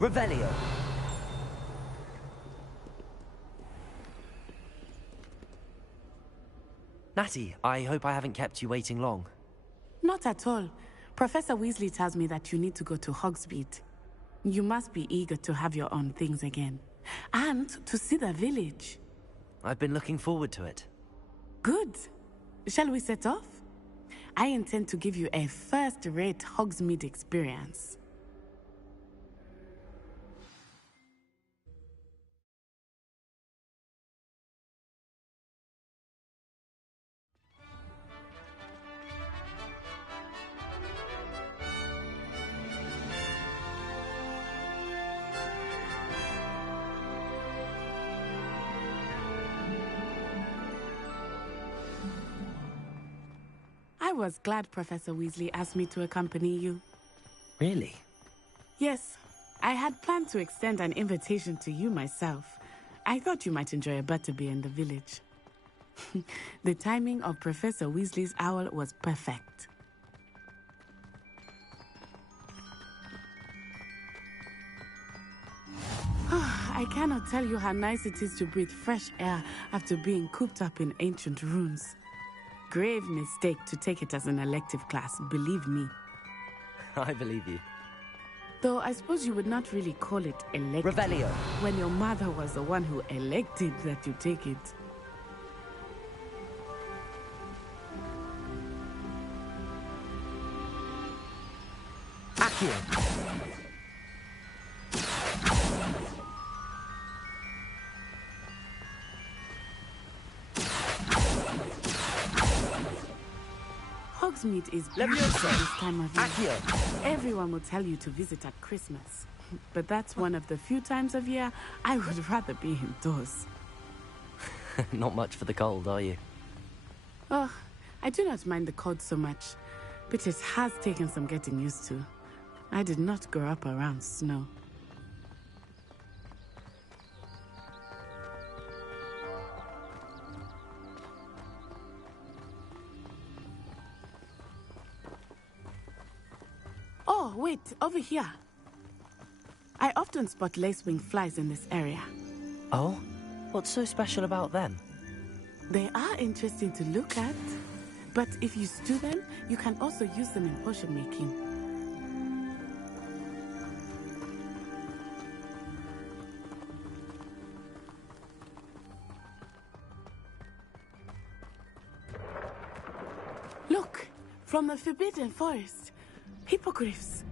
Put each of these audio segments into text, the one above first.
Revelio. Natty, I hope I haven't kept you waiting long. Not at all. Professor Weasley tells me that you need to go to Hogsmeade. You must be eager to have your own things again. And to see the village. I've been looking forward to it. Good. Shall we set off? I intend to give you a first-rate Hogsmeade experience. I was glad Professor Weasley asked me to accompany you. Really? Yes, I had planned to extend an invitation to you myself. I thought you might enjoy a butterbeer in the village. The timing of Professor Weasley's owl was perfect. I cannot tell you how nice it is to breathe fresh air after being cooped up in ancient ruins. Grave mistake to take it as an elective class, believe me. I believe you. Though I suppose you would not really call it elective. Revelio. When your mother was the one who elected that you take it. Accio. Hogsmeade is beautiful this time of year. Everyone will tell you to visit at Christmas. But that's one of the few times of year I would rather be indoors. Not much for the cold, are you? Oh, I do not mind the cold so much, but it has taken some getting used to. I did not grow up around snow. Oh, wait, over here. I often spot lacewing flies in this area. Oh? What's so special about them? They are interesting to look at, but if you stew them, you can also use them in potion making. Look, from the Forbidden Forest. Hippogriffs.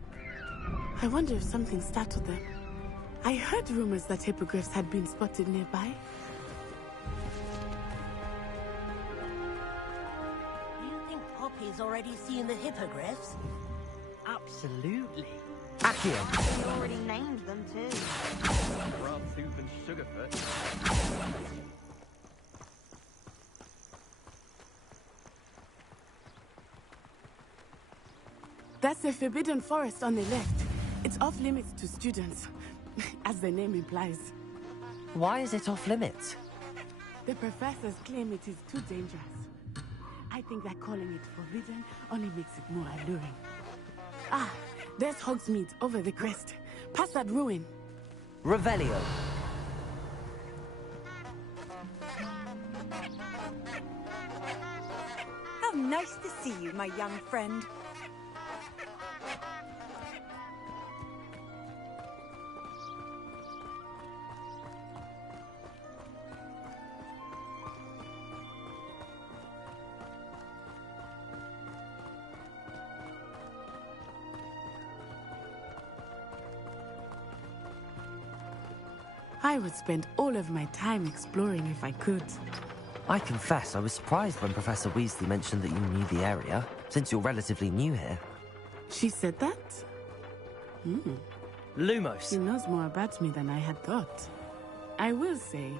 I wonder if something startled them. I heard rumors that hippogriffs had been spotted nearby. You think Poppy's already seen the hippogriffs? Absolutely. Accio. We already named them too. Brabtooth and Sugarfoot. That's the Forbidden Forest on the left. It's off limits to students, as the name implies. Why is it off limits? The professors claim it is too dangerous. I think that calling it forbidden only makes it more alluring. Ah, there's Hogsmeade over the crest. Past that ruin. Revelio. How nice to see you, my young friend. I would spend all of my time exploring if I could. I confess I was surprised when Professor Weasley mentioned that you knew the area, since you're relatively new here. She said that? Lumos. She knows more about me than I had thought. I will say,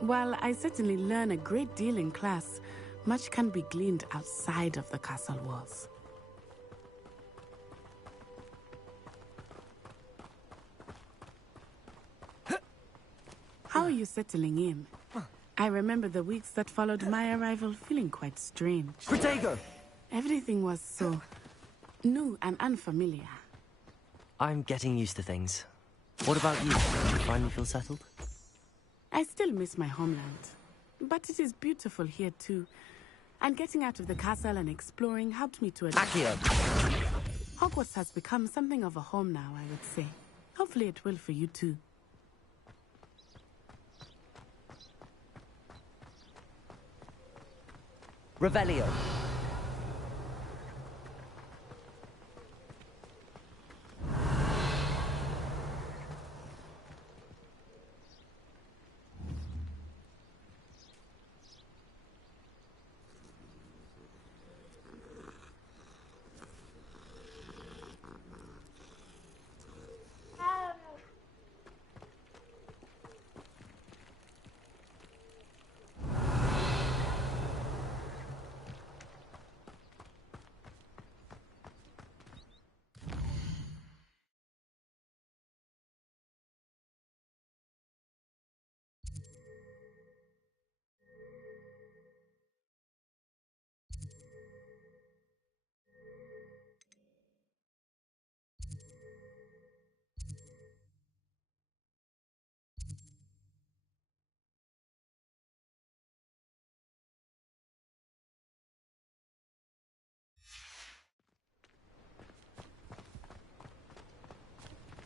while I certainly learn a great deal in class, much can be gleaned outside of the castle walls. How are you settling in? I remember the weeks that followed my arrival feeling quite strange. Protego! Everything was so new and unfamiliar. I'm getting used to things. What about you? Do you finally feel settled? I still miss my homeland. But it is beautiful here too. And getting out of the castle and exploring helped me to adapt. Accio! Hogwarts has become something of a home now, I would say. Hopefully it will for you too. Revelio.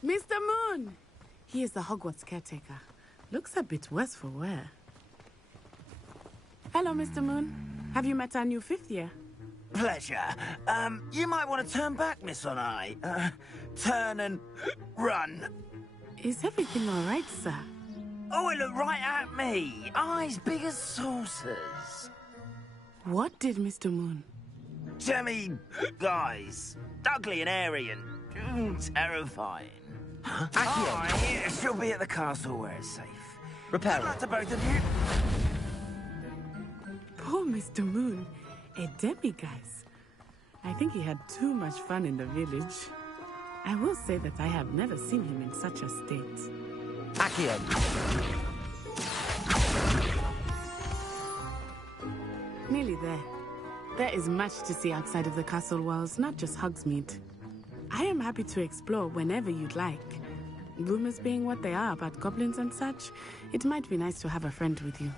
Mr. Moon! He is the Hogwarts caretaker. Looks a bit worse for wear. Hello, Mr. Moon. Have you met our new fifth year? Pleasure. You might want to turn back, Miss On-Eye. Turn and run. Is everything all right, sir? Oh, it looked right at me. Eyes big as saucers. What did Mr. Moon? Demi guys. Ugly and airy and terrifying. Accio! Oh, yeah, she'll be at the castle where it's safe. Repair Good luck it. to both of you. Poor Mr. Moon. A demiguise. I think he had too much fun in the village. I will say that I have never seen him in such a state. Accio! Nearly there. There is much to see outside of the castle walls, not just Hogsmeade. I am happy to explore whenever you'd like. Rumors being what they are about goblins and such, it might be nice to have a friend with you.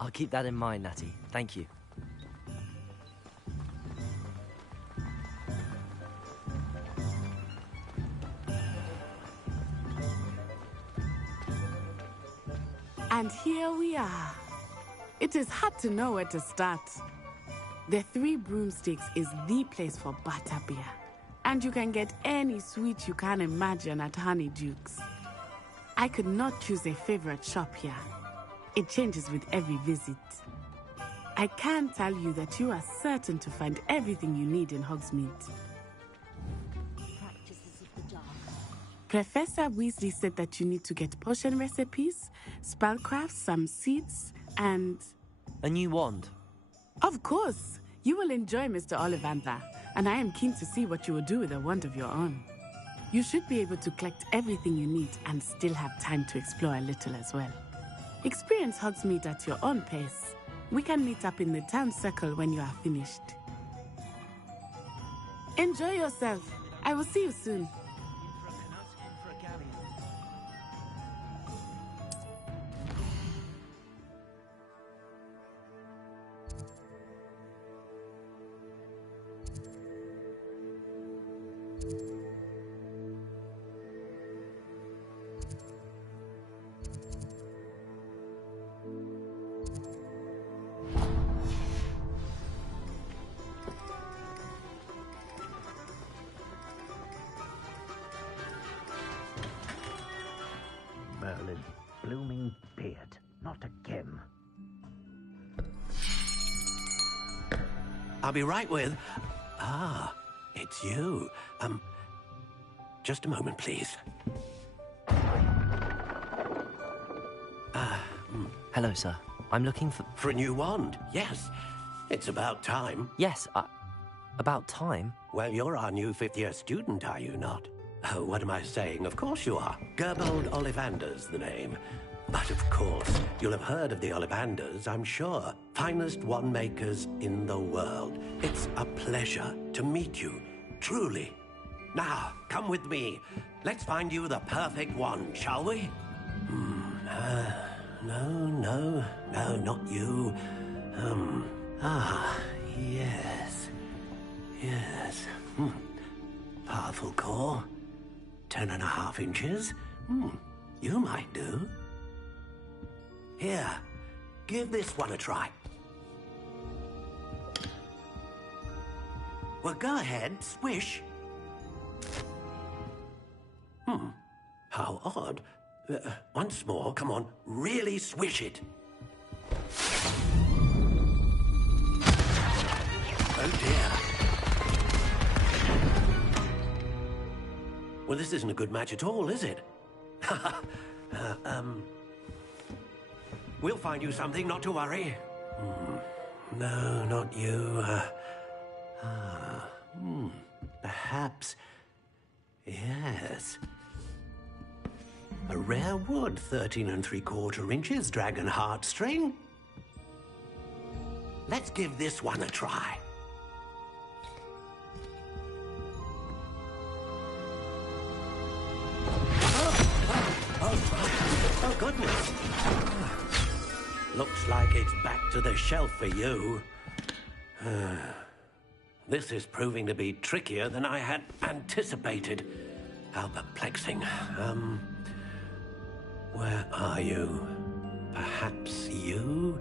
I'll keep that in mind, Natty. Thank you. And here we are. It is hard to know where to start. The Three Broomsticks is the place for butterbeer. And you can get any sweet you can imagine at Honeydukes. I could not choose a favorite shop here. It changes with every visit. I can tell you that you are certain to find everything you need in Hogsmeade. Practices of the dark. Professor Weasley said that you need to get potion recipes, spellcrafts, some seeds, and... A new wand. Of course! You will enjoy Mr. Ollivander, and I am keen to see what you will do with a wand of your own. You should be able to collect everything you need and still have time to explore a little as well. Experience Hogsmeade at your own pace. We can meet up in the town circle when you are finished. Enjoy yourself. I will see you soon. Merlin, blooming beard, not again. I'll be right with... Ah, it's you. Just a moment, please. Hello, sir. I'm looking for... For a new wand, yes. It's about time. Yes, about time. Well, you're our new fifth-year student, are you not? Oh, what am I saying? Of course you are. Gerbold Ollivander's the name. But of course, you'll have heard of the Ollivanders, I'm sure. Finest wand makers in the world. It's a pleasure to meet you, truly. Now, come with me. Let's find you the perfect wand, shall we? No, not you. Yes. Yes. Powerful core. 10.5 inches. You might do. Here, give this one a try. Well, go ahead, swish. How odd. Once more, come on, really swish it. Oh dear. Well, this isn't a good match at all, is it? We'll find you something, not to worry. No, not you. Perhaps. Yes. A rare wood, 13 3/4 inches, dragon heartstring. Let's give this one a try. Oh, goodness. Looks like it's back to the shelf for you. This is proving to be trickier than I had anticipated. How perplexing. Where are you? Perhaps you?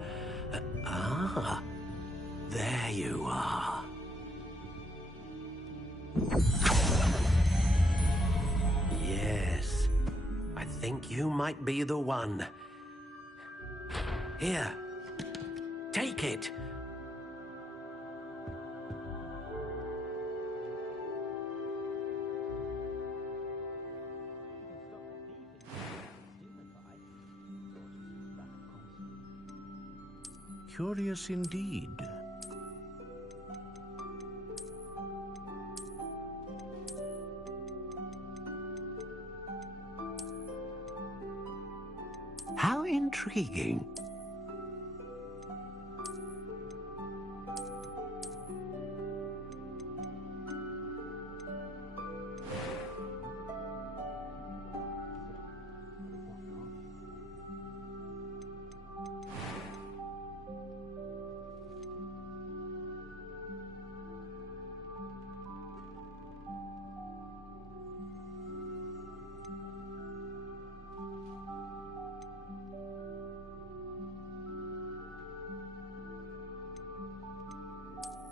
There you are. Yes, I think you might be the one. Here, take it. Curious indeed. How intriguing.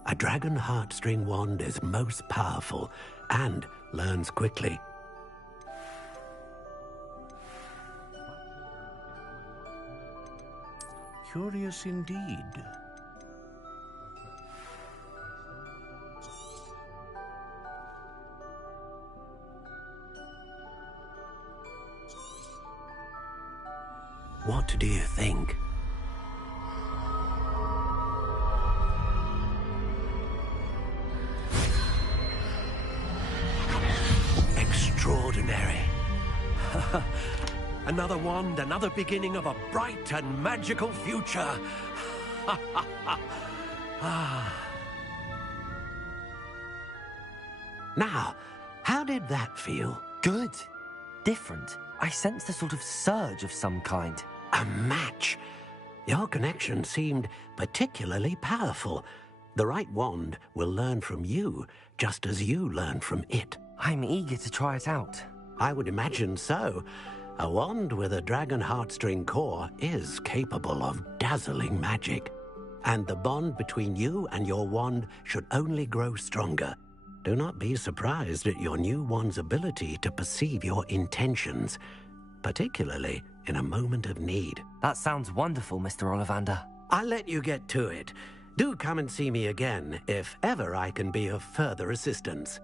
A dragon heartstring wand is most powerful and learns quickly. Curious indeed. What do you think? Extraordinary. Another wand, another beginning of a bright and magical future. Now, how did that feel? Good. Different. I sensed a sort of surge of some kind. A match. Your connection seemed particularly powerful. The right wand will learn from you, just as you learn from it. I'm eager to try it out. I would imagine so. A wand with a dragon heartstring core is capable of dazzling magic. And the bond between you and your wand should only grow stronger. Do not be surprised at your new wand's ability to perceive your intentions, particularly in a moment of need. That sounds wonderful, Mr. Ollivander. I'll let you get to it. Do come and see me again if ever I can be of further assistance.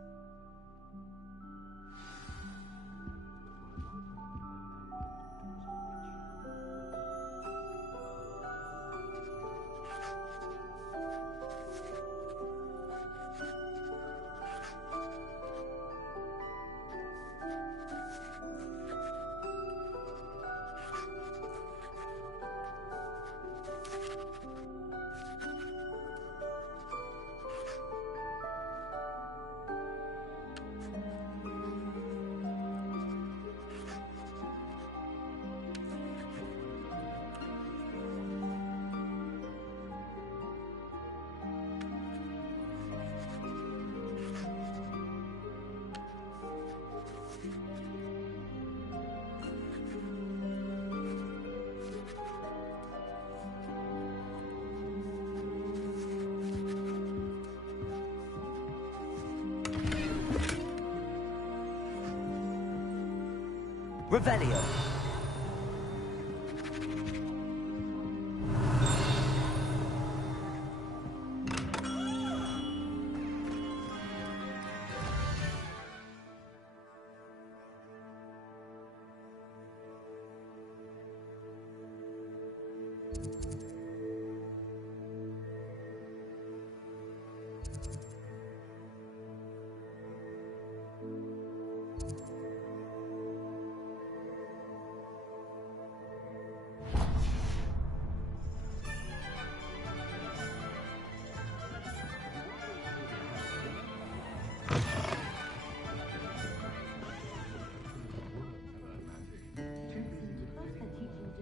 Revelio.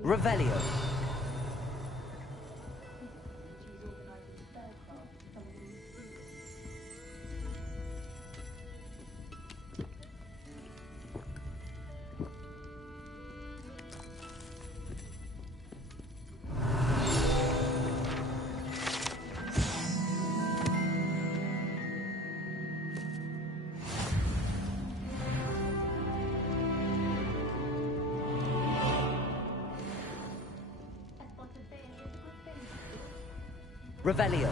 Revelio. Revelio.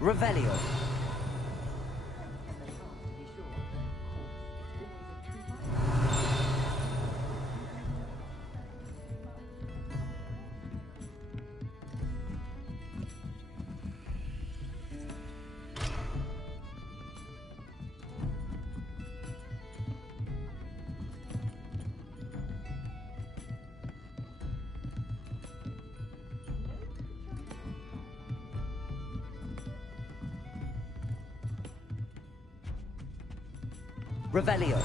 Revelio. Revelio.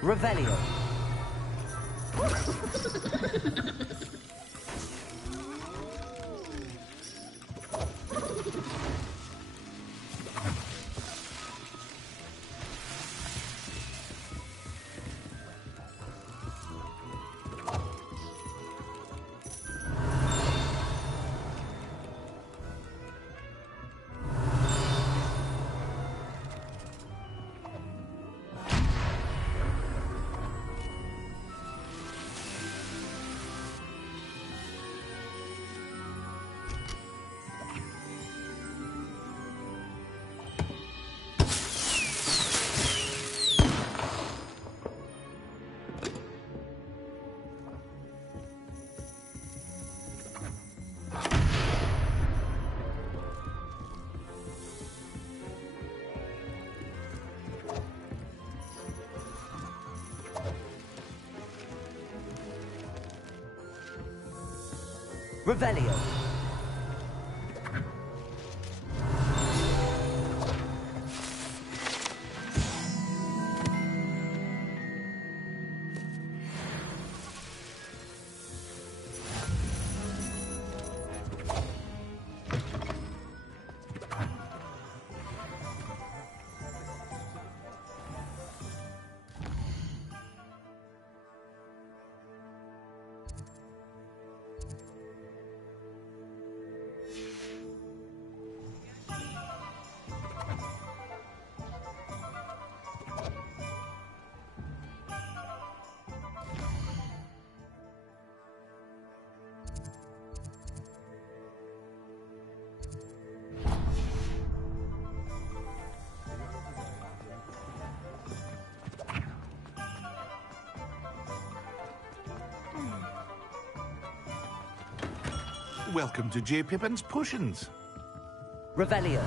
Revelio. Revelio. Welcome to J. Pippin's Potions. Revelio.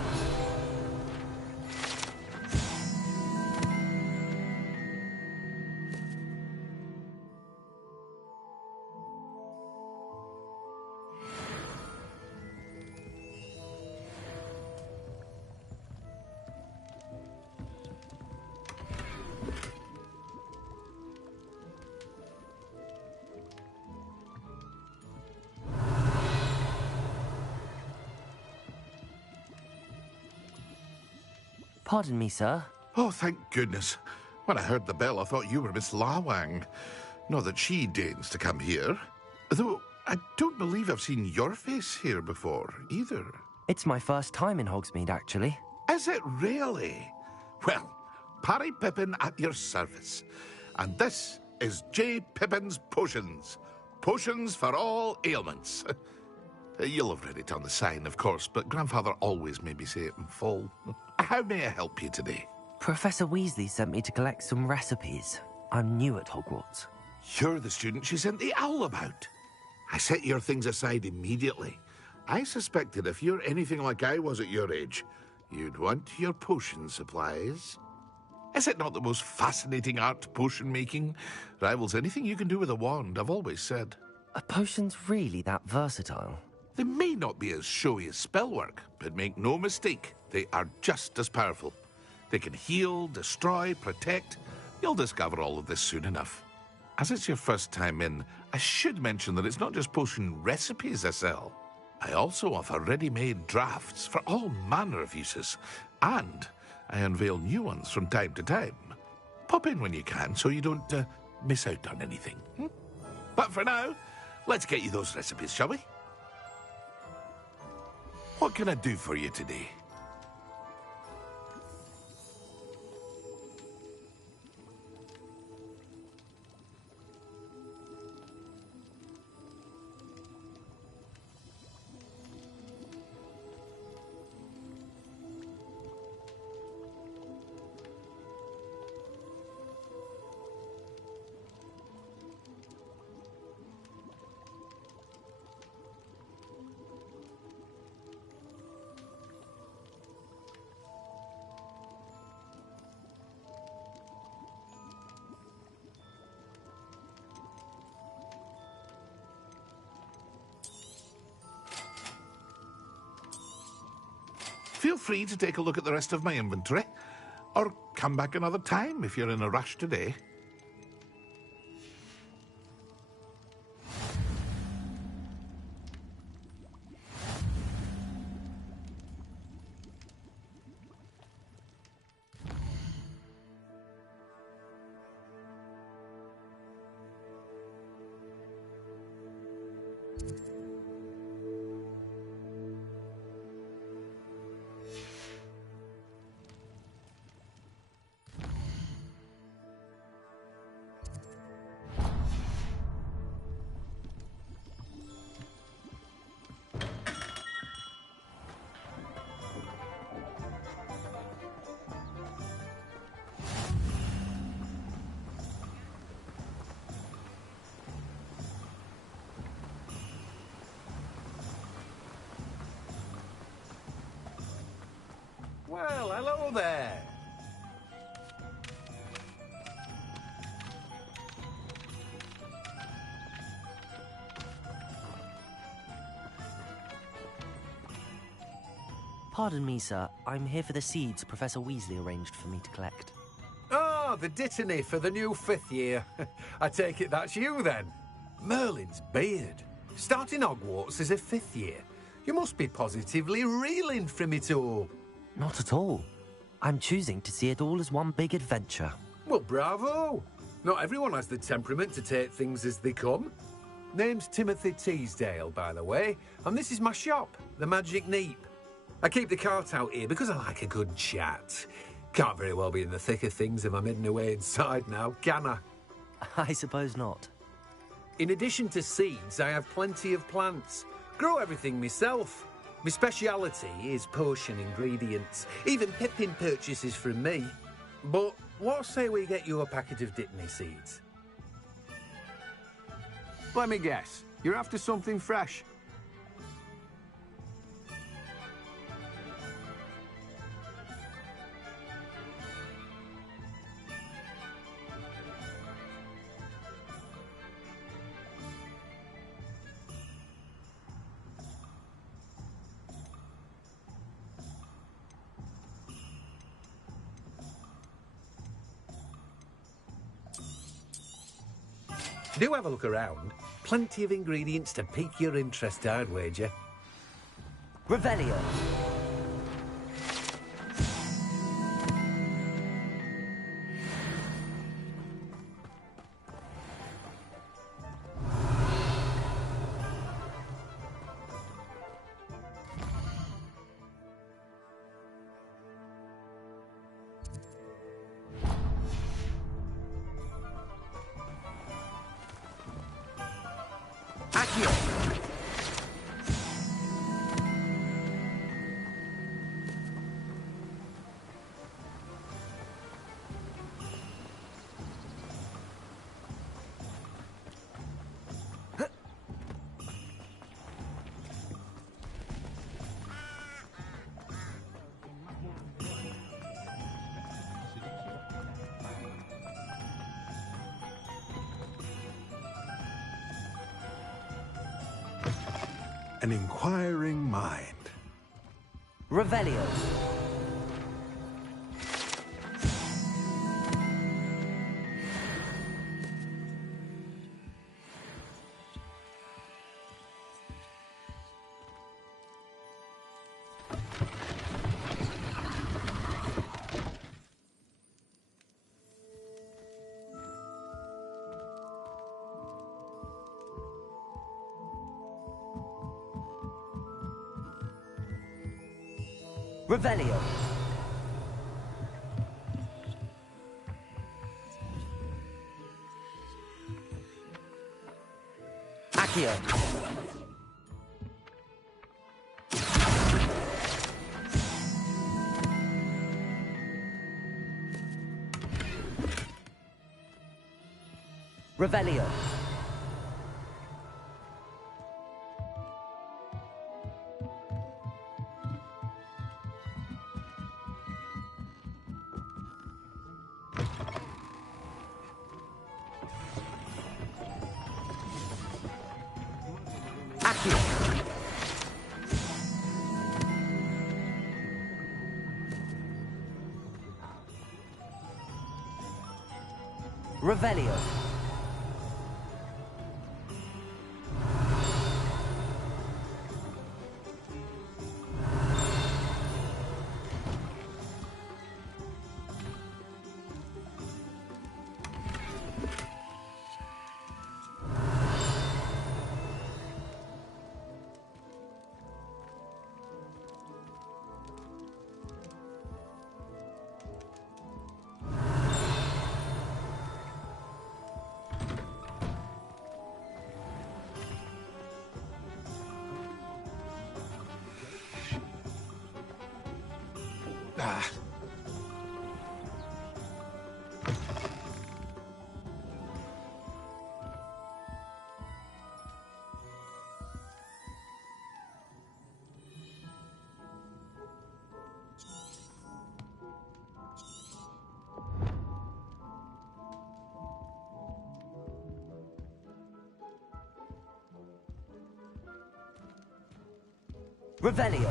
Pardon me, sir. Oh, thank goodness. When I heard the bell, I thought you were Miss Lawang. Not that she deigns to come here. Though I don't believe I've seen your face here before, either. It's my first time in Hogsmeade, actually. Is it really? Well, Parry Pippin at your service. And this is J. Pippin's Potions. Potions for all ailments. You'll have read it on the sign, of course, but Grandfather always made me say it in full. How may I help you today? Professor Weasley sent me to collect some recipes. I'm new at Hogwarts. You're the student she sent the owl about. I set your things aside immediately. I suspected if you're anything like I was at your age, you'd want your potion supplies. Is it not the most fascinating art, potion making? Rivals anything you can do with a wand, I've always said. Are potions really that versatile? They may not be as showy as spellwork, but make no mistake, they are just as powerful. They can heal, destroy, protect. You'll discover all of this soon enough. As it's your first time in, I should mention that it's not just potion recipes I sell. I also offer ready-made drafts for all manner of uses, and I unveil new ones from time to time. Pop in when you can so you don't miss out on anything. But for now, let's get you those recipes, shall we? What can I do for you today? Feel free to take a look at the rest of my inventory, or come back another time if you're in a rush today. Well, hello there. Pardon me, sir. I'm here for the seeds Professor Weasley arranged for me to collect. Oh, the dittany for the new fifth year. I take it that's you, then. Merlin's beard. Starting Hogwarts as a fifth year. You must be positively reeling from it all. Not at all. I'm choosing to see it all as one big adventure. Well, bravo. Not everyone has the temperament to take things as they come. Name's Timothy Teasdale, by the way, and this is my shop, the Magic Neep. I keep the cart out here because I like a good chat. Can't very well be in the thick of things if I'm hidden away inside now, can I? I suppose not. In addition to seeds, I have plenty of plants. Grow everything myself. My speciality is potion ingredients. Even Pippin purchases from me. But what say we get you a packet of dittany seeds? Let me guess. You're after something fresh. Do have a look around. Plenty of ingredients to pique your interest, I'd wager. Revelio. An inquiring mind. Revelio. Revelio. Accio. Revelio. Accio. Revelio. Ah. Revelio.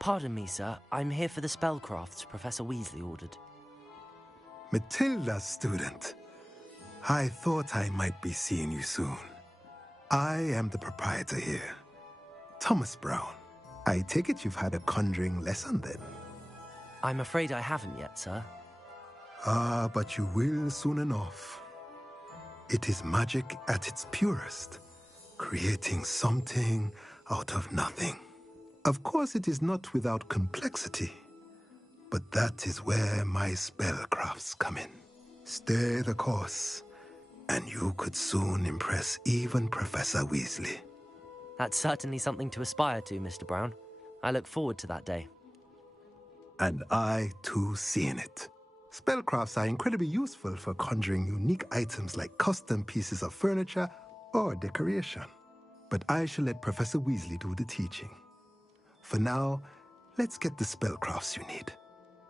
Pardon me, sir. I'm here for the spellcrafts Professor Weasley ordered. Matilda, student. I thought I might be seeing you soon. I am the proprietor here, Thomas Brown. I take it you've had a conjuring lesson then? I'm afraid I haven't yet, sir. Ah, but you will soon enough. It is magic at its purest, creating something out of nothing. Of course, it is not without complexity, but that is where my spellcrafts come in. Stay the course, and you could soon impress even Professor Weasley. That's certainly something to aspire to, Mr. Brown. I look forward to that day. And I, too, seeing it. Spellcrafts are incredibly useful for conjuring unique items like custom pieces of furniture or decoration. But I shall let Professor Weasley do the teaching. For now, let's get the spellcrafts you need.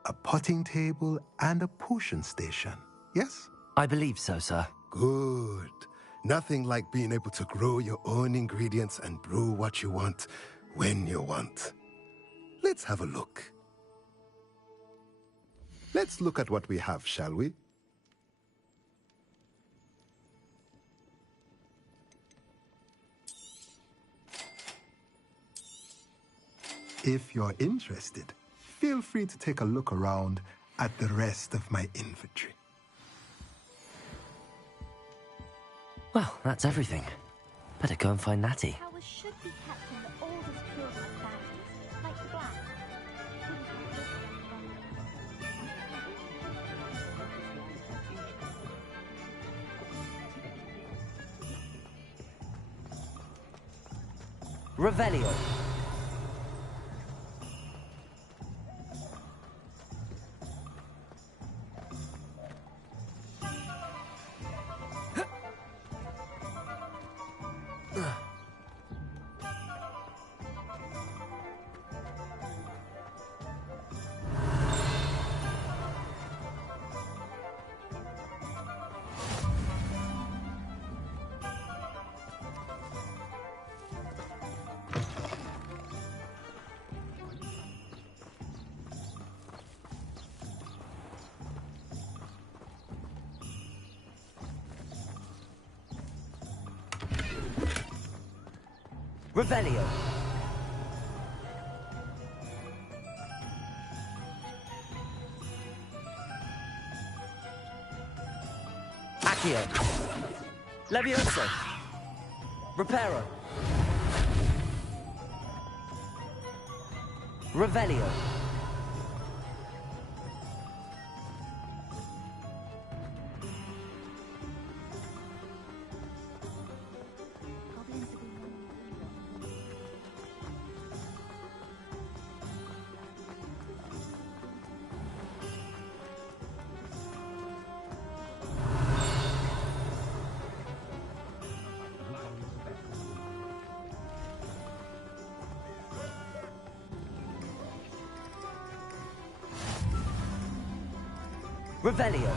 A potting table and a potion station, yes? I believe so, sir. Good. Nothing like being able to grow your own ingredients and brew what you want when you want. Let's have a look. Let's look at what we have, shall we? If you're interested, feel free to take a look around at the rest of my inventory. Well, that's everything. Better go and find Natty. Towers should be kept in the oldest purest boundaries, like glass. Revelio. Revelio. Accio. Levioso. Reparo. Revelio. Revelio.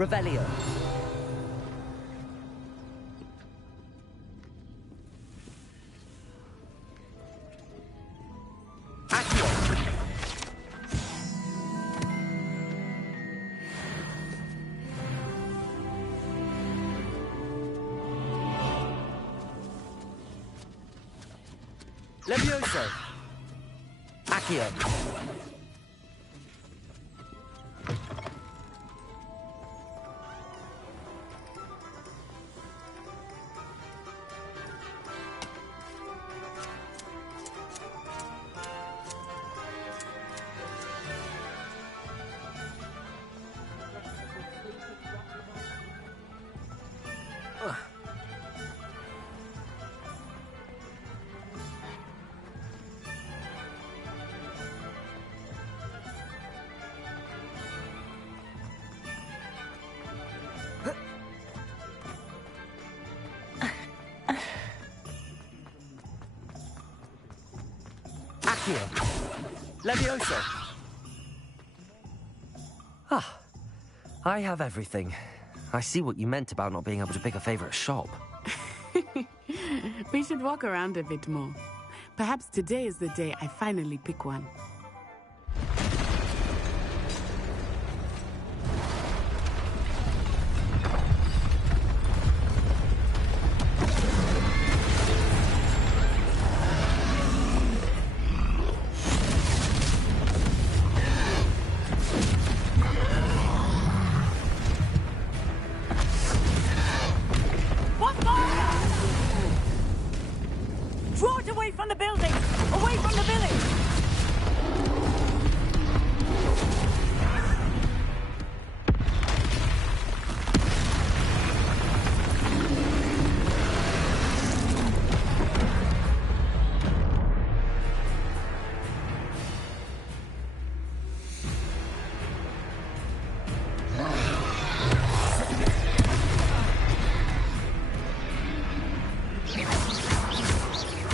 Revelio. Accio. Levioso. Accio. Accio. Levioso. Ah, I have everything. I see what you meant about not being able to pick a favorite shop. We should walk around a bit more. Perhaps today is the day I finally pick one. Draw it away from the building! Away from the village!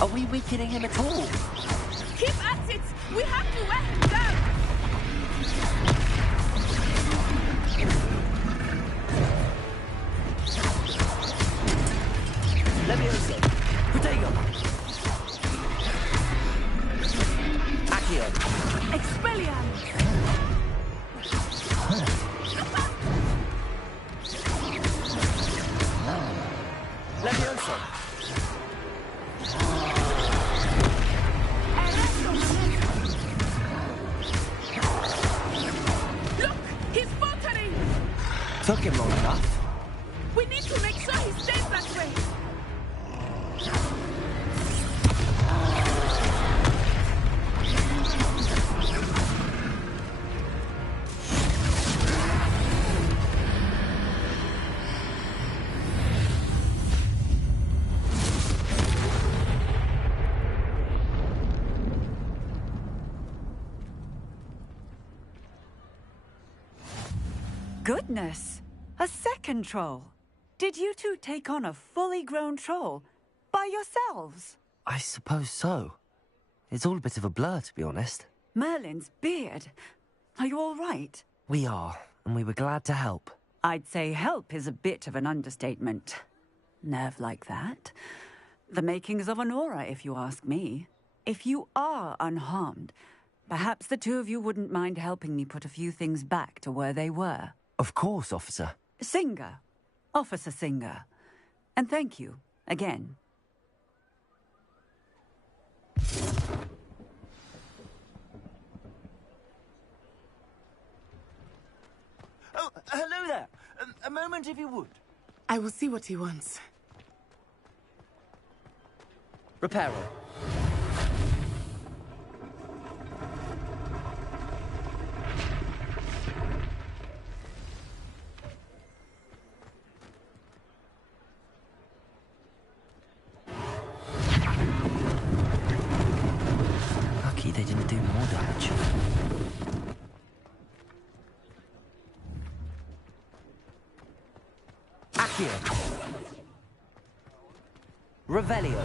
Are we weakening him at all? Keep at it! We have to wear him down! Levioso! Protego! Accio! Expelliarmus! Levioso! Look! He's faltering! Took him long enough. We need to make sure he stays that way! Goodness! A second troll! Did you two take on a fully grown troll? By yourselves? I suppose so. It's all a bit of a blur, to be honest. Merlin's beard. Are you all right? We are, and we were glad to help. I'd say help is a bit of an understatement. Nerve like that. The makings of an aura, if you ask me. If you are unharmed, perhaps the two of you wouldn't mind helping me put a few things back to where they were. Of course, officer. Singer. Officer Singer. And thank you, again. Oh, hello there. A moment, if you would. I will see what he wants. Reparo. Lucky they didn't do more damage. Accio. Revelio.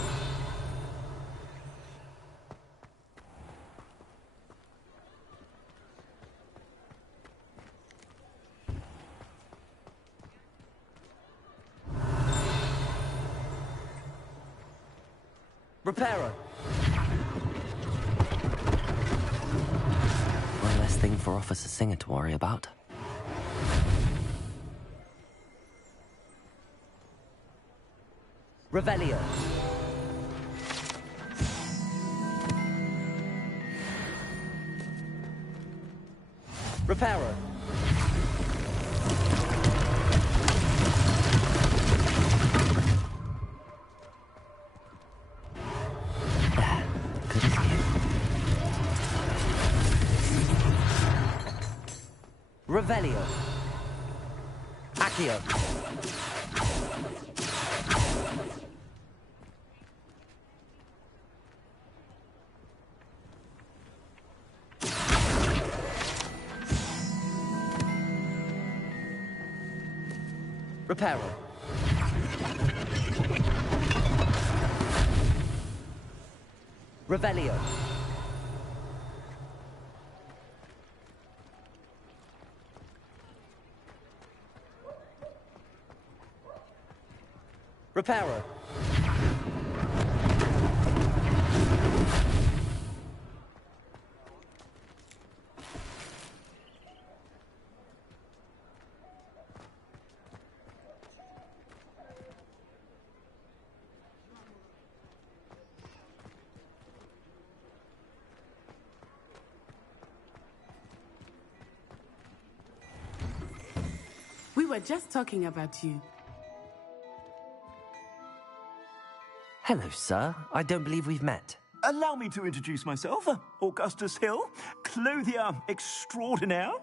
Reparo. One less thing for Officer Singer to worry about. Revelio. Reparo. Good as new. Revelio. Accio. Reparo. Revelio. Reparo. We were just talking about you. Hello, sir. I don't believe we've met. Allow me to introduce myself. Augustus Hill, clothier extraordinaire.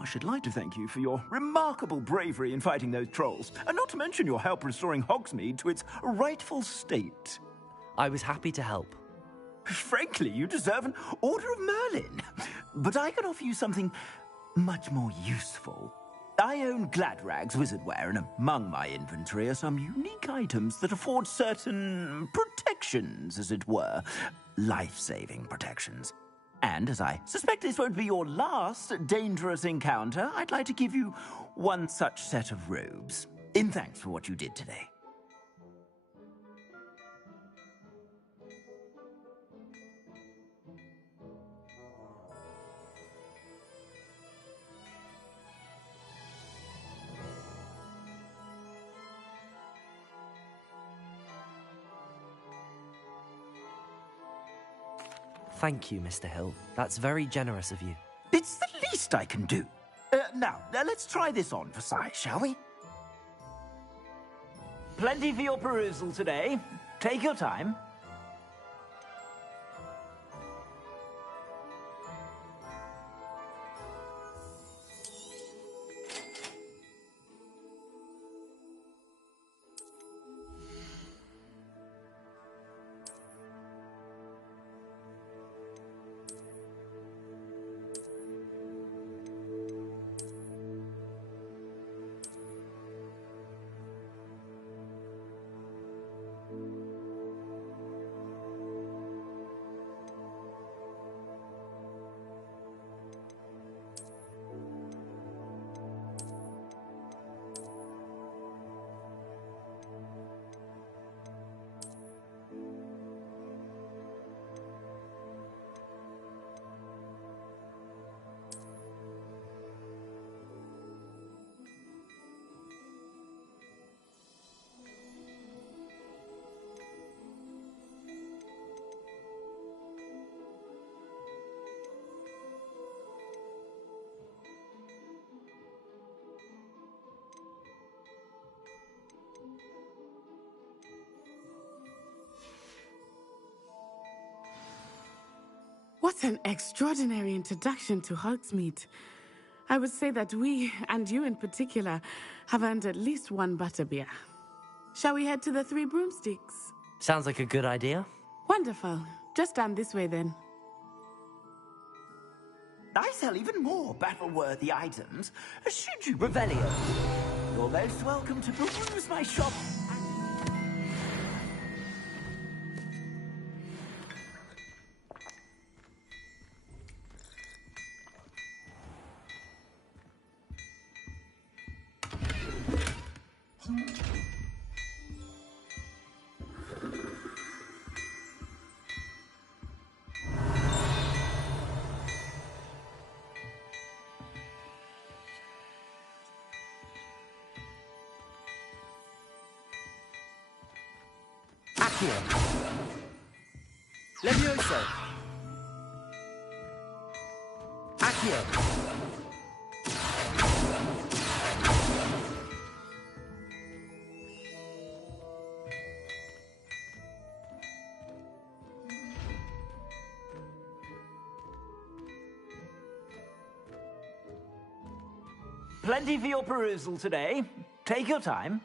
I should like to thank you for your remarkable bravery in fighting those trolls, and not to mention your help restoring Hogsmeade to its rightful state. I was happy to help. Frankly, you deserve an Order of Merlin. But I can offer you something much more useful. I own Gladrag's wizardware, and among my inventory are some unique items that afford certain protection protections, as it were. Life-saving protections. And as I suspect this won't be your last dangerous encounter, I'd like to give you one such set of robes, in thanks for what you did today. Thank you, Mr. Hill. That's very generous of you. It's the least I can do. Now, let's try this on for size, shall we? Plenty for your perusal today. Take your time. What an extraordinary introduction to Hogsmeade. I would say that we, and you in particular, have earned at least one butterbeer. Shall we head to the Three Broomsticks? Sounds like a good idea. Wonderful. Just down this way then. I sell even more battle-worthy items, should you Revelio. You're most welcome to peruse my shop. Accio. Levioso. Accio. Plenty for your perusal today. Take your time.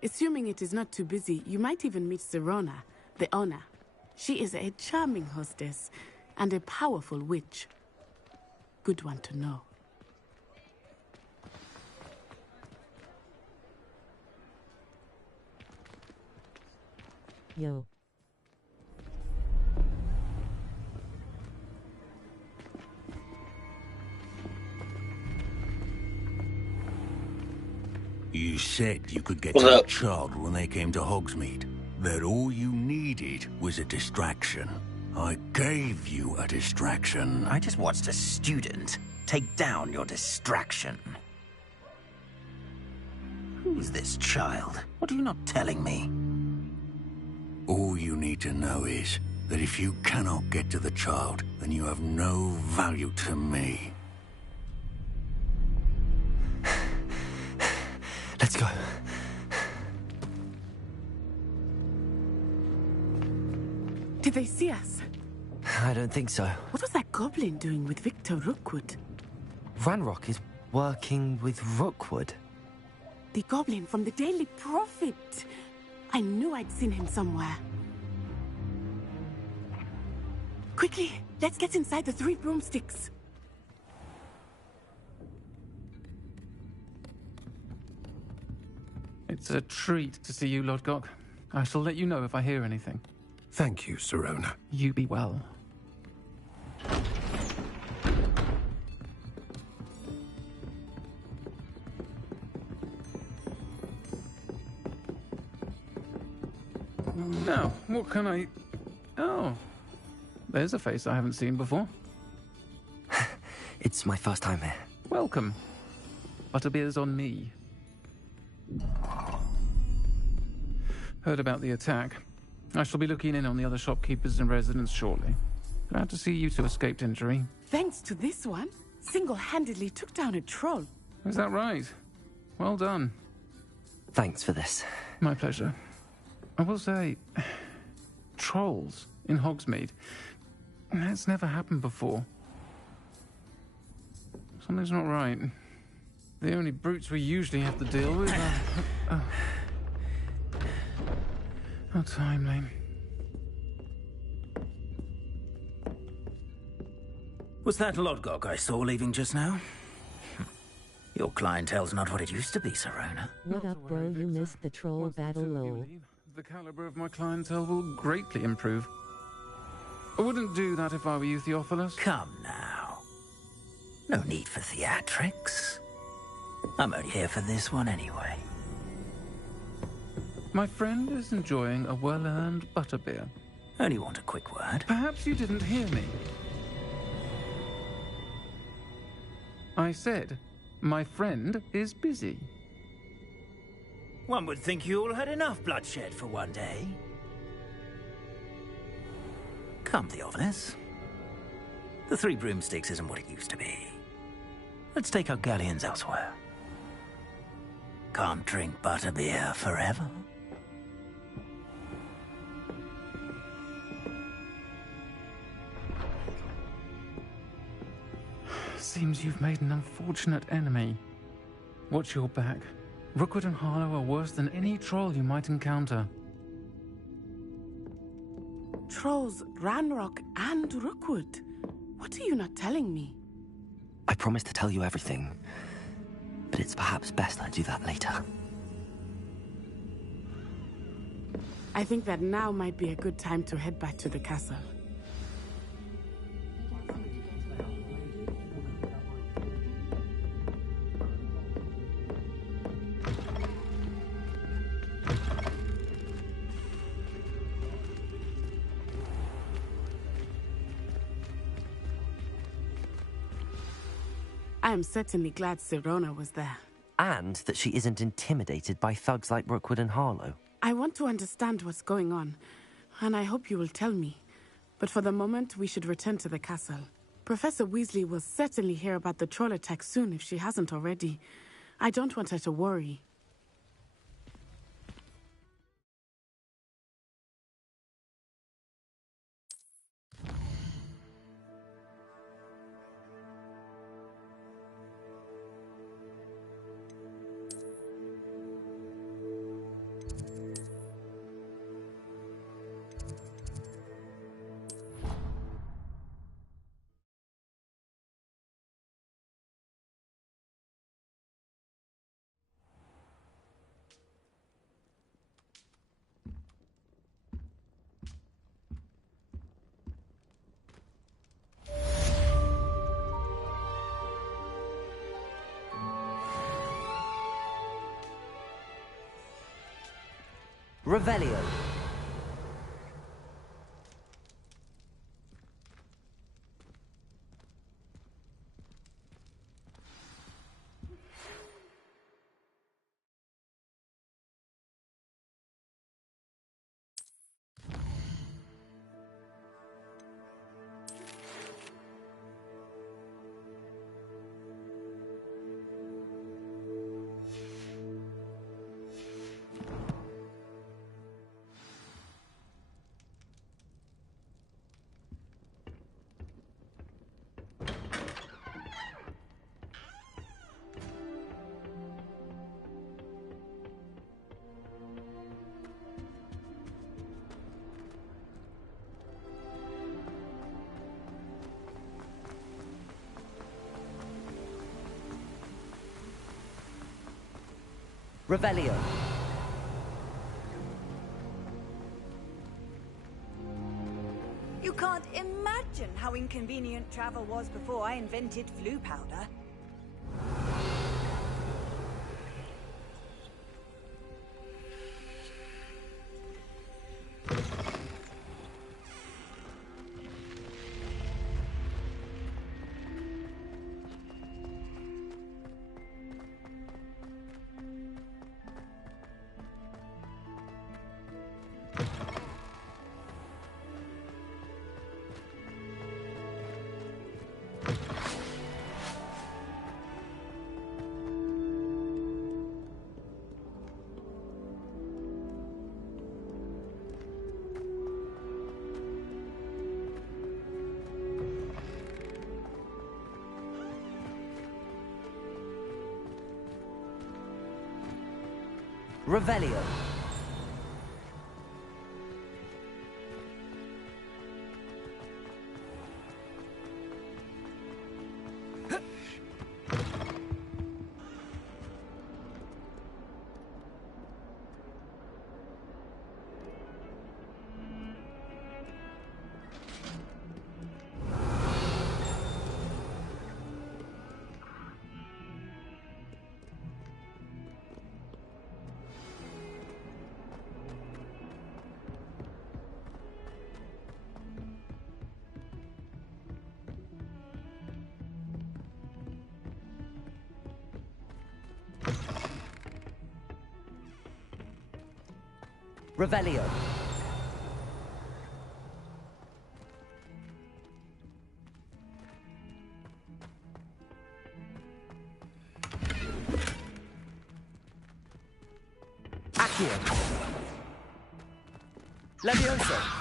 Assuming it is not too busy, you might even meet Sirona, the owner. She is a charming hostess and a powerful witch. Good one to know. Yo. You said you could get What's to the up? child when they came to Hogsmeade. That all you needed was a distraction. I gave you a distraction. I just watched a student take down your distraction. Who's this child? What are you not telling me? All you need to know is that if you cannot get to the child, then you have no value to me. Let's go. Did they see us? I don't think so. What was that goblin doing with Victor Rookwood? Ranrock is working with Rookwood. The goblin from the Daily Prophet. I knew I'd seen him somewhere. Quickly, let's get inside the 3 broomsticks. It's a treat to see you, Lodgok. I shall let you know if I hear anything. Thank you, Sirona. You be well. Now, what can I... Oh, there's a face I haven't seen before. It's my first time here. Welcome. Butterbeer's on me. Heard about the attack. I shall be looking in on the other shopkeepers and residents shortly. Glad to see you two escaped injury. Thanks to this one, single-handedly took down a troll. Is that right? Well done. Thanks for this. My pleasure. I will say, trolls in Hogsmeade. That's never happened before. Something's not right. The only brutes we usually have to deal with are... How timely. Was that Lodgok I saw leaving just now? Your clientele's not what it used to be, Sirona. What up, bro? You missed the troll battle, lol. The caliber of my clientele will greatly improve. I wouldn't do that if I were you, Theophilus. Come now. No need for theatrics. I'm only here for this one anyway. My friend is enjoying a well-earned butterbeer. Only want a quick word. Perhaps you didn't hear me. I said, my friend is busy. One would think you all had enough bloodshed for one day. Come, Theophilus. The 3 broomsticks isn't what it used to be. Let's take our galleons elsewhere. Can't drink butterbeer forever. Seems you've made an unfortunate enemy. Watch your back. Rookwood and Harlow are worse than any troll you might encounter. Trolls, Ranrock, and Rookwood. What are you not telling me? I promised to tell you everything, but it's perhaps best I do that later. I think that now might be a good time to head back to the castle. I am certainly glad Sirona was there. And that she isn't intimidated by thugs like Rookwood and Harlow. I want to understand what's going on, and I hope you will tell me. But for the moment, we should return to the castle. Professor Weasley will certainly hear about the troll attack soon if she hasn't already. I don't want her to worry. Revelio. Revelio. You can't imagine how inconvenient travel was before I invented flu powder. Revelio. Revelio. Accio. Levioso.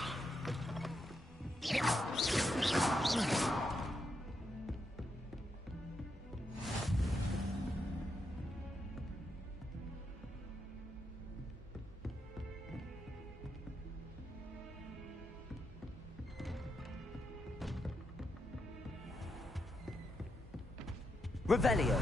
Revelio.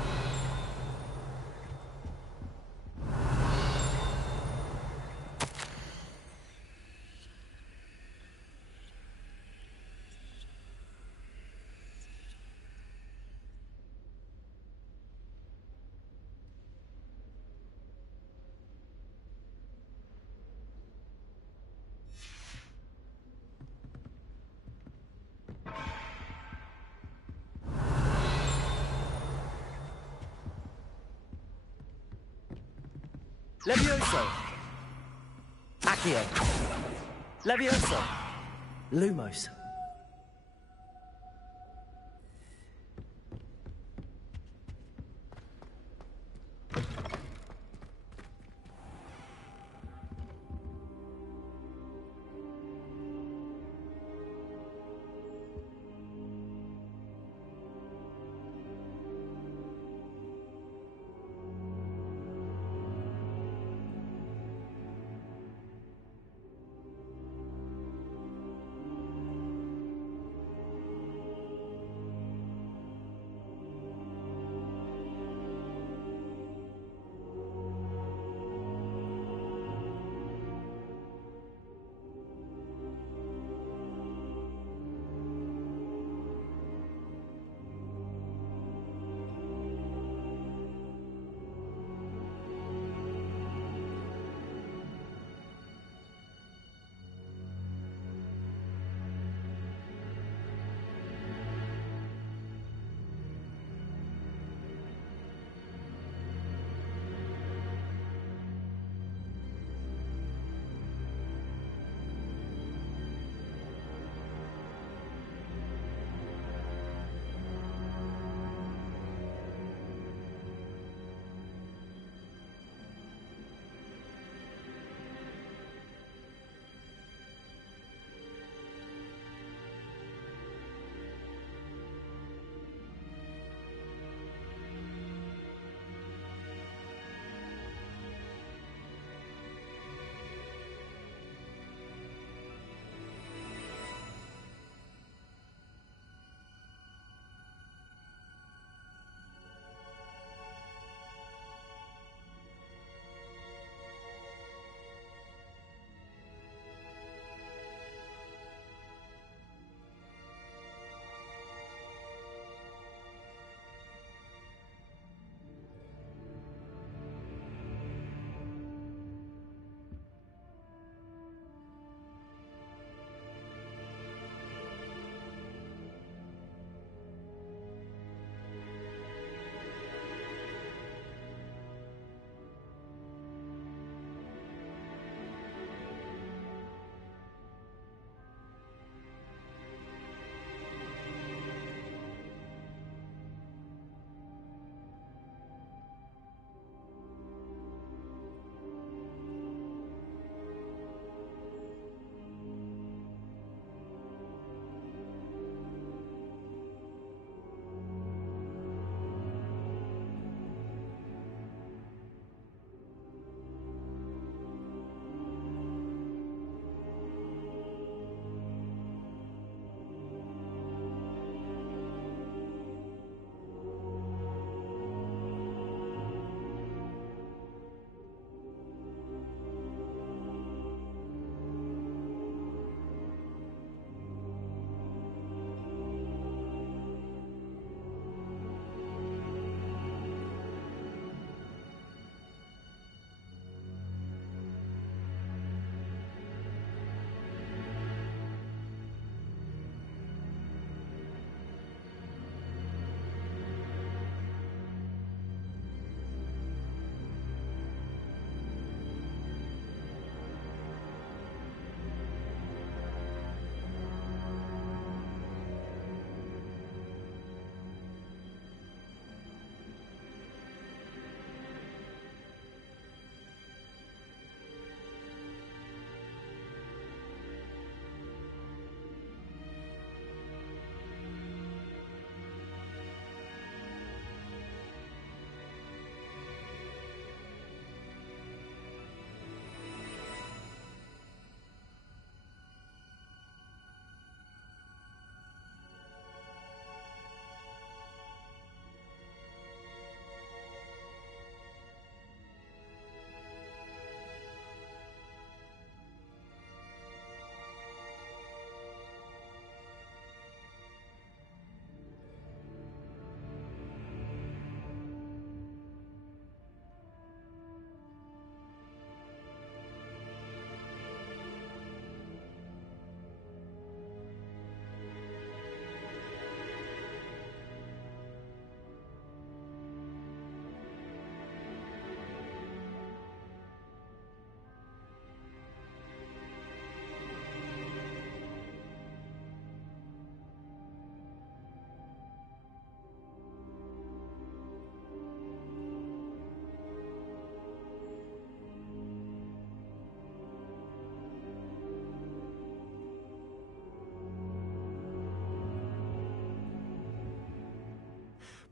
Levioso. Accio. Levioso. Lumos.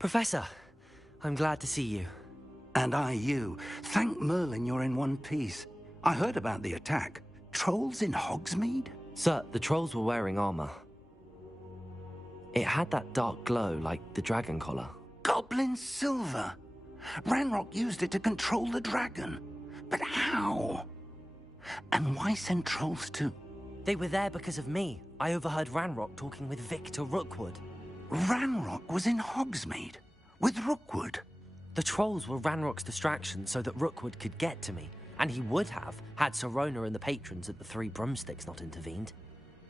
Professor, I'm glad to see you. And I you. Thank Merlin you're in one piece. I heard about the attack. Trolls in Hogsmeade? Sir, the trolls were wearing armor. It had that dark glow like the dragon collar. Goblin silver. Ranrock used it to control the dragon. But how? And why send trolls to... They were there because of me. I overheard Ranrock talking with Victor Rookwood. Ranrock was in Hogsmeade? With Rookwood? The trolls were Ranrock's distraction so that Rookwood could get to me. And he would have, had Sirona and the patrons at the Three Broomsticks not intervened.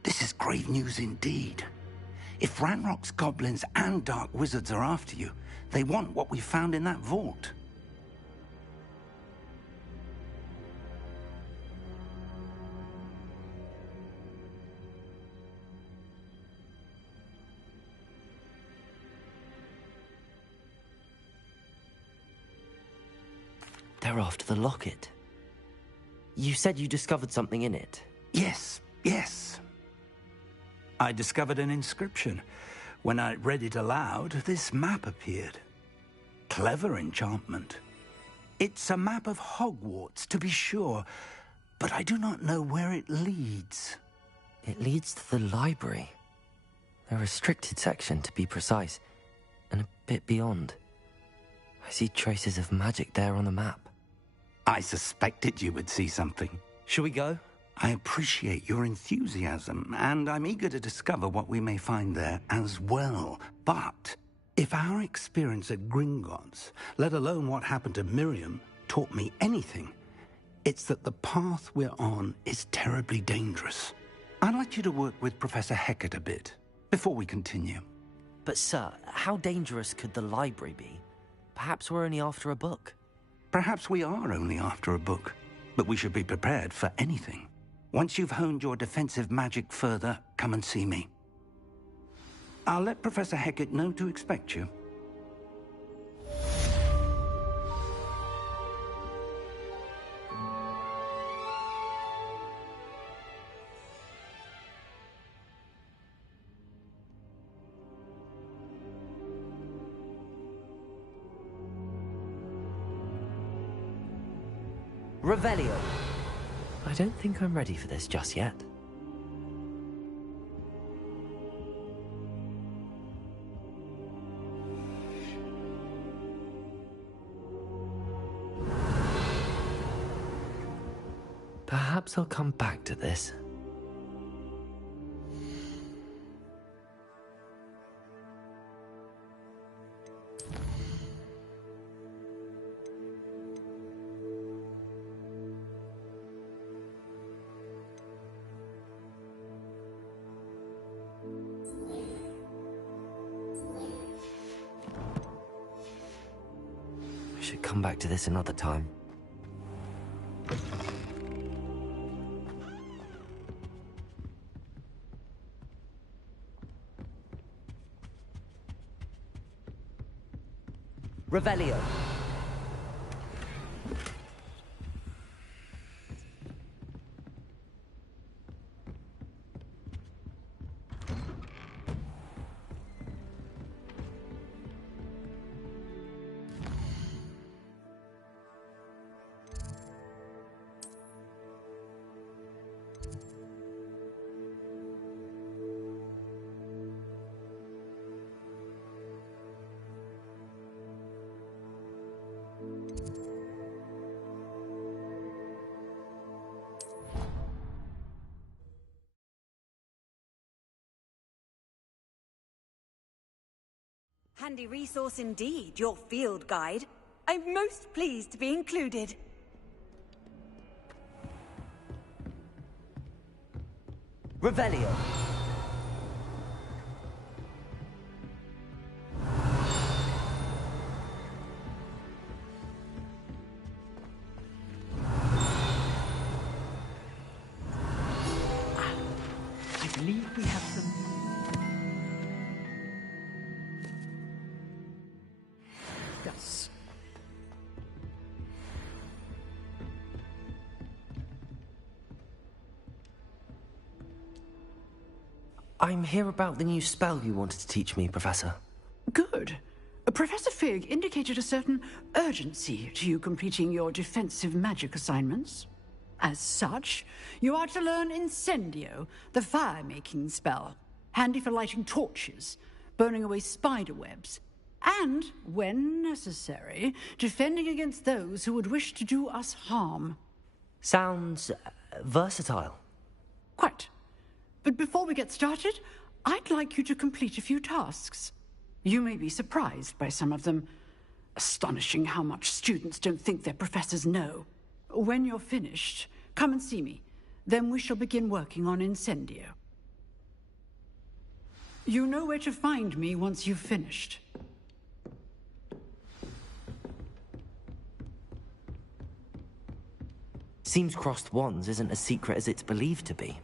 This is grave news indeed. If Ranrock's goblins and dark wizards are after you, they want what we found in that vault. They're after the locket. You said you discovered something in it. Yes. I discovered an inscription. When I read it aloud, this map appeared. Clever enchantment. It's a map of Hogwarts, to be sure, but I do not know where it leads. It leads to the library. A restricted section, to be precise, and a bit beyond. I see traces of magic there on the map. I suspected you would see something. Shall we go? I appreciate your enthusiasm, and I'm eager to discover what we may find there as well. But if our experience at Gringotts, let alone what happened to Miriam, taught me anything, it's that the path we're on is terribly dangerous. I'd like you to work with Professor Hecat a bit before we continue. But sir, how dangerous could the library be? Perhaps we're only after a book. Perhaps we are only after a book, but we should be prepared for anything. Once you've honed your defensive magic further, come and see me. I'll let Professor Hecat know to expect you. Revelio. I don't think I'm ready for this just yet. Perhaps I'll come back to this. I should come back to this another time. Revelio. Handy resource indeed, your field guide. I'm most pleased to be included. Revelio. I believe we have some... Yes. I'm here about the new spell you wanted to teach me, Professor. Good. Professor Fig indicated a certain urgency to you completing your defensive magic assignments. As such, you are to learn Incendio, the fire-making spell, handy for lighting torches, burning away spider webs, and, when necessary, defending against those who would wish to do us harm. Sounds versatile. Quite. But before we get started, I'd like you to complete a few tasks. You may be surprised by some of them. Astonishing how much students don't think their professors know. When you're finished, come and see me. Then we shall begin working on Incendio. You know where to find me once you've finished. Seems crossed wands isn't as secret as it's believed to be.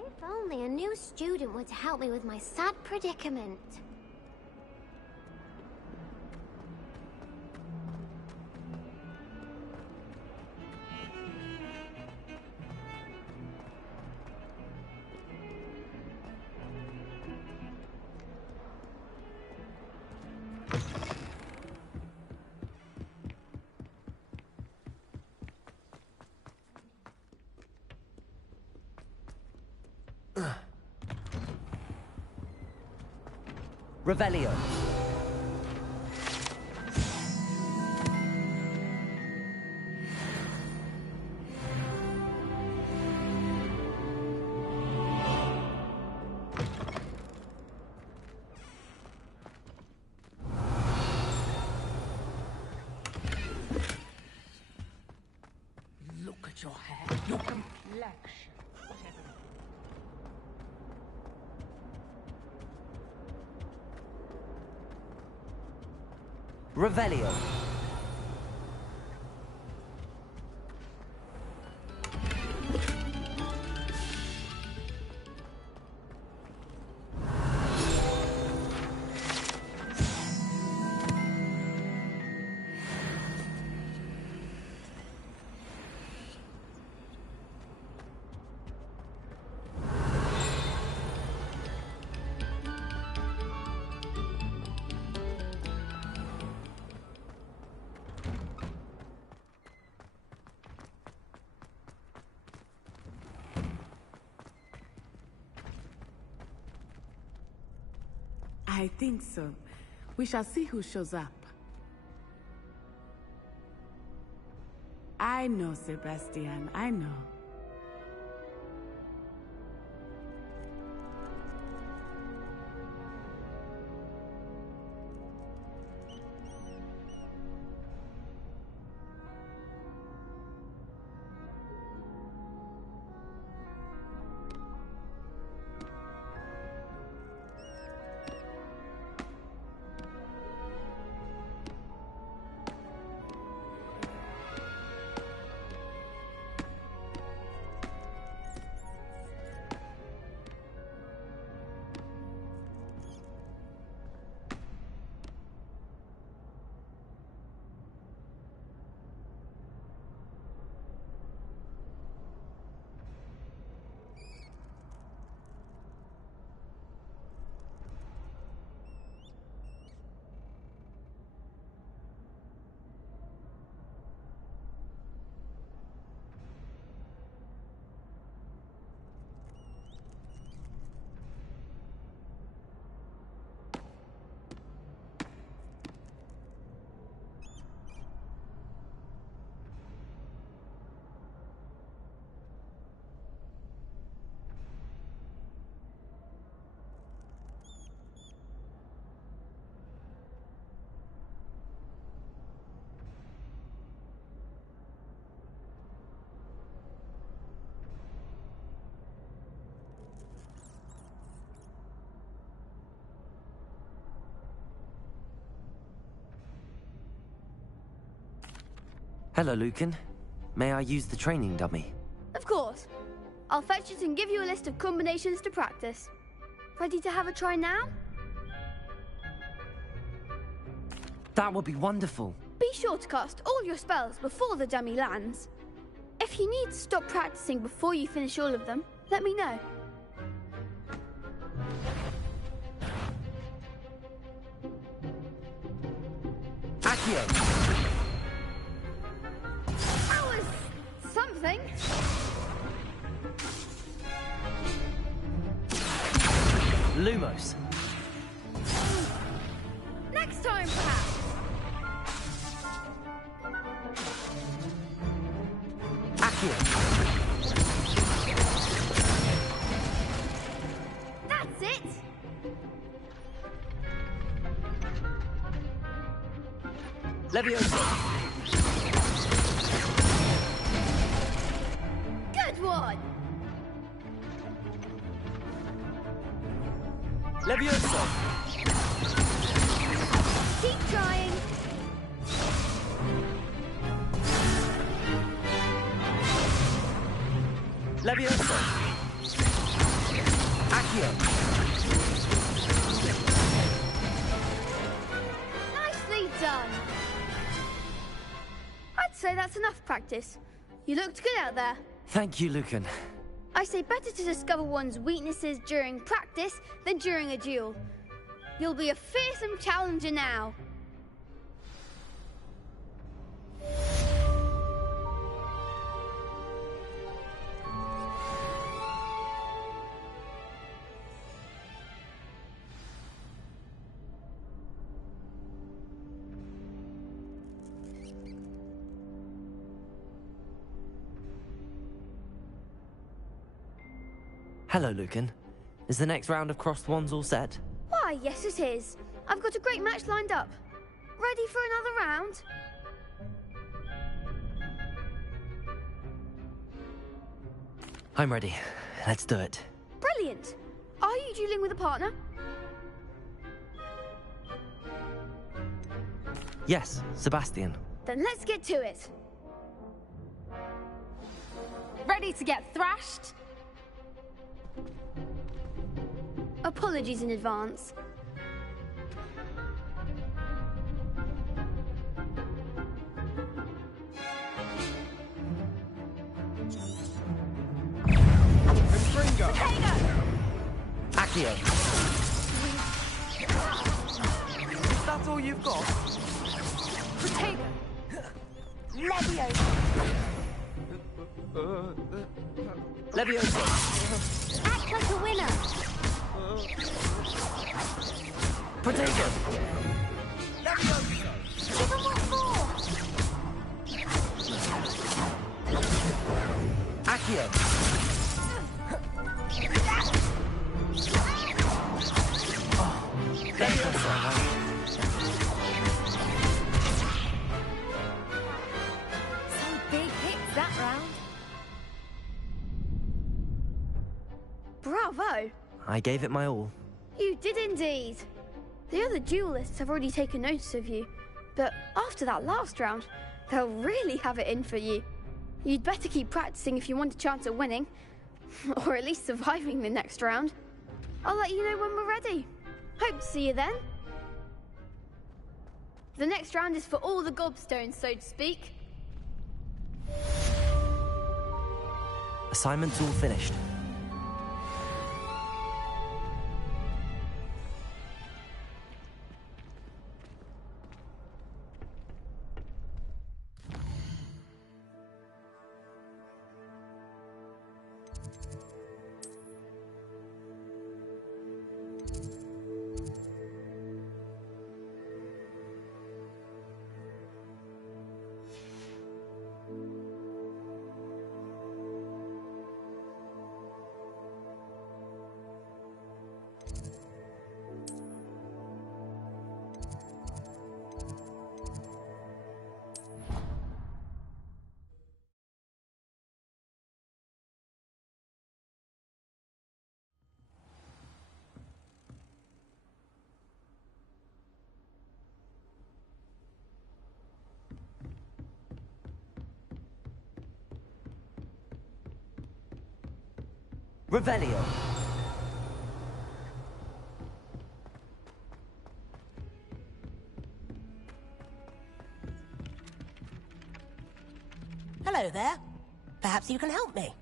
If only a new student were to help me with my sad predicament. Revelio. Look at your hair, your complexion. Revelio. I think so. We shall see who shows up. I know, Sebastian, I know. Hello, Lucan. May I use the training dummy? Of course. I'll fetch it and give you a list of combinations to practice. Ready to have a try now? That would be wonderful. Be sure to cast all your spells before the dummy lands. If you need to stop practicing before you finish all of them, let me know. Accio. That was something. Lumos. Next time, perhaps. Accio. That's it. Leviosa. Good one. Leviosa. Keep trying. Leviosa. Accio. Nicely done. I'd say that's enough practice. You looked good out there. Thank you, Lucan. I say better to discover one's weaknesses during practice than during a duel. You'll be a fearsome challenger now. Hello, Lucan. Is the next round of crossed wands all set? Why, yes it is. I've got a great match lined up. Ready for another round? I'm ready. Let's do it. Brilliant. Are you dueling with a partner? Yes, Sebastian. Then let's get to it. Ready to get thrashed? Apologies in advance. Accio. That's all you've got? Potato. Leviosa. Leviosa. Act like a winner. Potato. Give them what for. Accio. Some big hits that round. Bravo. I gave it my all. You did indeed. The other duelists have already taken notice of you, but after that last round, they'll really have it in for you. You'd better keep practicing if you want a chance at winning, or at least surviving the next round. I'll let you know when we're ready. Hope to see you then. The next round is for all the gobstones, so to speak. Assignment's all finished. Revelio. Hello there. Perhaps you can help me.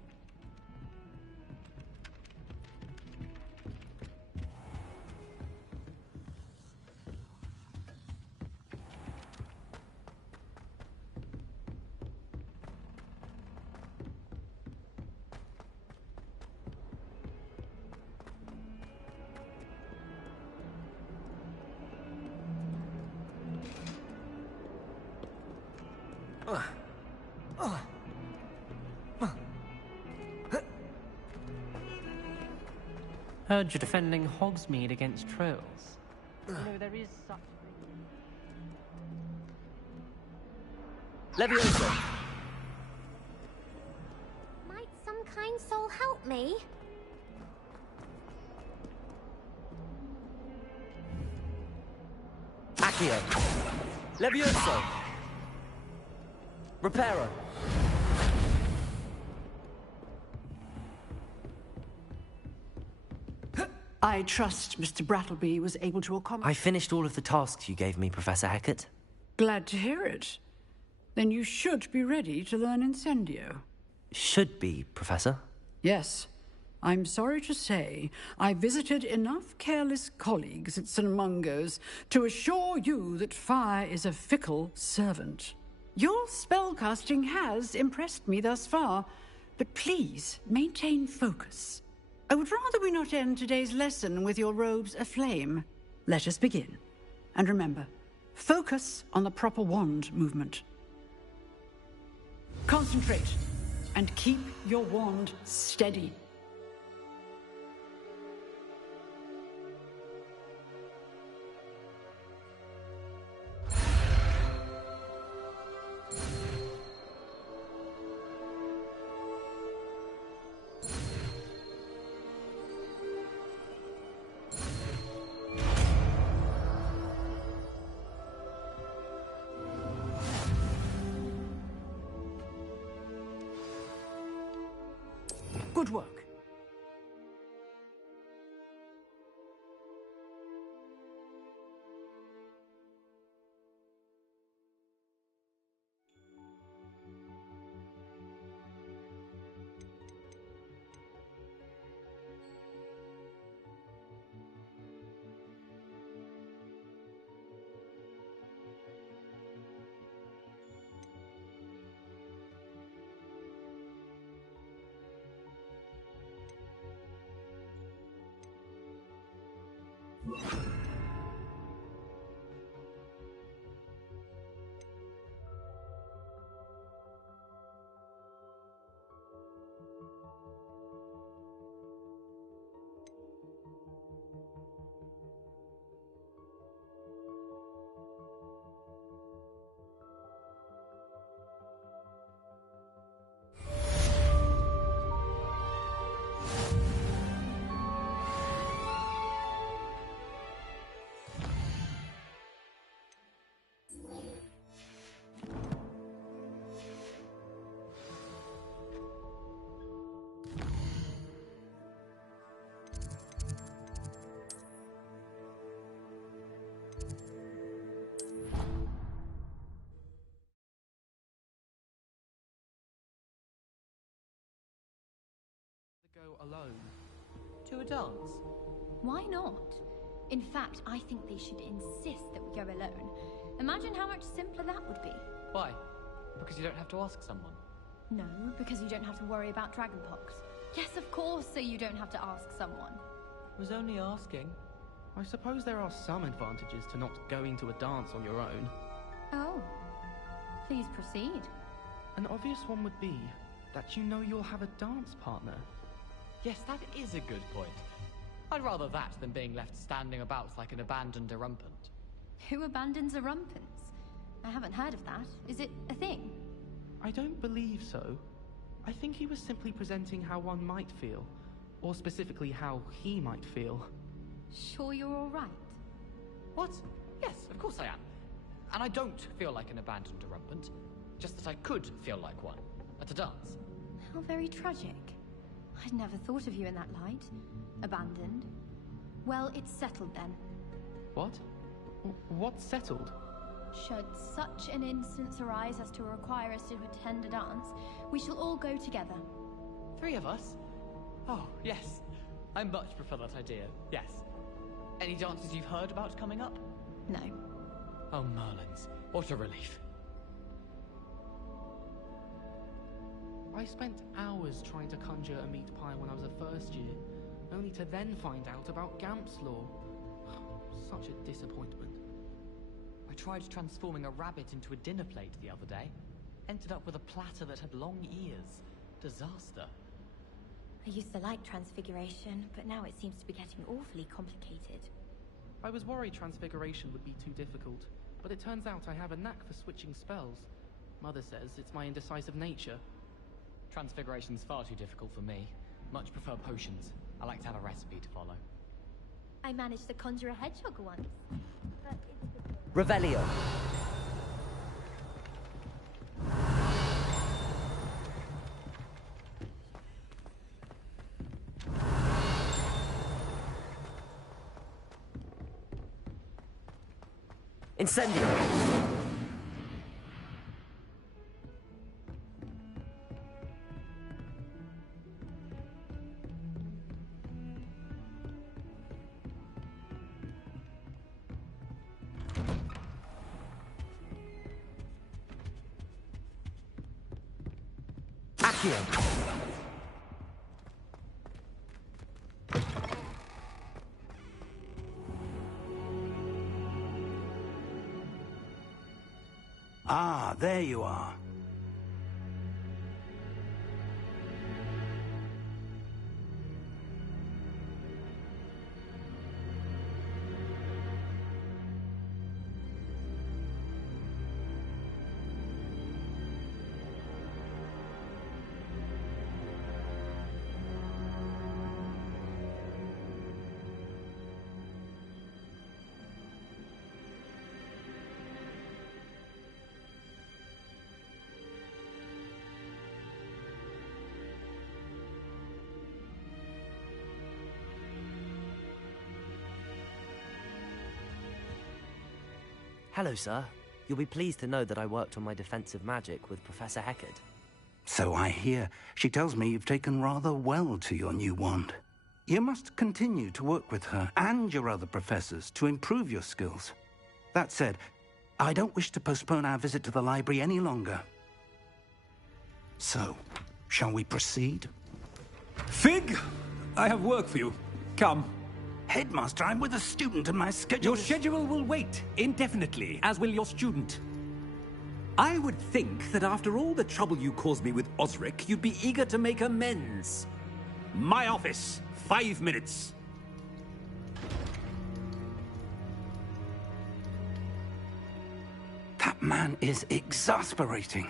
Heard you're defending Hogsmeade against trolls. You know, there is such... Leviosa! Might some kind soul help me? Accio! Levioso! Reparo! I trust Mr. Brattleby was able to accommodate... I finished all of the tasks you gave me, Professor Hecat. Glad to hear it. Then you should be ready to learn Incendio. Should be, Professor. Yes. I'm sorry to say, I visited enough careless colleagues at St. Mungo's to assure you that fire is a fickle servant. Your spellcasting has impressed me thus far, but please maintain focus. I would rather we not end today's lesson with your robes aflame. Let us begin. And remember, focus on the proper wand movement. Concentrate, and keep your wand steady. Good work. Go alone. To a dance? Why not? In fact, I think they should insist that we go alone. Imagine how much simpler that would be. Why? Because you don't have to ask someone. No, because you don't have to worry about dragonpox. Yes, of course, so you don't have to ask someone. I was only asking. I suppose there are some advantages to not going to a dance on your own. Oh. Please proceed. An obvious one would be that you know you'll have a dance partner. Yes, that is a good point. I'd rather that than being left standing about like an abandoned erumpent. Who abandons erumpents? I haven't heard of that. Is it a thing? I don't believe so. I think he was simply presenting how one might feel, or specifically how he might feel. Sure you're all right? What? Yes, of course I am. And I don't feel like an abandoned erumpent, just that I could feel like one at a dance. How very tragic. I'd never thought of you in that light. Abandoned. Well, it's settled then. What? What's settled? Should such an instance arise as to require us to attend a dance, we shall all go together. 3 of us? Oh, yes. I much prefer that idea, yes. Any dances you've heard about coming up? No. Oh, Merlins. What a relief. I spent hours trying to conjure a meat pie when I was a first year, only to then find out about Gamp's law. Such a disappointment. I tried transforming a rabbit into a dinner plate the other day. Ended up with a platter that had long ears. Disaster. I used to like transfiguration, but now it seems to be getting awfully complicated. I was worried transfiguration would be too difficult, but it turns out I have a knack for switching spells. Mother says it's my indecisive nature. Transfiguration's far too difficult for me. Much prefer potions. I like to have a recipe to follow. I managed to conjure a hedgehog once. But it's Revelio. Incendio. Accio. Ah, there you are. Hello, sir. You'll be pleased to know that I worked on my defensive magic with Professor Heckard. So I hear. She tells me you've taken rather well to your new wand. You must continue to work with her and your other professors to improve your skills. That said, I don't wish to postpone our visit to the library any longer. So, shall we proceed? Fig! I have work for you. Come. Headmaster, I'm with a student and my schedule... Your schedule will wait indefinitely, as will your student. I would think that after all the trouble you caused me with Osric, you'd be eager to make amends. My office, 5 minutes. That man is exasperating.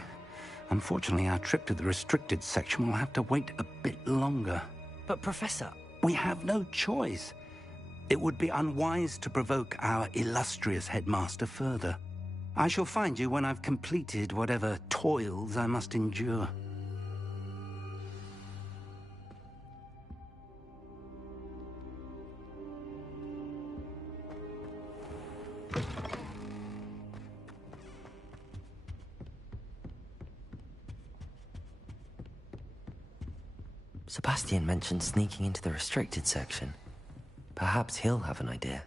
Unfortunately, our trip to the restricted section will have to wait a bit longer. But, Professor... We have no choice. It would be unwise to provoke our illustrious headmaster further. I shall find you when I've completed whatever toils I must endure. Sebastian mentioned sneaking into the restricted section. Perhaps he'll have an idea.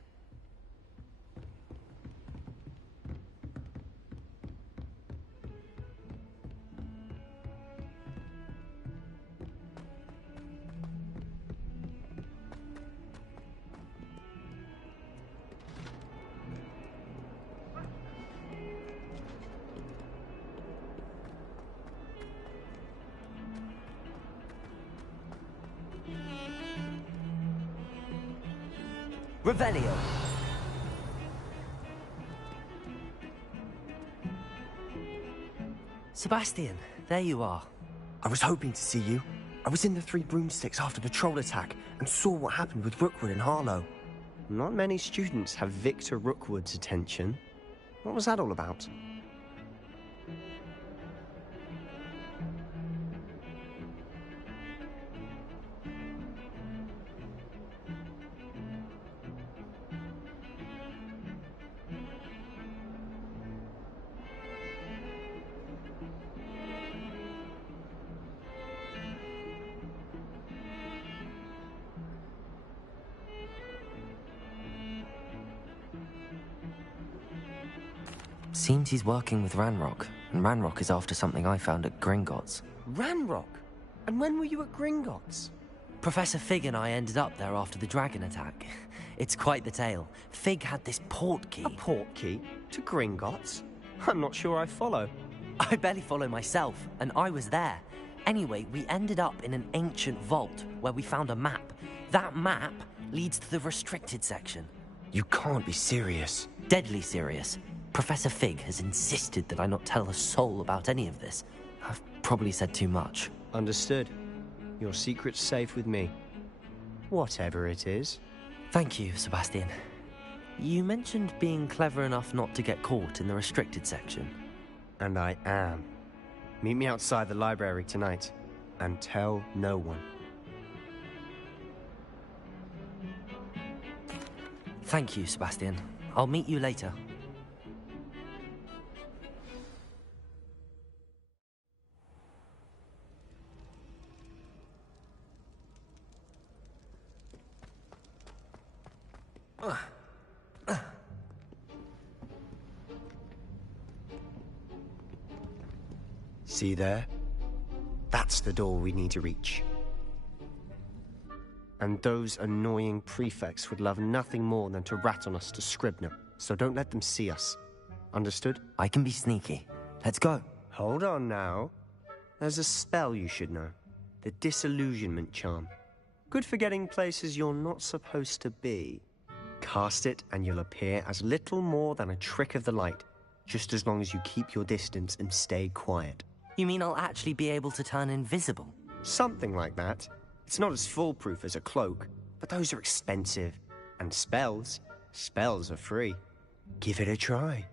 Revelio. Sebastian, there you are. I was hoping to see you. I was in the Three Broomsticks after the troll attack and saw what happened with Rookwood and Harlow. Not many students have Victor Rookwood's attention. What was that all about? Seems he's working with Ranrock, and Ranrock is after something I found at Gringotts. Ranrock? And when were you at Gringotts? Professor Fig and I ended up there after the dragon attack. It's quite the tale. Fig had this port key. A port key? To Gringotts? I'm not sure I follow. I barely follow myself, and I was there. Anyway, we ended up in an ancient vault where we found a map. That map leads to the restricted section. You can't be serious. Deadly serious. Professor Fig has insisted that I not tell a soul about any of this. I've probably said too much. Understood. Your secret's safe with me. Whatever it is. Thank you, Sebastian. You mentioned being clever enough not to get caught in the restricted section. And I am. Meet me outside the library tonight, and tell no one. Thank you, Sebastian. I'll meet you later. See there? That's the door we need to reach. And those annoying prefects would love nothing more than to rat on us to Scribner, so don't let them see us. Understood? I can be sneaky. Let's go. Hold on now. There's a spell you should know. The Disillusionment Charm. Good for getting places you're not supposed to be. Cast it and you'll appear as little more than a trick of the light, just as long as you keep your distance and stay quiet. You mean I'll actually be able to turn invisible? Something like that. It's not as foolproof as a cloak, but those are expensive. And spells are free. Give it a try.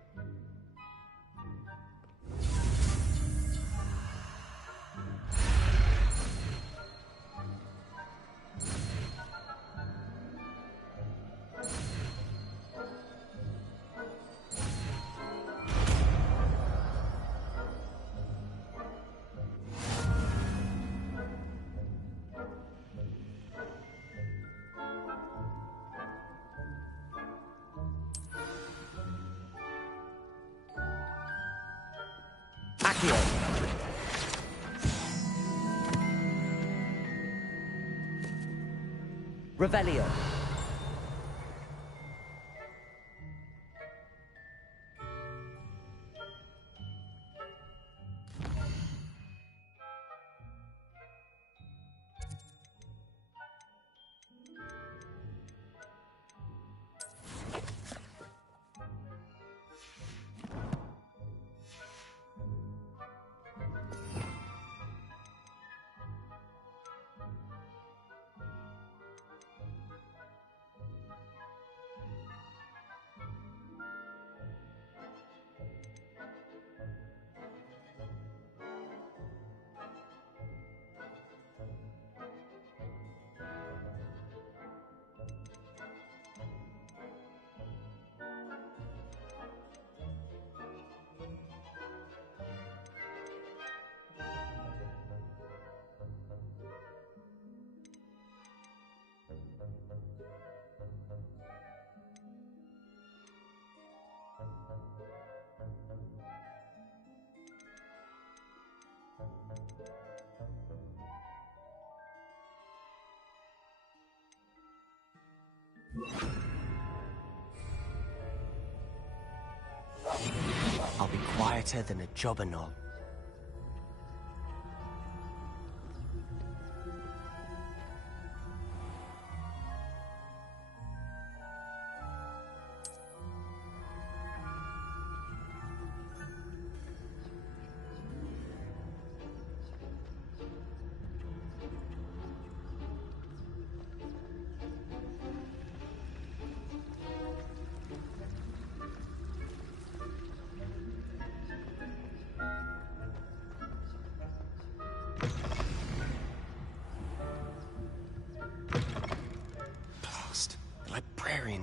Revelio. I'll be quieter than a jobberknoll.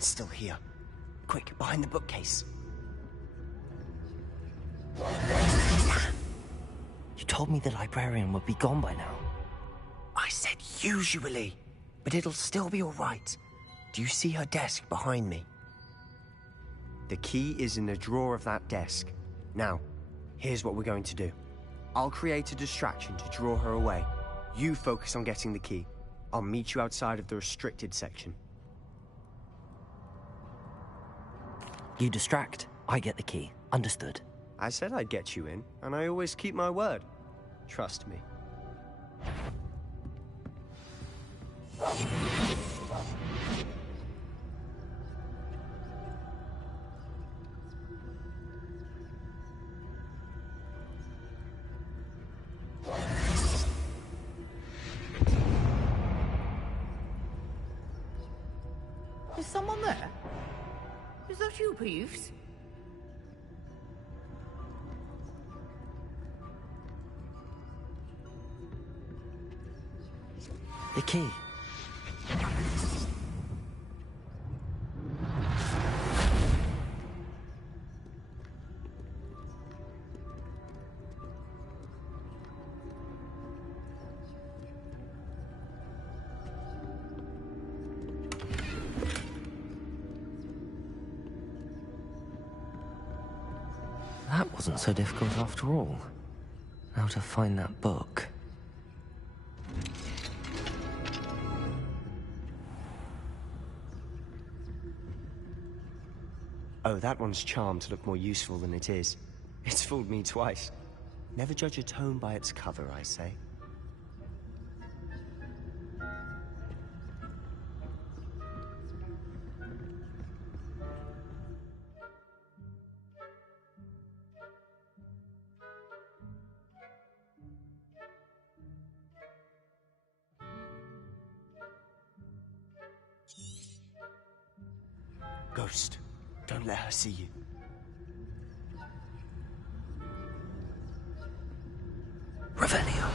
Still here. Quick, behind the bookcase. You told me the librarian would be gone by now. I said usually, but it'll still be all right. Do you see her desk behind me? The key is in the drawer of that desk. Now, here's what we're going to do. I'll create a distraction to draw her away. You focus on getting the key. I'll meet you outside of the restricted section. You distract, I get the key. Understood. I said I'd get you in, and I always keep my word. Trust me. Is someone there? Is that you, Peeves? The key. That wasn't so difficult after all. Now to find that book. Oh, that one's charmed to look more useful than it is. It's fooled me twice. Never judge a tome by its cover, I say. Ghost, don't let her see you. Revelio.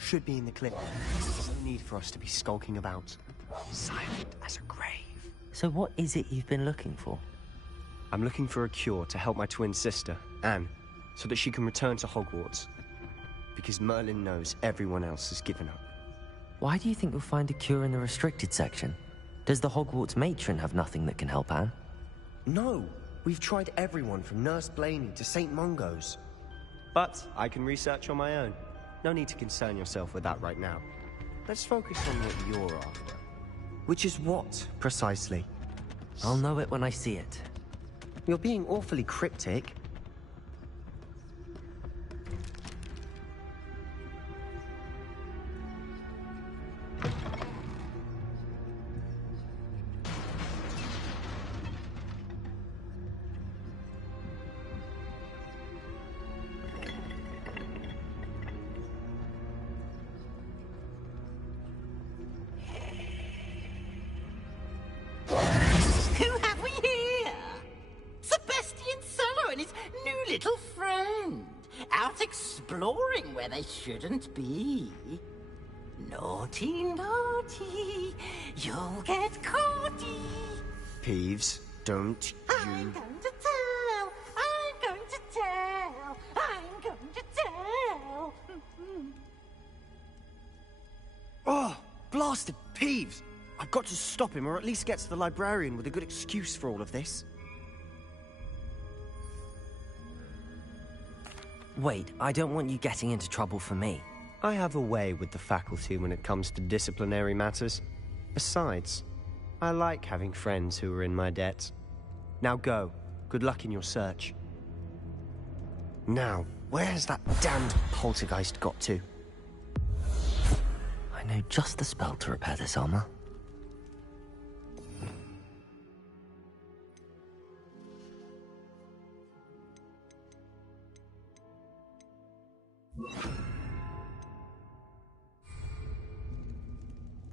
Should be in the clip. There's no need for us to be skulking about. Silent as a grave. So what is it you've been looking for? I'm looking for a cure to help my twin sister, Anne, so that she can return to Hogwarts. Because Merlin knows everyone else has given up. Why do you think you'll find a cure in the restricted section? Does the Hogwarts matron have nothing that can help Anne? No! We've tried everyone from Nurse Blaney to St. Mungo's. But I can research on my own. No need to concern yourself with that right now. Let's focus on what you're after. Which is what, precisely? I'll know it when I see it. You're being awfully cryptic. Who have we here? Sebastian Cello and his new little friend. Out exploring where they shouldn't be. Naughty, naughty. You'll get caughty. Peeves, don't I'm going to tell. I'm going to tell. I'm going to tell. Oh, blasted Peeves! I've got to stop him, or at least get to the librarian with a good excuse for all of this. Wait, I don't want you getting into trouble for me. I have a way with the faculty when it comes to disciplinary matters. Besides, I like having friends who are in my debt. Now go. Good luck in your search. Now, where's that damned poltergeist got to? I know just the spell to repair this armor.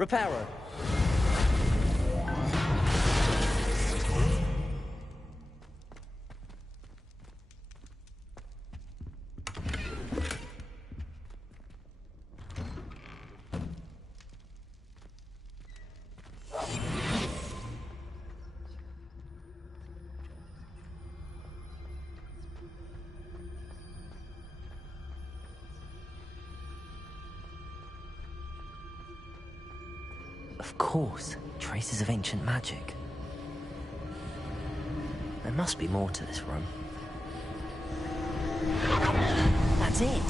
Reparo. Of course, traces of ancient magic. There must be more to this room. That's it!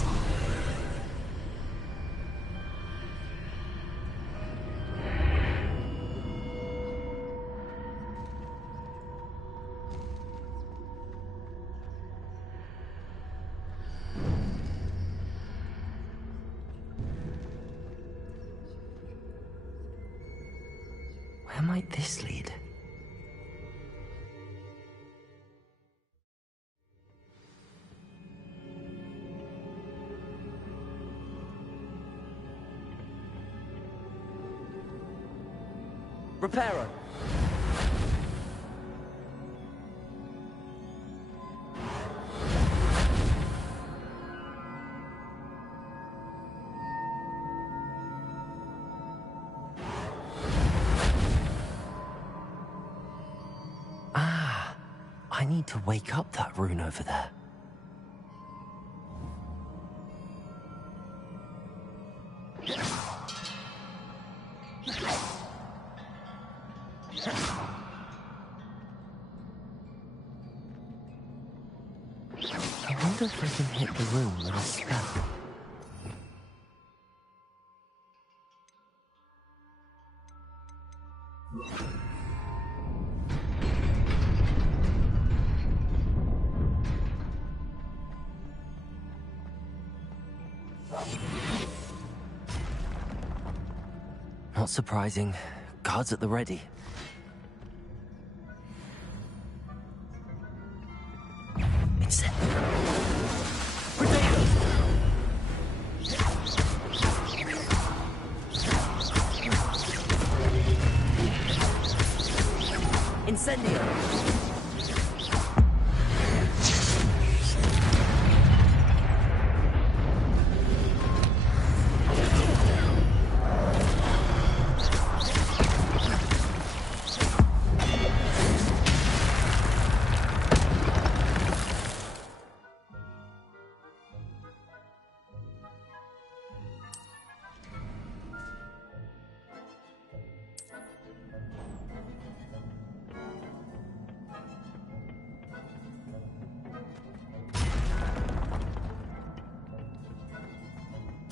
Where might this lead? Reparo. I need to wake up that rune over there. I wonder if I can hit the rune with a spell. Not surprising. Guards at the ready. It's it. Incendio!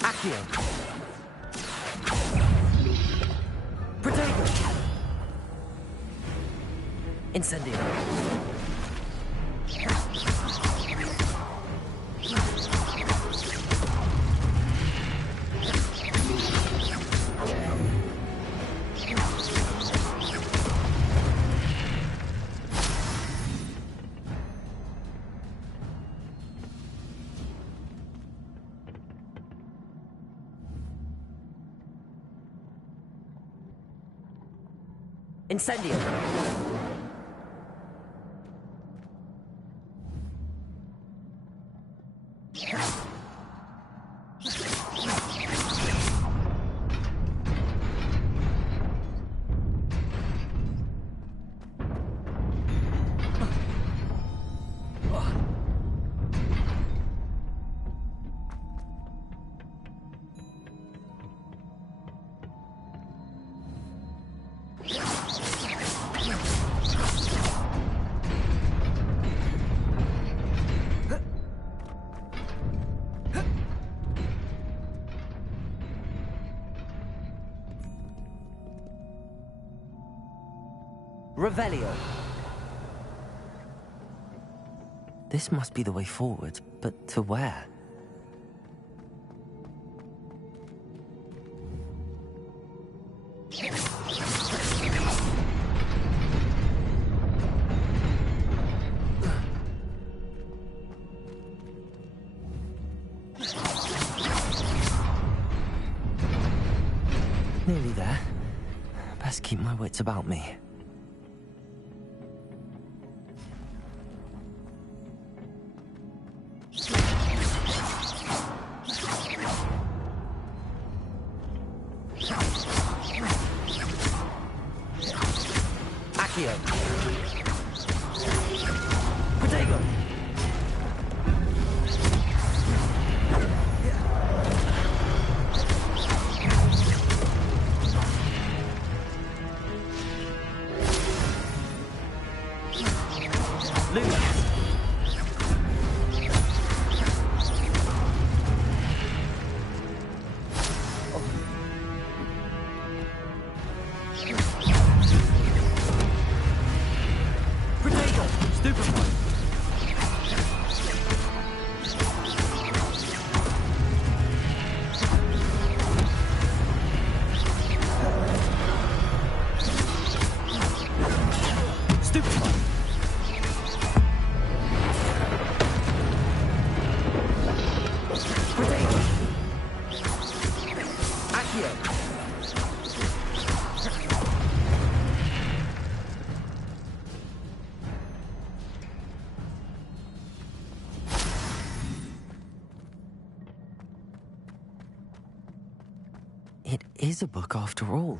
Accio. Protego. Incendio. Incendio. Revelio. This must be the way forward, but to where? Nearly there. best keep my wits about me. Accio. Protego. It is a book after all.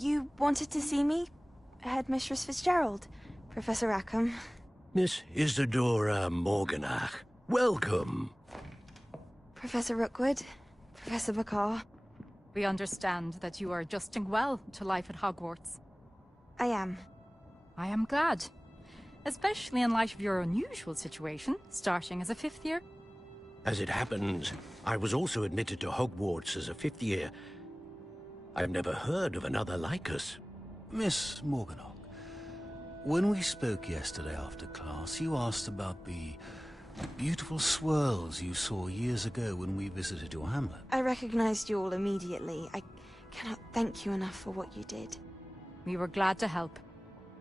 You wanted to see me? Headmistress Fitzgerald, Professor Rackham. Miss Isadora Morganach, welcome. Professor Rookwood, Professor Bakar. We understand that you are adjusting well to life at Hogwarts. I am. I am glad. Especially in light of your unusual situation, starting as a 5th year. As it happens, I was also admitted to Hogwarts as a 5th year. I've never heard of another like us. Miss Morganach, when we spoke yesterday after class, you asked about the beautiful swirls you saw years ago when we visited your hamlet. I recognized you all immediately. I cannot thank you enough for what you did. We were glad to help.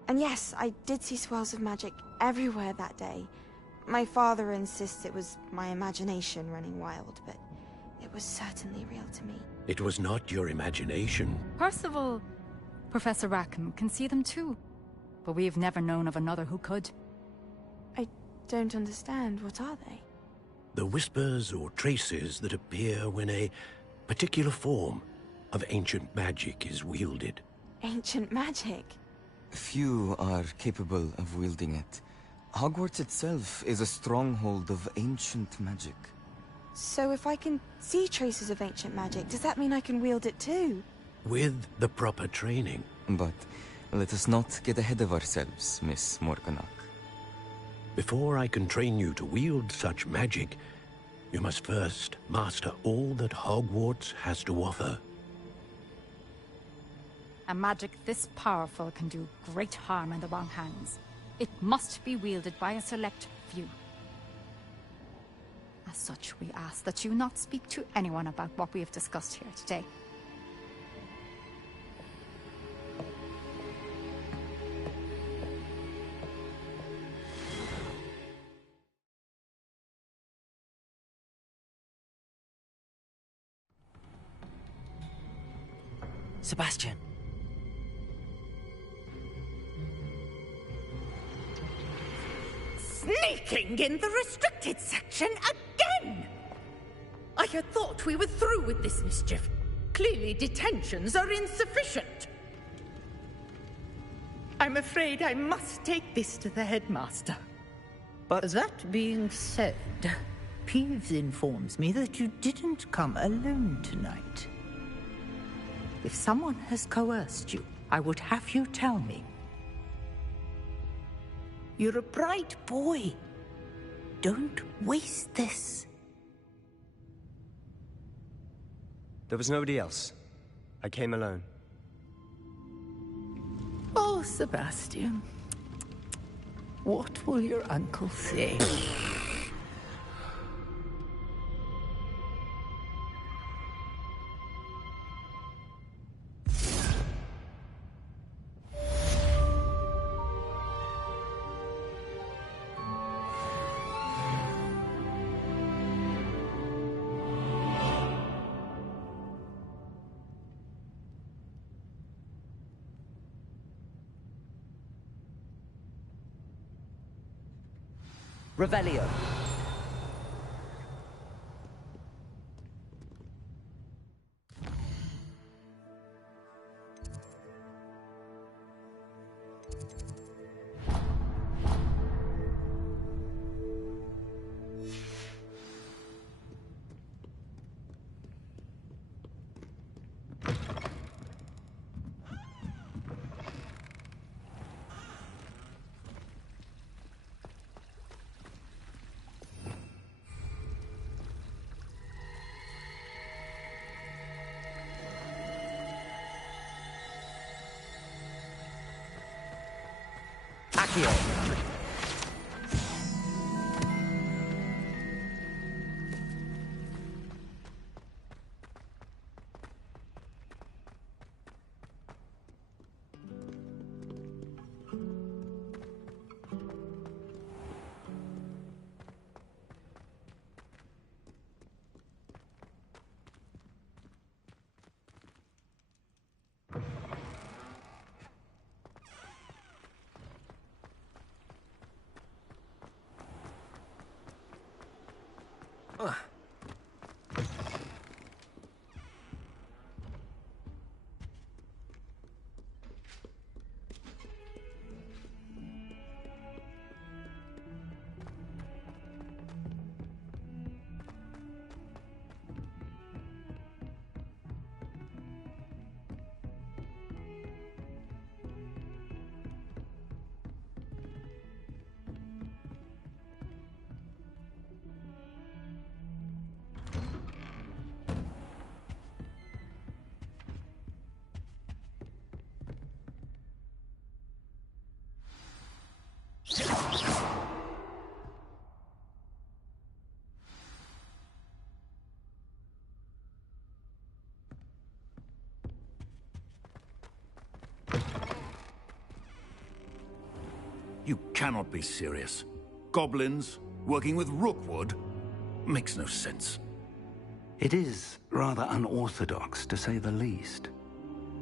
And yes, I did see swirls of magic everywhere that day. My father insists it was my imagination running wild, but it was certainly real to me. It was not your imagination. Percival, Professor Rackham can see them too. But we've never known of another who could. I don't understand. What are they? The whispers or traces that appear when a particular form of ancient magic is wielded. Ancient magic? Few are capable of wielding it. Hogwarts itself is a stronghold of ancient magic. So if I can see traces of ancient magic, does that mean I can wield it too? With the proper training. But let us not get ahead of ourselves, Miss Morganach. Before I can train you to wield such magic, you must first master all that Hogwarts has to offer. A magic this powerful can do great harm in the wrong hands. It must be wielded by a select few. As such, we ask that you not speak to anyone about what we have discussed here today. Sebastian. Sneaking in the restricted section again! I had thought we were through with this mischief. Clearly detentions are insufficient. I'm afraid I must take this to the headmaster. But that being said, Peeves informs me that you didn't come alone tonight. If someone has coerced you, I would have you tell me. You're a bright boy. Don't waste this. There was nobody else. I came alone. Oh, Sebastian. What will your uncle say? Revelio. Accio. You cannot be serious. Goblins working with Rookwood? Makes no sense. It is rather unorthodox, to say the least.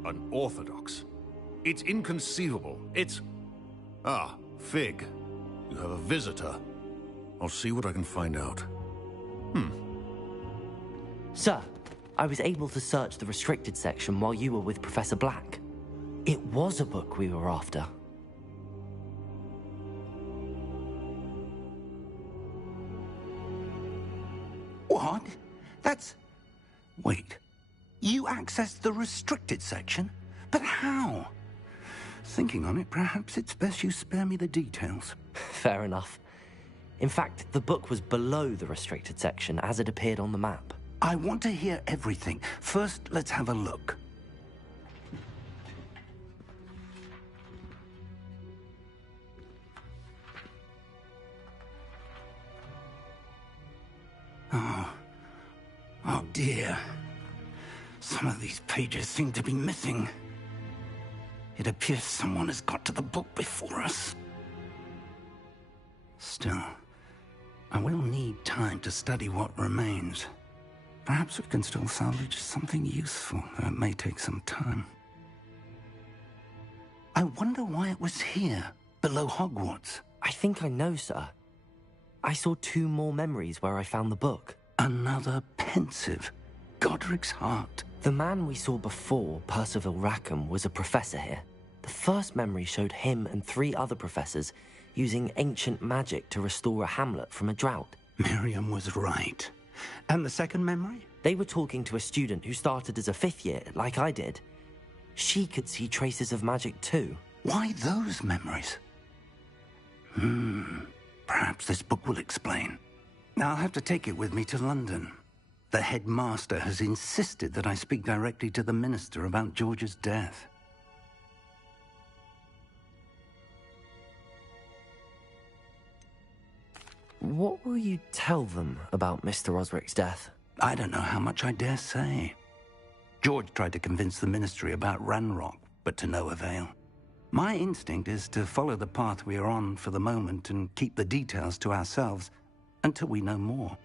Unorthodox? It's inconceivable. It's... Ah, Fig. You have a visitor. I'll see what I can find out. Sir, I was able to search the restricted section while you were with Professor Black. It was a book we were after. What? That's... Wait. You accessed the restricted section? But how? Thinking on it, perhaps it's best you spare me the details. Fair enough. In fact, the book was below the restricted section as it appeared on the map. I want to hear everything. First, let's have a look. Oh dear. Some of these pages seem to be missing. It appears someone has got to the book before us. Still, I will need time to study what remains. Perhaps we can still salvage something useful, though it may take some time. I wonder why it was here, below Hogwarts. I think I know, sir. I saw 2 more memories where I found the book. Another pensive. Godric's heart. The man we saw before, Percival Rackham, was a professor here. The first memory showed him and 3 other professors using ancient magic to restore a hamlet from a drought. Miriam was right. And the second memory? They were talking to a student who started as a 5th year, like I did. She could see traces of magic too. Why those memories? Perhaps this book will explain. I'll have to take it with me to London. The headmaster has insisted that I speak directly to the minister about George's death. What will you tell them about Mr. Osric's death? I don't know how much I dare say. George tried to convince the ministry about Ranrock, but to no avail. My instinct is to follow the path we are on for the moment and keep the details to ourselves until we know more.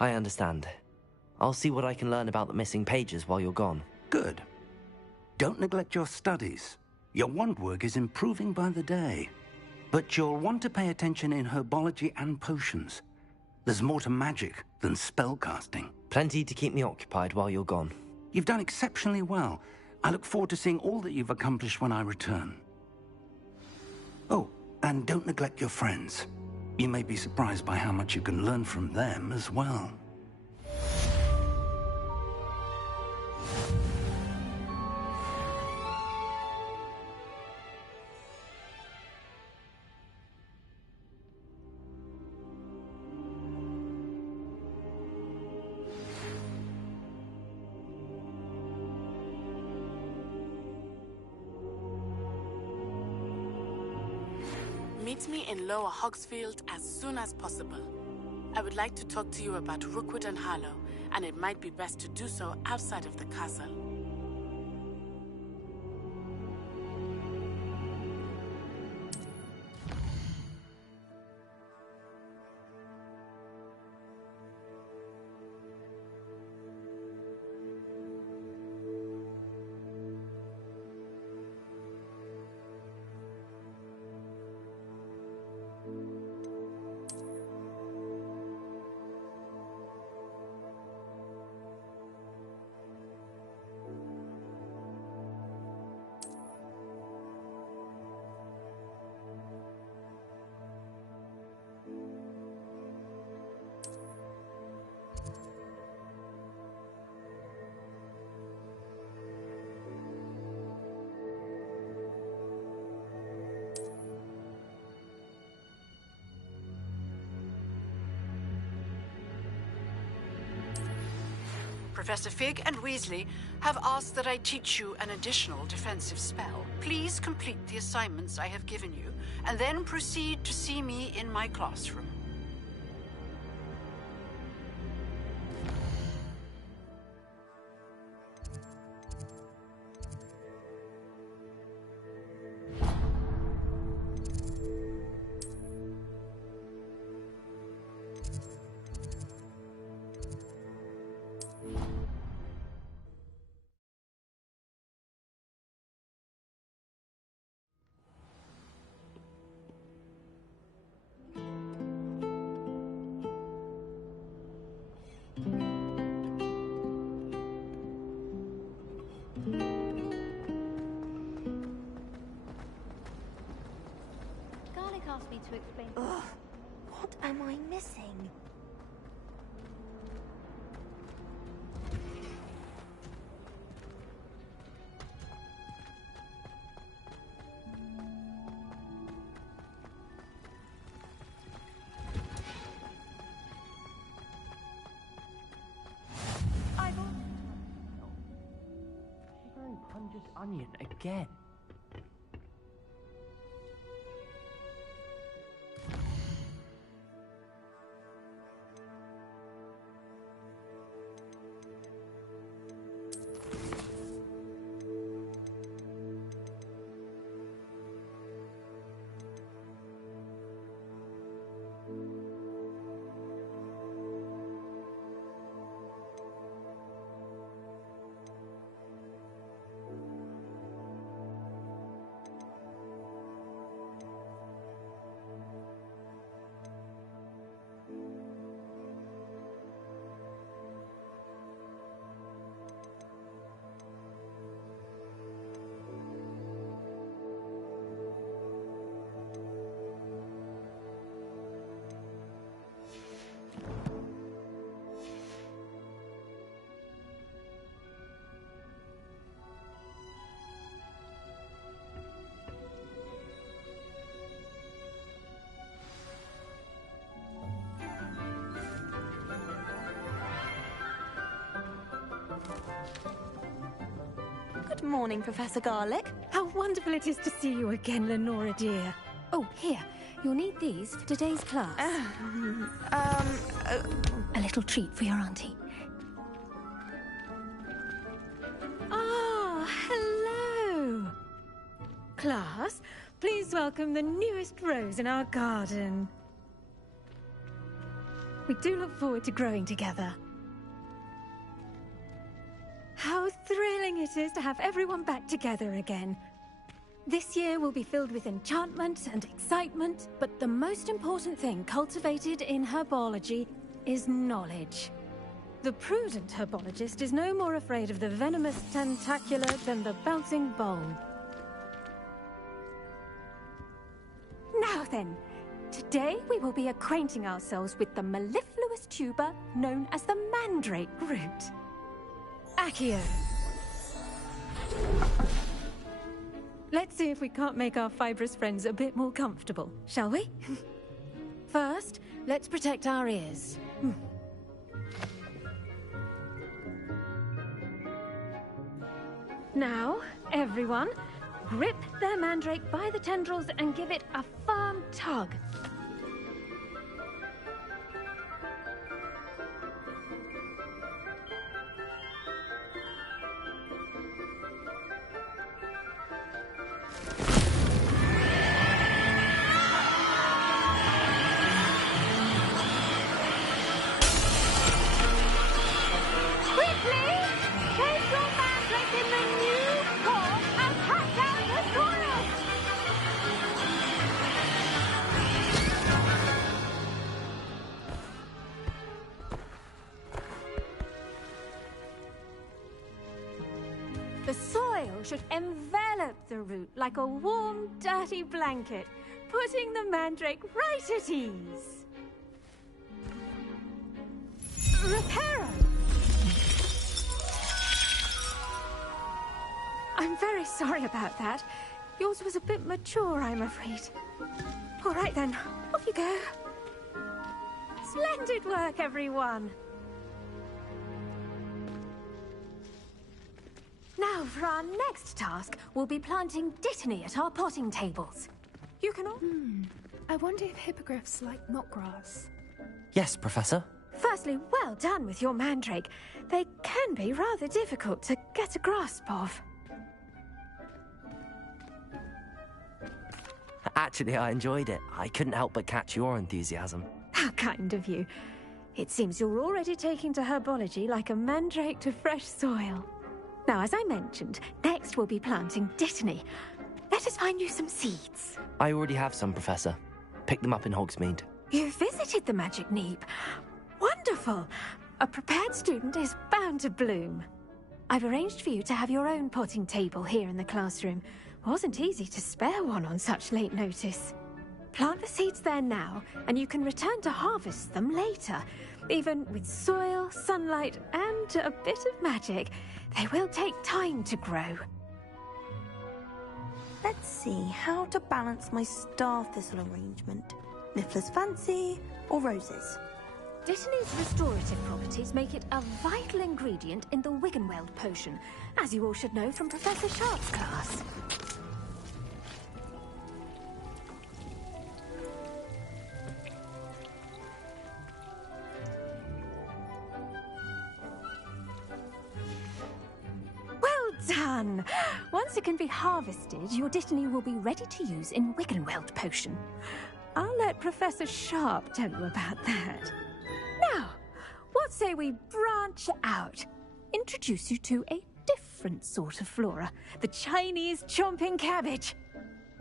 I understand. I'll see what I can learn about the missing pages while you're gone. Good. Don't neglect your studies. Your wand work is improving by the day. But you'll want to pay attention in herbology and potions. There's more to magic than spellcasting. Plenty to keep me occupied while you're gone. You've done exceptionally well. I look forward to seeing all that you've accomplished when I return. Oh, and don't neglect your friends. You may be surprised by how much you can learn from them as well. Meet me in Lower Hogsfield as soon as possible. I would like to talk to you about Rookwood and Harlow, and it might be best to do so outside of the castle. Professor Fig and Weasley have asked that I teach you an additional defensive spell. Please complete the assignments I have given you, and then proceed to see me in my classroom. me to explain. Ugh, what am I missing? Pungent onion again. Good morning, Professor Garlick. How wonderful it is to see you again, Lenora dear. Oh, here. You'll need these for today's class. A little treat for your auntie. Ah, hello. Class, please welcome the newest rose in our garden. We do look forward to growing together. How thrilling it is to have everyone back together again. This year will be filled with enchantment and excitement, but the most important thing cultivated in herbology is knowledge. The prudent herbologist is no more afraid of the venomous tentacular than the bouncing bulb. Now then, today we will be acquainting ourselves with the mellifluous tuber known as the mandrake root. Accio. Let's see if we can't make our fibrous friends a bit more comfortable, shall we? First, let's protect our ears. Now, everyone, grip their mandrake by the tendrils and give it a firm tug. The soil should envelop the root like a warm, dirty blanket, putting the mandrake right at ease. Reparo! I'm very sorry about that. Yours was a bit mature, I'm afraid. All right then, off you go. Splendid work, everyone. Now, for our next task, we'll be planting dittany at our potting tables. You can all... I wonder if hippogriffs like knotgrass. Yes, Professor. Firstly, well done with your mandrake. They can be rather difficult to get a grasp of. Actually, I enjoyed it. I couldn't help but catch your enthusiasm. How kind of you. It seems you're already taking to herbology like a mandrake to fresh soil. Now, as I mentioned, next we'll be planting dittany. Let us find you some seeds. I already have some, Professor. Picked them up in Hogsmeade. You visited the Magic Neep. Wonderful! A prepared student is bound to bloom. I've arranged for you to have your own potting table here in the classroom. Wasn't easy to spare one on such late notice. Plant the seeds there now, and you can return to harvest them later. Even with soil, sunlight, and a bit of magic, they will take time to grow. Let's see how to balance my star thistle arrangement. Niffler's fancy or roses? Dittany's restorative properties make it a vital ingredient in the Wiggenweld potion, as you all should know from Professor Sharp's class. Well done! Once it can be harvested, your Dittany will be ready to use in Wiggenweld potion. I'll let Professor Sharp tell you about that. Now, what say we branch out? Introduce you to a different sort of flora, the Chinese chomping cabbage.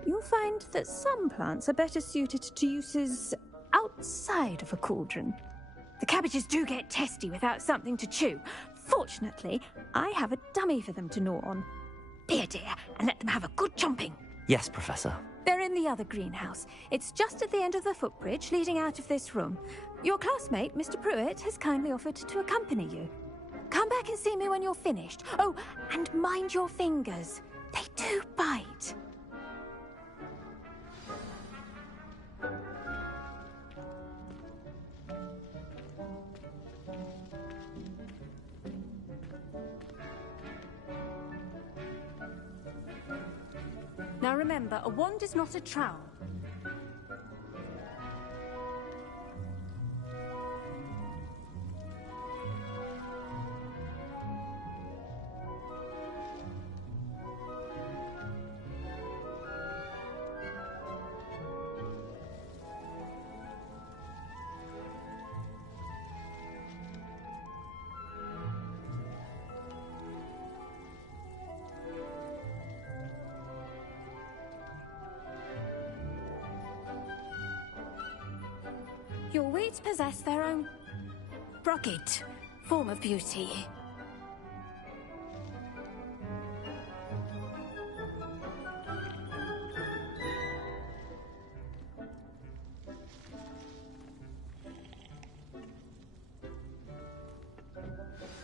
You'll find that some plants are better suited to uses outside of a cauldron. The cabbages do get testy without something to chew. Fortunately, I have a dummy for them to gnaw on. Be a dear and let them have a good chomping. Yes, Professor. They're in the other greenhouse. It's just at the end of the footbridge leading out of this room. Your classmate, Mr. Pruitt, has kindly offered to accompany you. Come back and see me when you're finished. Oh, and mind your fingers. They do bite. Now remember, a wand is not a trowel. Your weeds possess their own rugged form of beauty.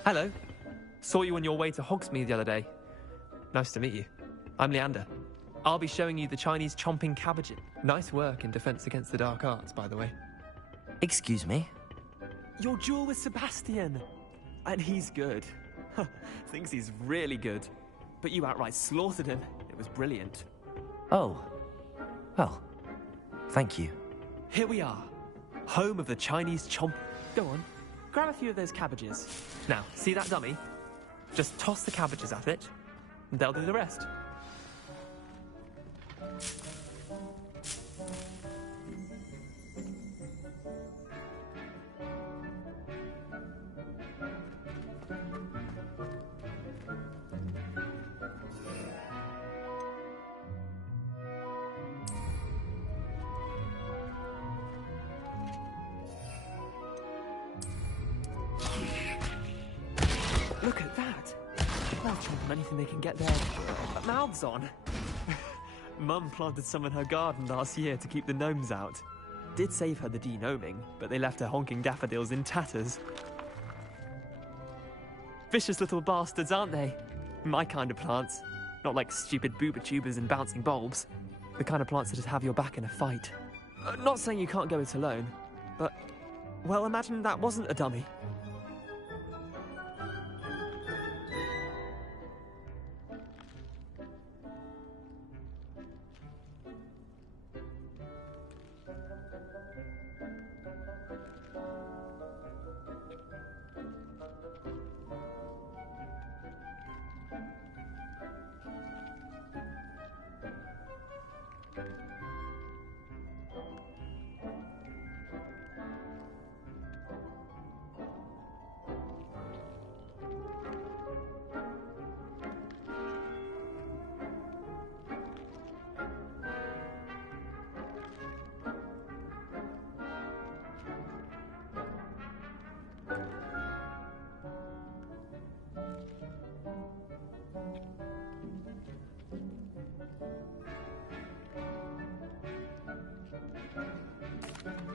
Hello. Saw you on your way to Hogsmeade the other day. Nice to meet you. I'm Leander. I'll be showing you the Chinese chomping cabbage. Nice work in Defense Against the Dark Arts, by the way. Excuse me? Your duel with Sebastian. And he's good. Thinks he's really good. But you outright slaughtered him. It was brilliant. Oh. Well, thank you. Here we are. Home of the Chinese chomp... Go on. Grab a few of those cabbages. Now, see that dummy? Just toss the cabbages at it, and they'll do the rest. Look at that! They'll chomp on anything they can get their mouths on. Mum planted some in her garden last year to keep the gnomes out. Did save her the de-gnoming, but they left her honking daffodils in tatters. Vicious little bastards, aren't they? My kind of plants. Not like stupid booba tubers and bouncing bulbs. The kind of plants that just have your back in a fight. Not saying you can't go it alone, but... well, imagine that wasn't a dummy.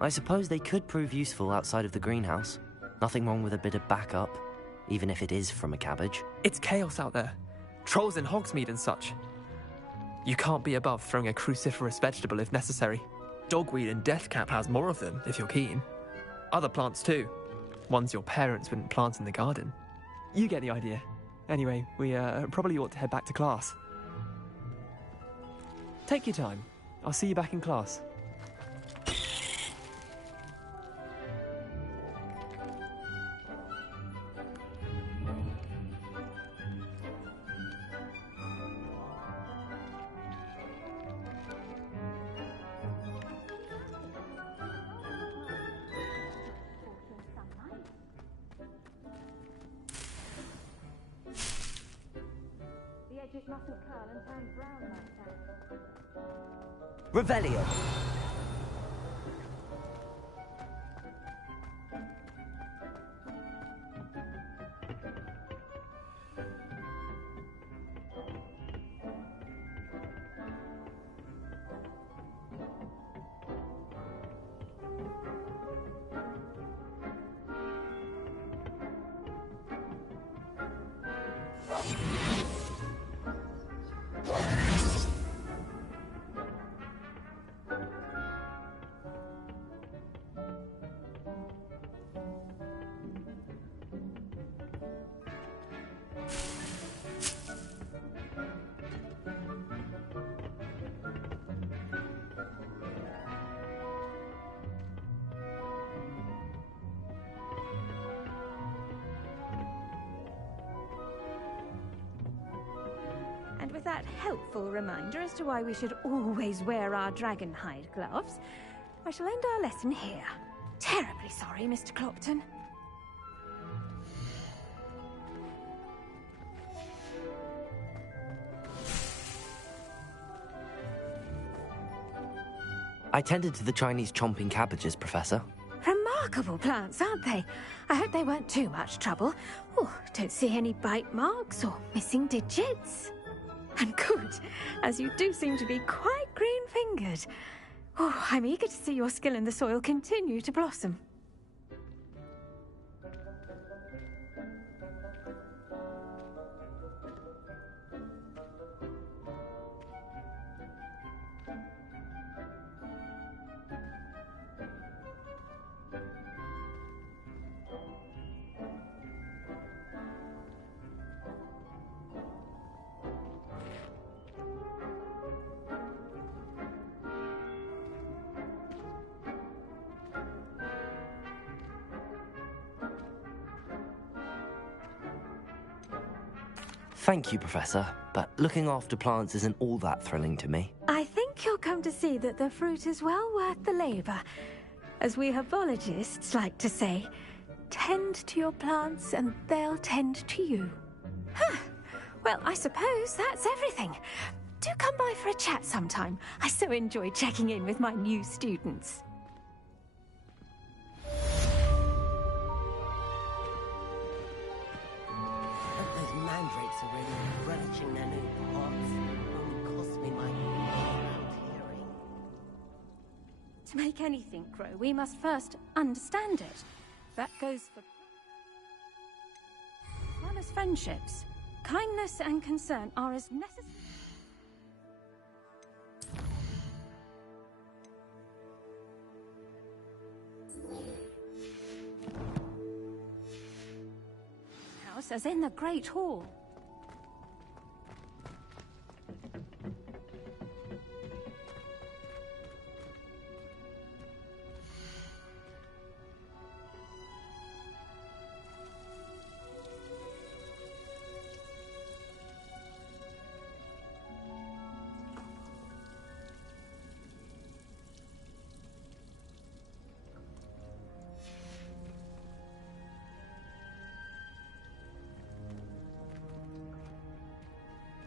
I suppose they could prove useful outside of the greenhouse. Nothing wrong with a bit of backup, even if it is from a cabbage. It's chaos out there. Trolls in Hogsmeade and such. You can't be above throwing a cruciferous vegetable if necessary. Dogweed and deathcap has more of them, if you're keen. Other plants too. Ones your parents wouldn't plant in the garden. You get the idea. Anyway, we probably ought to head back to class. Take your time. I'll see you back in class. The edges mustn't curl and turn brown like that. Revelio. And with that helpful reminder as to why we should always wear our dragon hide gloves, I shall end our lesson here. Terribly sorry, Mr. Clopton. I tended to the Chinese chomping cabbages, Professor. Remarkable plants, aren't they? I hope they weren't too much trouble. Oh, don't see any bite marks or missing digits. And good, as you do seem to be quite green-fingered. Oh, I'm eager to see your skill in the soil continue to blossom. Thank you, Professor, but looking after plants isn't all that thrilling to me. I think you'll come to see that the fruit is well worth the labour. As we herbologists like to say, tend to your plants and they'll tend to you. Huh. Well, I suppose that's everything. Do come by for a chat sometime. I so enjoy checking in with my new students. Those mandrakes are really relishing their new pots. Only cost me my around hearing. To make anything grow, we must first understand it. That goes for... as well as friendships. Kindness and concern are as necessary... house as in the Great Hall.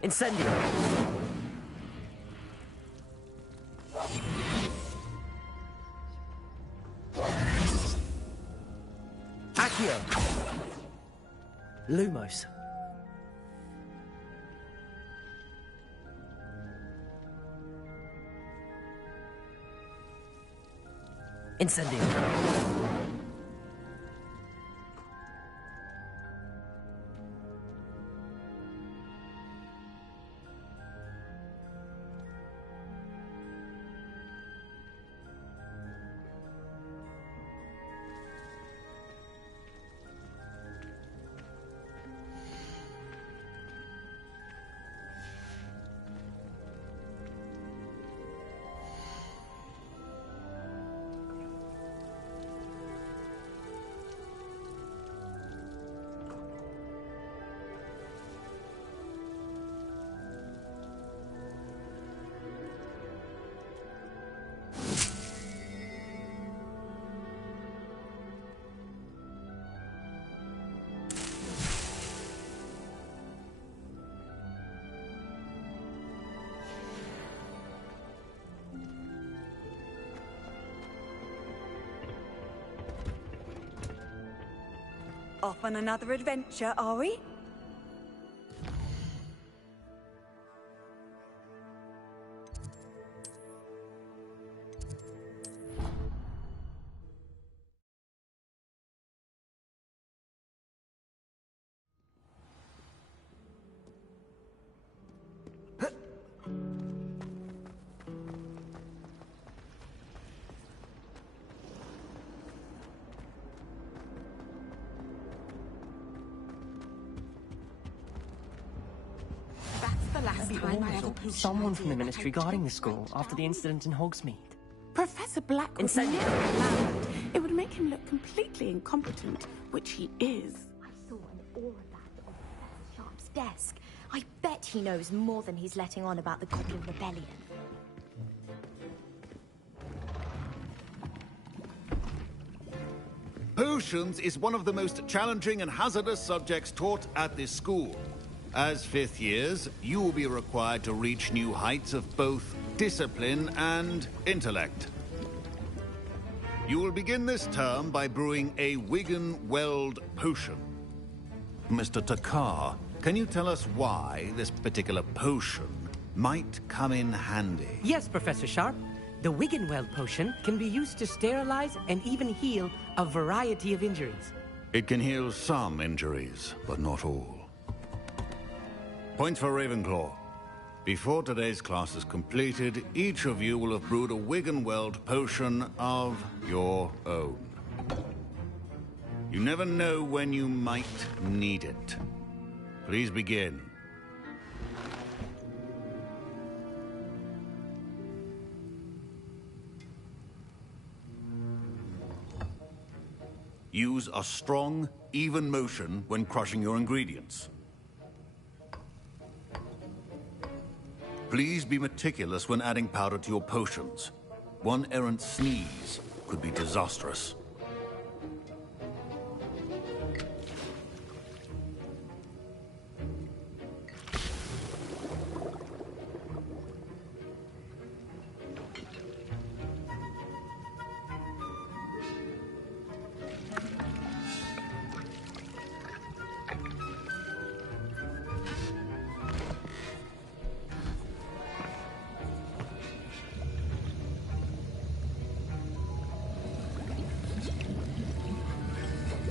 Incendio! Accio! Lumos. Incendio. Off on another adventure, are we? Someone from the Ministry guarding the school after the incident in Hogsmeade. Professor Black would Incendio. never allow it. It would make him look completely incompetent, which he is. I saw an aura band on Professor Sharp's desk. I bet he knows more than he's letting on about the Goblin Rebellion. Potions is one of the most challenging and hazardous subjects taught at this school. As fifth years, you will be required to reach new heights of both discipline and intellect. You will begin this term by brewing a Wigan-Weld potion. Mr. Takar, can you tell us why this particular potion might come in handy? Yes, Professor Sharp. The Wiggenweld potion can be used to sterilize and even heal a variety of injuries. It can heal some injuries, but not all. Points for Ravenclaw. Before today's class is completed, each of you will have brewed a Wiggenweld potion of your own. You never know when you might need it. Please begin. Use a strong, even motion when crushing your ingredients. Please be meticulous when adding powder to your potions. One errant sneeze could be disastrous.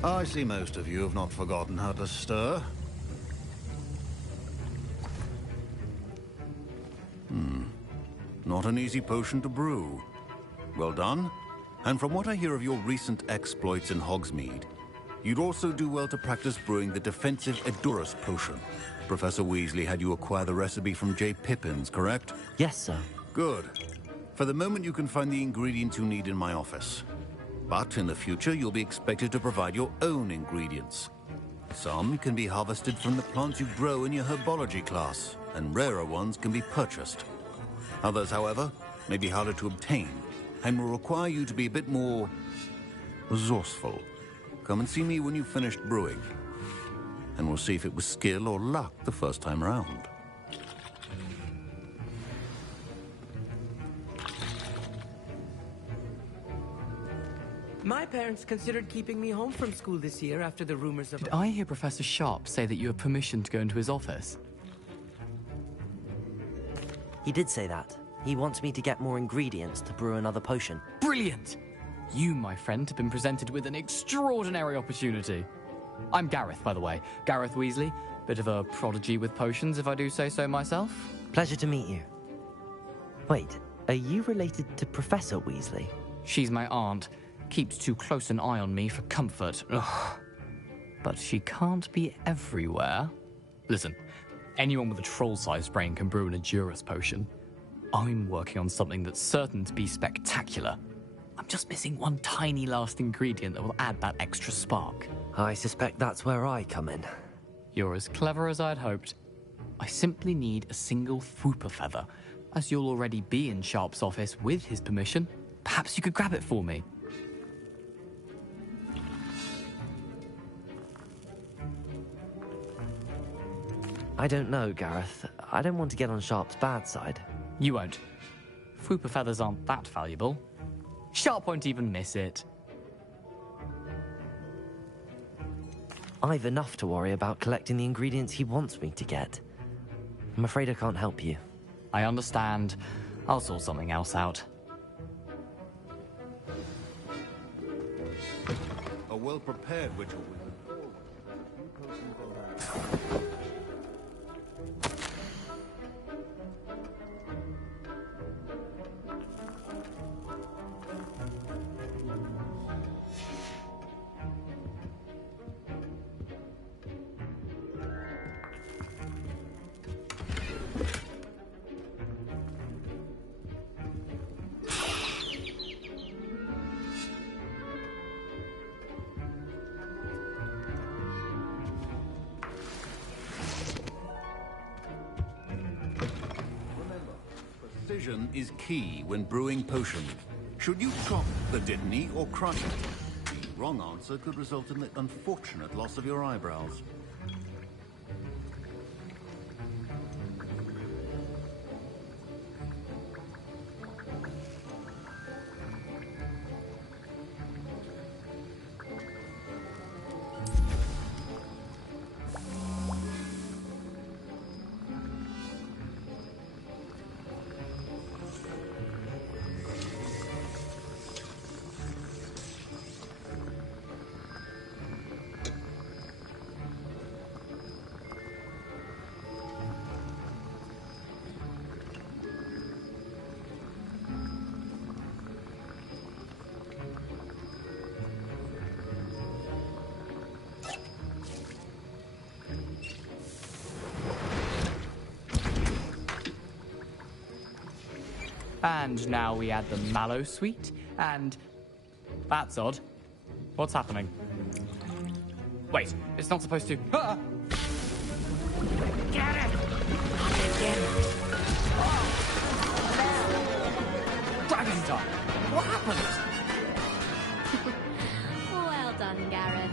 I see most of you have not forgotten how to stir. Not an easy potion to brew. Well done. And from what I hear of your recent exploits in Hogsmeade, you'd also do well to practice brewing the defensive Edurus potion. Professor Weasley had you acquire the recipe from J. Pippins, correct? Yes, sir. Good. For the moment, you can find the ingredients you need in my office. But in the future, you'll be expected to provide your own ingredients. Some can be harvested from the plants you grow in your herbology class, and rarer ones can be purchased. Others, however, may be harder to obtain, and will require you to be a bit more resourceful. Come and see me when you've finished brewing, and we'll see if it was skill or luck the first time around. My parents considered keeping me home from school this year after the rumors of... Did I hear Professor Sharp say that you have permission to go into his office? He did say that. He wants me to get more ingredients to brew another potion. Brilliant! You, my friend, have been presented with an extraordinary opportunity. I'm Gareth, by the way. Gareth Weasley. Bit of a prodigy with potions, if I do say so myself. Pleasure to meet you. Wait, are you related to Professor Weasley? She's my aunt. Keeps too close an eye on me for comfort. Ugh. But she can't be everywhere. Listen, anyone with a troll-sized brain can brew an Edurus potion. I'm working on something that's certain to be spectacular. I'm just missing one tiny last ingredient that will add that extra spark. I suspect that's where I come in. You're as clever as I'd hoped. I simply need a single Fwooper feather. As you'll already be in Sharp's office with his permission, perhaps you could grab it for me. I don't know, Gareth. I don't want to get on Sharp's bad side. You won't. Fwooper feathers aren't that valuable. Sharp won't even miss it. I've enough to worry about collecting the ingredients he wants me to get. I'm afraid I can't help you. I understand. I'll sort something else out. A well-prepared witch will precision is key when brewing potions. Should you chop the Dittany or crush it? The wrong answer could result in the unfortunate loss of your eyebrows. And now we add the mallow sweet, and... That's odd. What's happening? Wait, it's not supposed to... Ah! Get it! Dragon time! What happened? Well done, Gareth.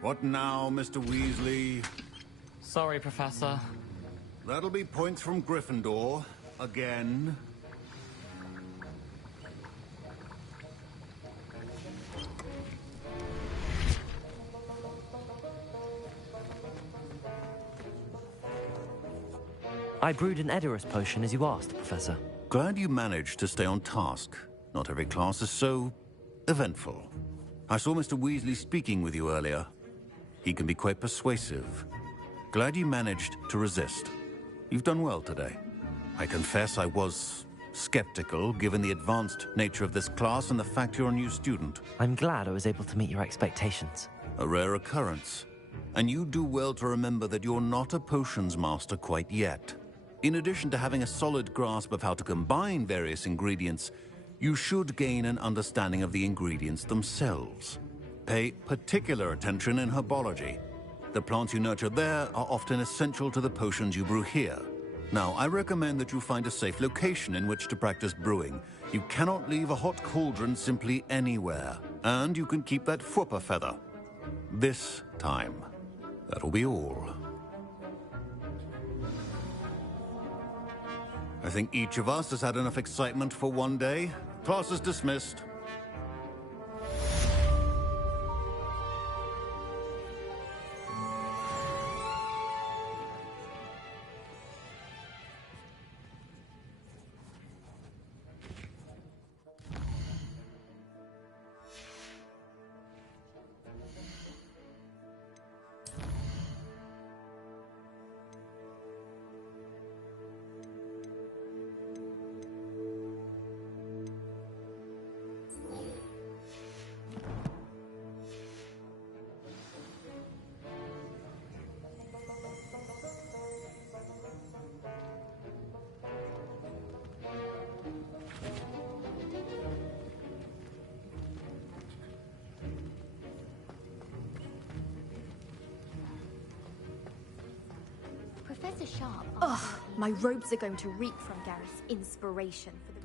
What now, Mr. Weasley? Sorry, Professor. That'll be points from Gryffindor. Again. I brewed an Edurus potion as you asked, Professor. Glad you managed to stay on task. Not every class is so eventful. I saw Mr. Weasley speaking with you earlier. He can be quite persuasive. Glad you managed to resist. You've done well today. I confess I was skeptical, given the advanced nature of this class and the fact you're a new student. I'm glad I was able to meet your expectations. A rare occurrence. And you do well to remember that you're not a potions master quite yet. In addition to having a solid grasp of how to combine various ingredients, you should gain an understanding of the ingredients themselves. Pay particular attention in herbology. The plants you nurture there are often essential to the potions you brew here. Now, I recommend that you find a safe location in which to practice brewing. You cannot leave a hot cauldron simply anywhere. And you can keep that Fwooper feather. This time. That'll be all. I think each of us has had enough excitement for one day. Class is dismissed. Professor Sharp... Ugh, my robes are going to reek from Gareth's inspiration for the...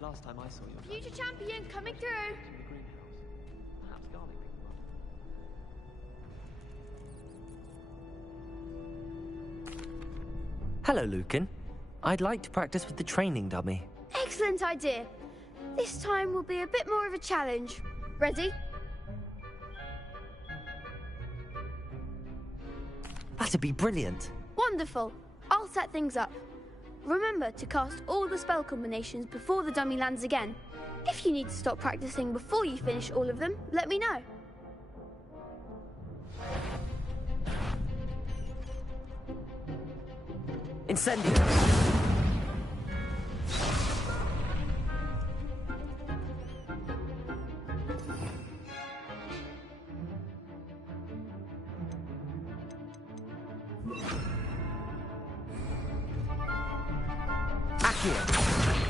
Last time I saw your Future champion coming through! in the greenhouse. Perhaps Garlic picked them up. Hello, Lucan. I'd like to practice with the training dummy. Excellent idea. This time will be a bit more of a challenge. Ready? That'd be brilliant. Wonderful. I'll set things up. Remember to cast all the spell combinations before the dummy lands again. If you need to stop practicing before you finish all of them, let me know. Incendio.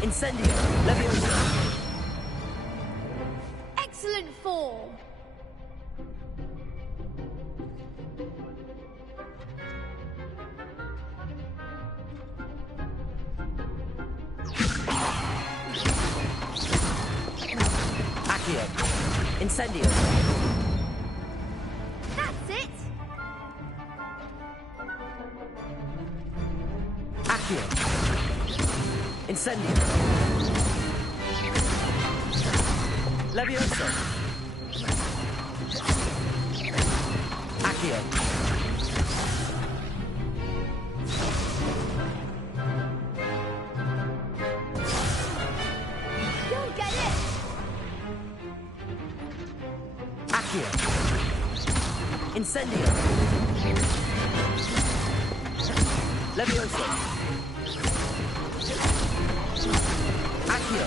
Incendio! Leviosa! Excellent form! Accio! Incendio! That's it! Accio! Incendio! Leviosa! Accio! You'll get it! Accio! Incendio! Leviosa! Accio!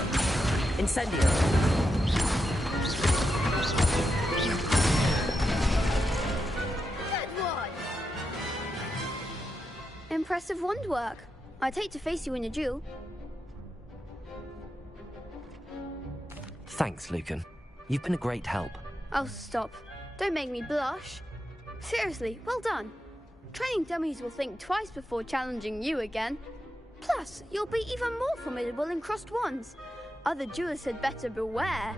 Incendio! Good one! Impressive wand work. I'd hate to face you in a duel. Thanks, Lucan. You've been a great help. Oh, stop. Don't make me blush. Seriously, well done. Training dummies will think twice before challenging you again. Plus, you'll be even more formidable in crossed wands. Other duelists had better beware.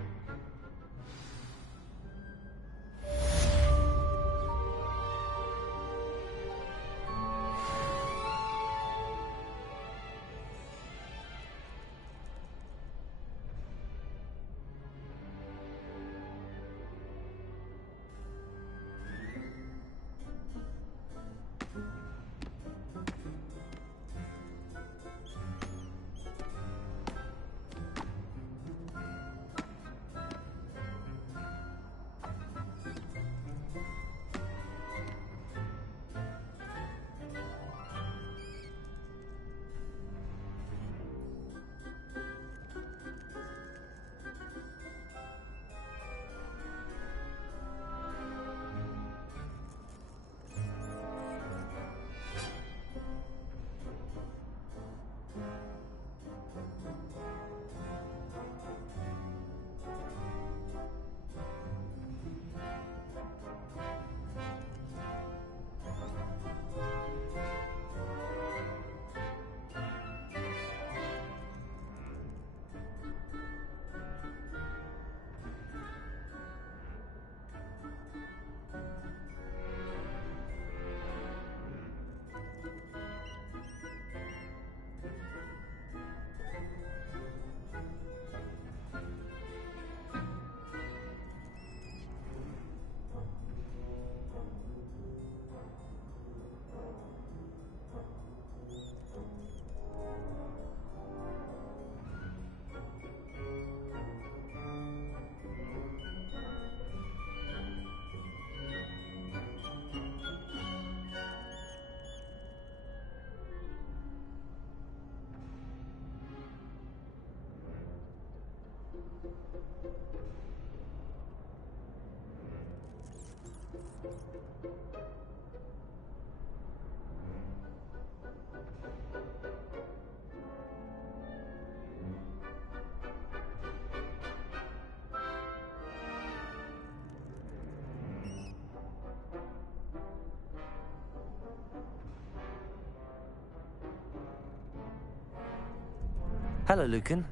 Hello, Lucan.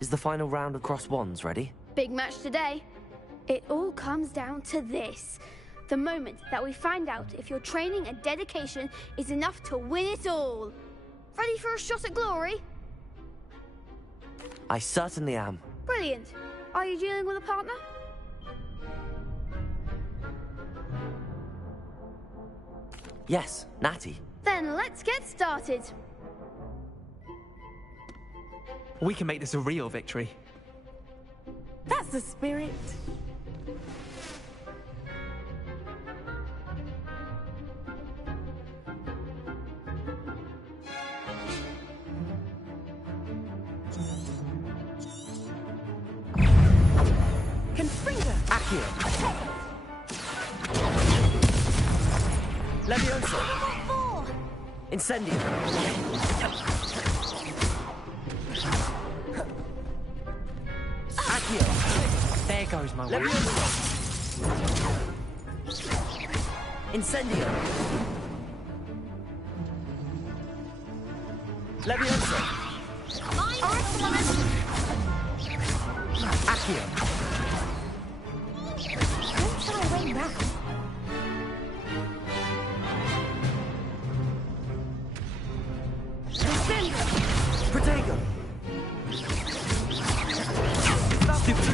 Is the final round of Cross Wands ready? Big match today. It all comes down to this. The moment that we find out if your training and dedication is enough to win it all. Ready for a shot at glory? I certainly am. Brilliant. Are you dealing with a partner? Yes, Natty. Then let's get started. We can make this a real victory. That's the spirit. Confringo! Accio! Leviosa! Incendio! Accio! There goes my way. Leviosa! Incendio! Leviosa! Accio! Don't shy away now. Protego! Stupid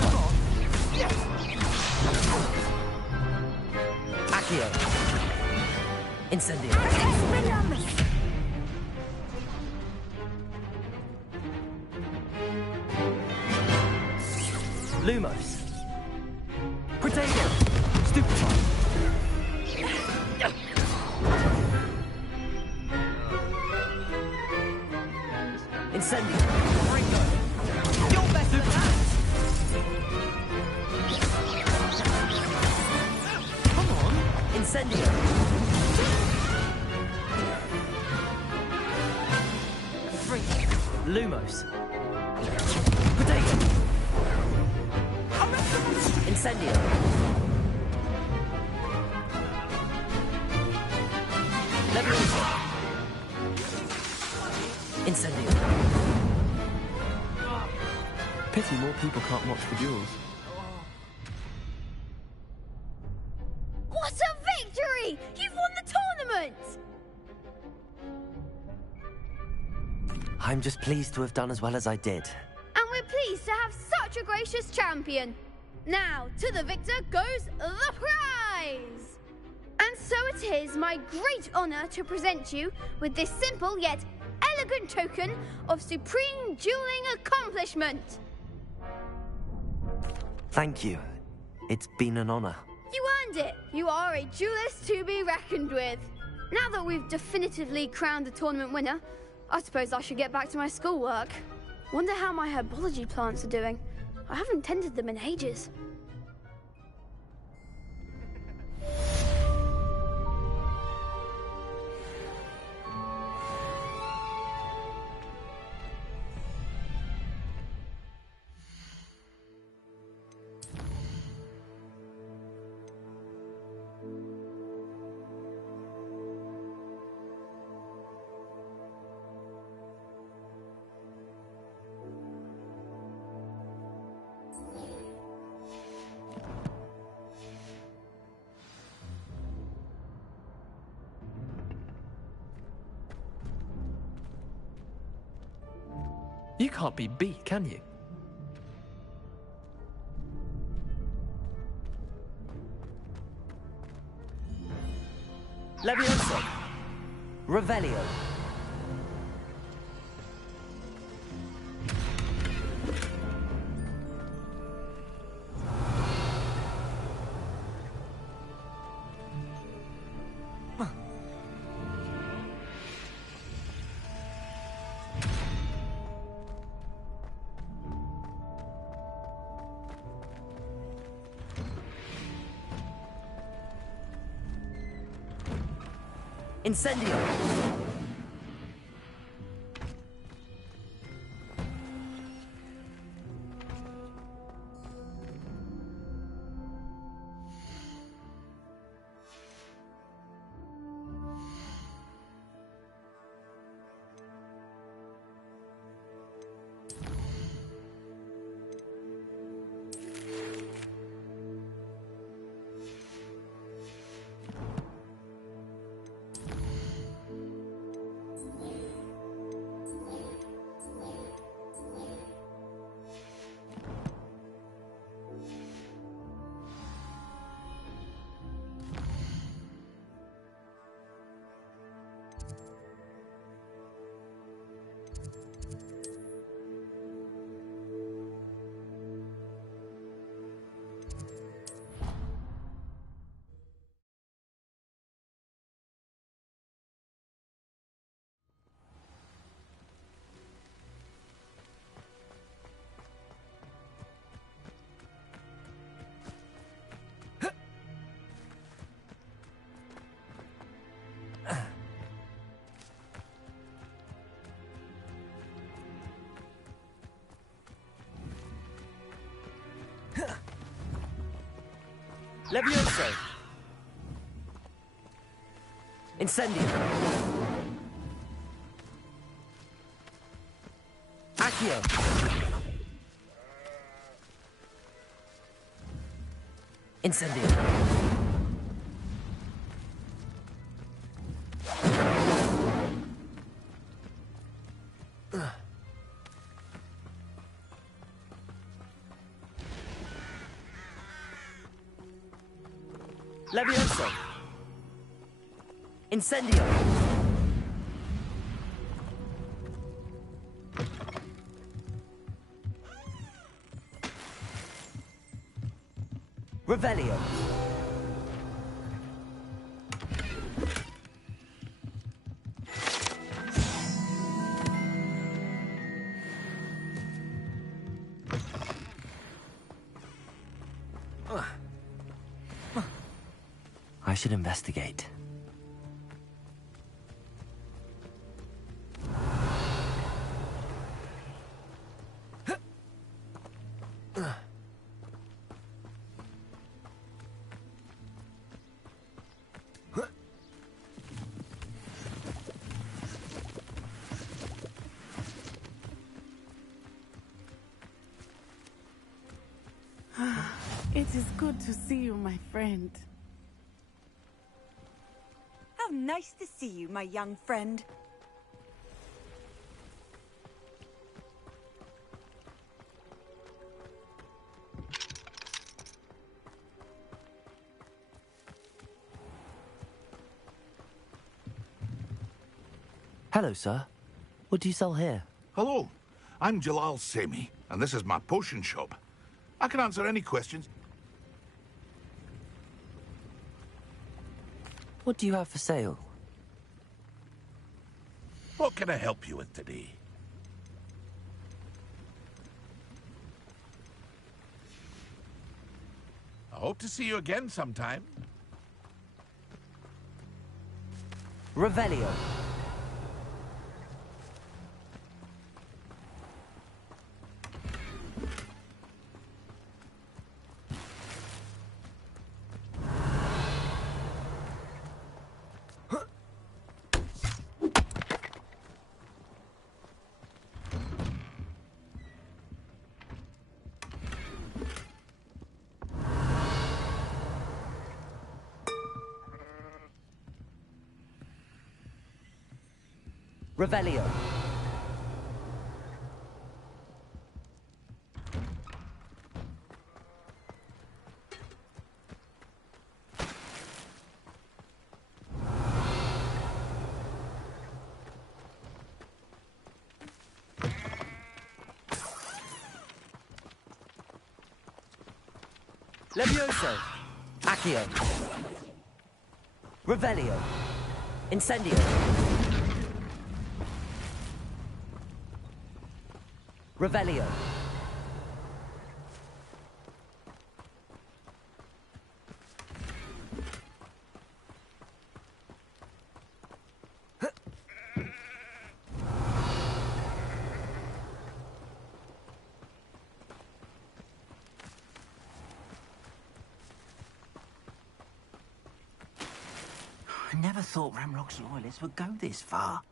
Accio! Incendio! Lumos! Protego! Stupefy! Incendio! Ringo! Your best Come on! Incendio! Free! Lumos! Protego! Incendio! Leviosa! Incendio! Pity more people can't watch the duels. What a victory! You've won the tournament! I'm just pleased to have done as well as I did. And we're pleased to have such a gracious champion. Now, to the victor goes the prize! And so it is my great honor to present you with this simple yet elegant token of supreme dueling accomplishment. Thank you. It's been an honor. You earned it. You are a duelist to be reckoned with. Now that we've definitively crowned the tournament winner, I suppose I should get back to my schoolwork. Wonder how my herbology plants are doing. I haven't tended them in ages. You can't be beat, can you? Leviosa! Revelio! Incendio! Levioso! Incendio! Accio! Incendio! Levioso! Incendio! Revelio! I should investigate. It is good to see you, my friend. How nice to see you, my young friend. Hello, sir. What do you sell here? Hello, I'm Jalal Semi, and this is my potion shop. I can answer any questions. What do you have for sale? What can I help you with today? I hope to see you again sometime. Revelio. Revelio. Levioso. Accio. Revelio. Incendio. Revelio. never thought Ramrock's loyalists would go this far.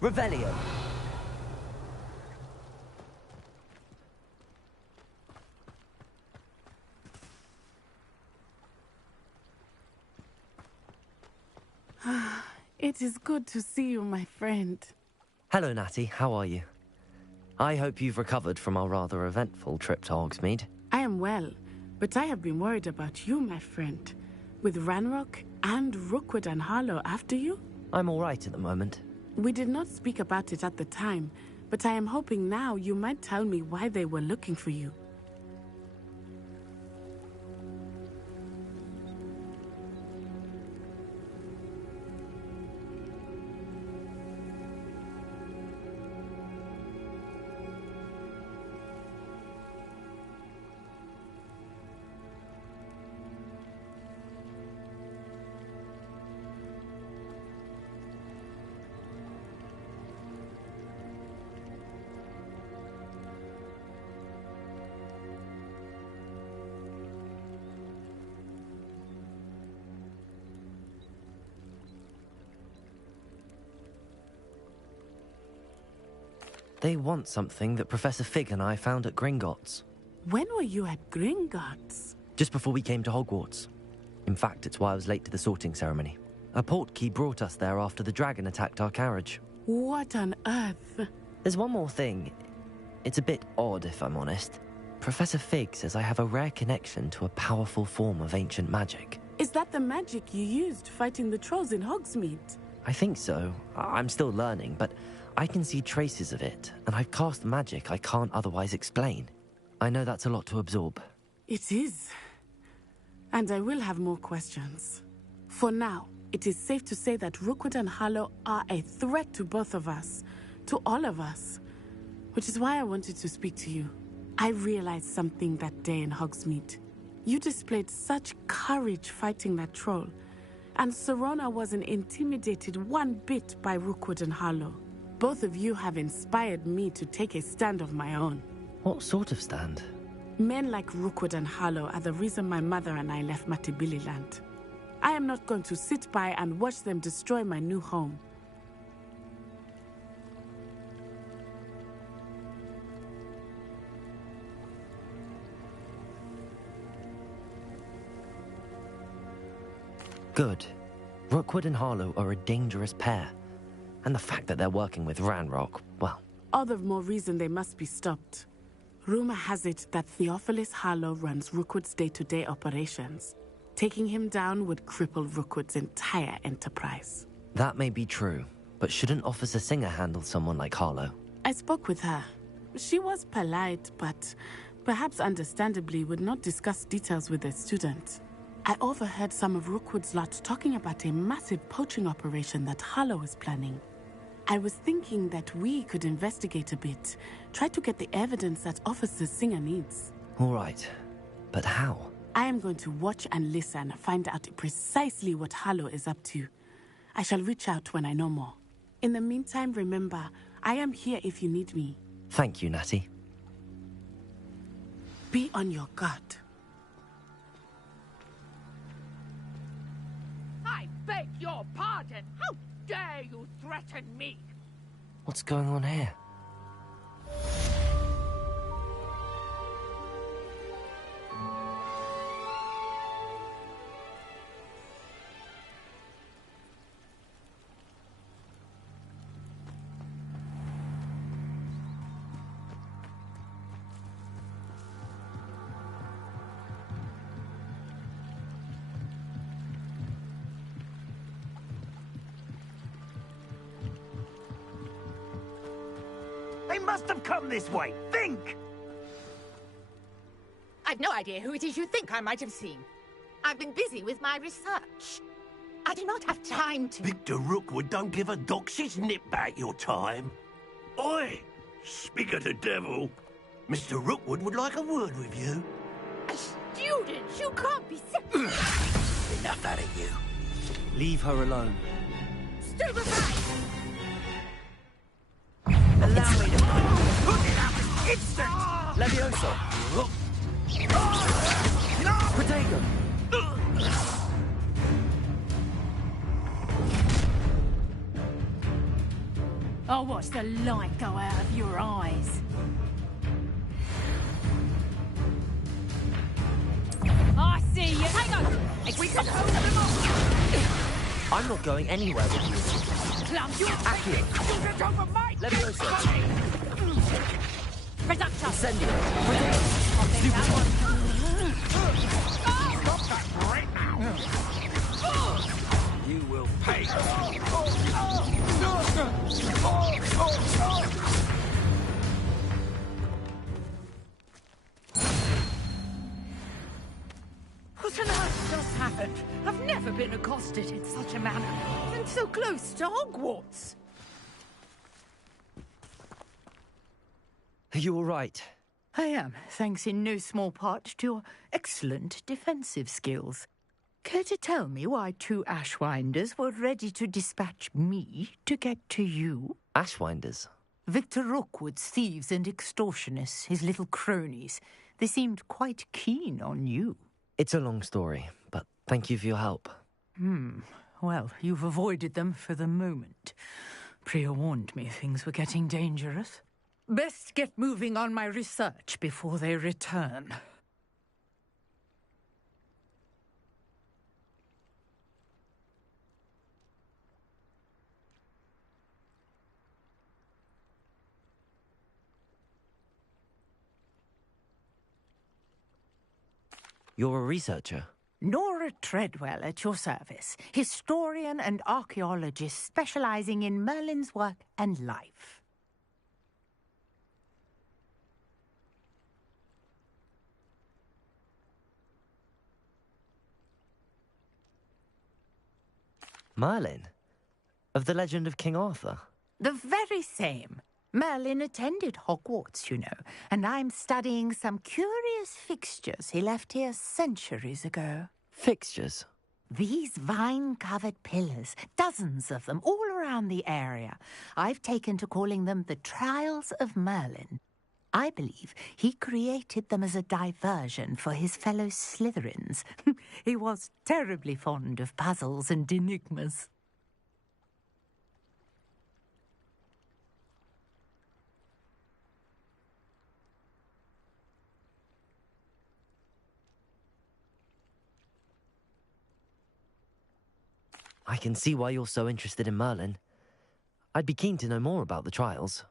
Revelio. It is good to see you, my friend. Hello, Natty. How are you? I hope you've recovered from our rather eventful trip to Hogsmeade. I am well, but I have been worried about you, my friend. With Ranrock and Rookwood and Harlow after you? I'm all right at the moment. We did not speak about it at the time, but I am hoping now you might tell me why they were looking for you. They want something that Professor Fig and I found at Gringotts. When were you at Gringotts? Just before we came to Hogwarts. In fact, it's why I was late to the sorting ceremony. A portkey brought us there after the dragon attacked our carriage. What on earth? There's one more thing. It's a bit odd, if I'm honest. Professor Fig says I have a rare connection to a powerful form of ancient magic. Is that the magic you used fighting the trolls in Hogsmeade? I think so. I'm still learning, but I can see traces of it, and I've cast magic I can't otherwise explain. I know that's a lot to absorb. It is. And I will have more questions. For now, it is safe to say that Rookwood and Harlow are a threat to both of us, to all of us. Which is why I wanted to speak to you. I realized something that day in Hogsmeade. You displayed such courage fighting that troll, and Serona wasn't intimidated one bit by Rookwood and Harlow. Both of you have inspired me to take a stand of my own. What sort of stand? Men like Rookwood and Harlow are the reason my mother and I left Matabili Land. I am not going to sit by and watch them destroy my new home. Good. Rookwood and Harlow are a dangerous pair. And the fact that they're working with Ranrock, well... All the more reason they must be stopped. Rumor has it that Theophilus Harlow runs Rookwood's day-to-day operations. Taking him down would cripple Rookwood's entire enterprise. That may be true, but shouldn't Officer Singer handle someone like Harlow? I spoke with her. She was polite, but perhaps understandably would not discuss details with a student. I overheard some of Rookwood's lot talking about a massive poaching operation that Harlow is planning. I was thinking that we could investigate a bit, try to get the evidence that Officer Singer needs. All right, but how? I am going to watch and listen, find out precisely what Harlow is up to. I shall reach out when I know more. In the meantime, remember, I am here if you need me. Thank you, Natty. Be on your guard. I beg your pardon. How dare you threaten me? What's going on here? They must have come this way. Think! I've no idea who it is you think I might have seen. I've been busy with my research. I do not have time to... Victor Rookwood don't give a doxy's nip back your time. Oi! Speak of the devil. Mr. Rookwood would like a word with you. A student? You can't be sick. Enough out of you. Leave her alone. Stupefy! Allow me to... Put it out! Instant! Levioso! No! Protego! I'll watch the light go out of your eyes. I see you. Hang on. We can hold them off. I'm not going anywhere with you. Clump, you Accio! Leviosa! Reduction. Incendio! Stop that right now! You will pay! What on earth just happened? I've never been accosted in such a manner, and so close to Hogwarts. Are you all right? I am, thanks in no small part to your excellent defensive skills. Care to tell me why 2 Ashwinders were ready to dispatch me to get to you? Ashwinders? Victor Rookwood's thieves and extortionists, his little cronies. They seemed quite keen on you. It's a long story, but thank you for your help. Well, you've avoided them for the moment. Priya warned me things were getting dangerous. Best get moving on my research before they return. You're a researcher? Nora Treadwell at your service, historian and archaeologist specializing in Merlin's work and life. Merlin? Of the legend of King Arthur? The very same. Merlin attended Hogwarts, you know, and I'm studying some curious fixtures he left here centuries ago. Fixtures? These vine-covered pillars, dozens of them, all around the area. I've taken to calling them the Trials of Merlin. I believe he created them as a diversion for his fellow Slytherins. He was terribly fond of puzzles and enigmas. I can see why you're so interested in Merlin. I'd be keen to know more about the trials.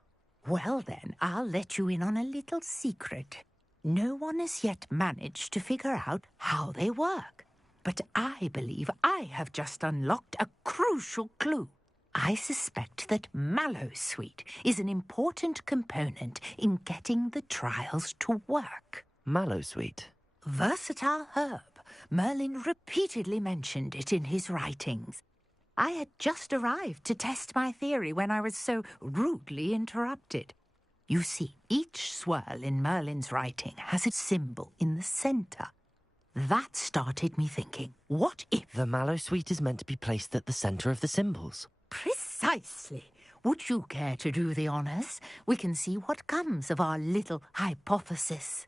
Well then, I'll let you in on a little secret. No one has yet managed to figure out how they work. But I believe I have just unlocked a crucial clue. I suspect that Mallowsweet is an important component in getting the trials to work. Mallowsweet? Versatile herb. Merlin repeatedly mentioned it in his writings. I had just arrived to test my theory when I was so rudely interrupted. You see, each swirl in Merlin's writing has a symbol in the centre. That started me thinking, what if... The Mallowsweet is meant to be placed at the centre of the symbols. Precisely. Would you care to do the honours? We can see what comes of our little hypothesis.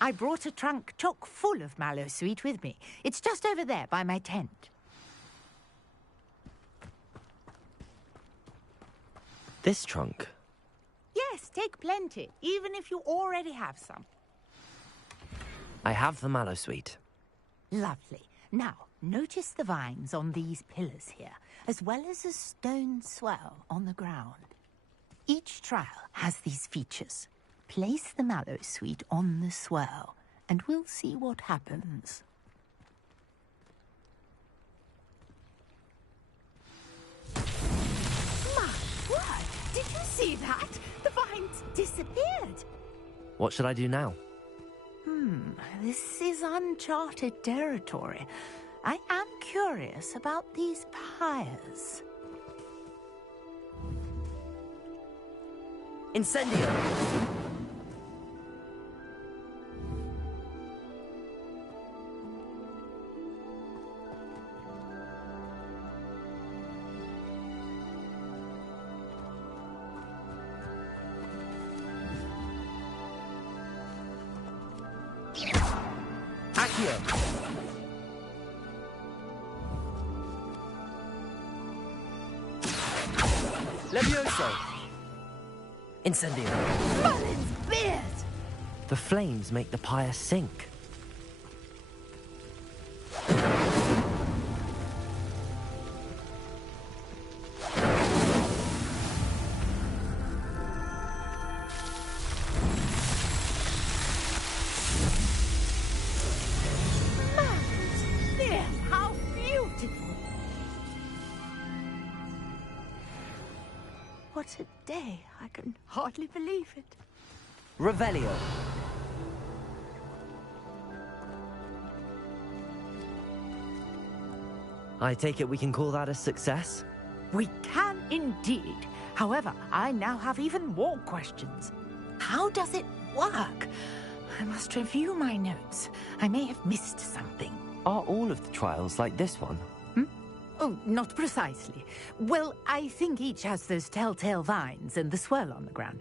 I brought a trunk chock full of Mallowsweet with me. It's just over there by my tent. This trunk? Yes, take plenty, even if you already have some. I have the Mallowsweet. Lovely. Now, notice the vines on these pillars here, as well as a stone swell on the ground. Each trial has these features. Place the Mallowsweet on the swirl, and we'll see what happens. My word! Did you see that? The vines disappeared. What should I do now? This is uncharted territory. I am curious about these pyres. Incendio! Accio! Levioso! Incendio! Merlin's beard! The flames make the pyre sink. Merlin's beard! How beautiful! What a day. I can hardly believe it. Revelio. I take it we can call that a success? We can indeed. However, I now have even more questions. How does it work? I must review my notes. I may have missed something. Are all of the trials like this one? Oh, not precisely. Well, I think each has those telltale vines and the swirl on the ground.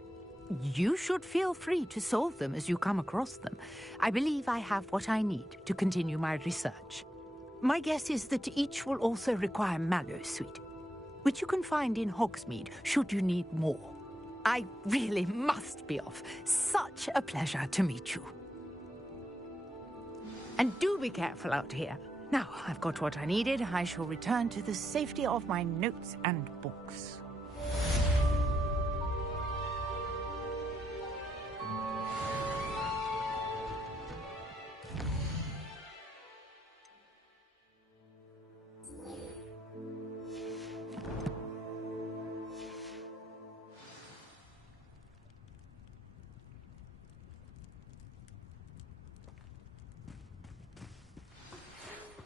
You should feel free to solve them as you come across them. I believe I have what I need to continue my research. My guess is that each will also require mallow sweet, which you can find in Hogsmeade should you need more. I really must be off. Such a pleasure to meet you. And do be careful out here. Now, I've got what I needed. I shall return to the safety of my notes and books.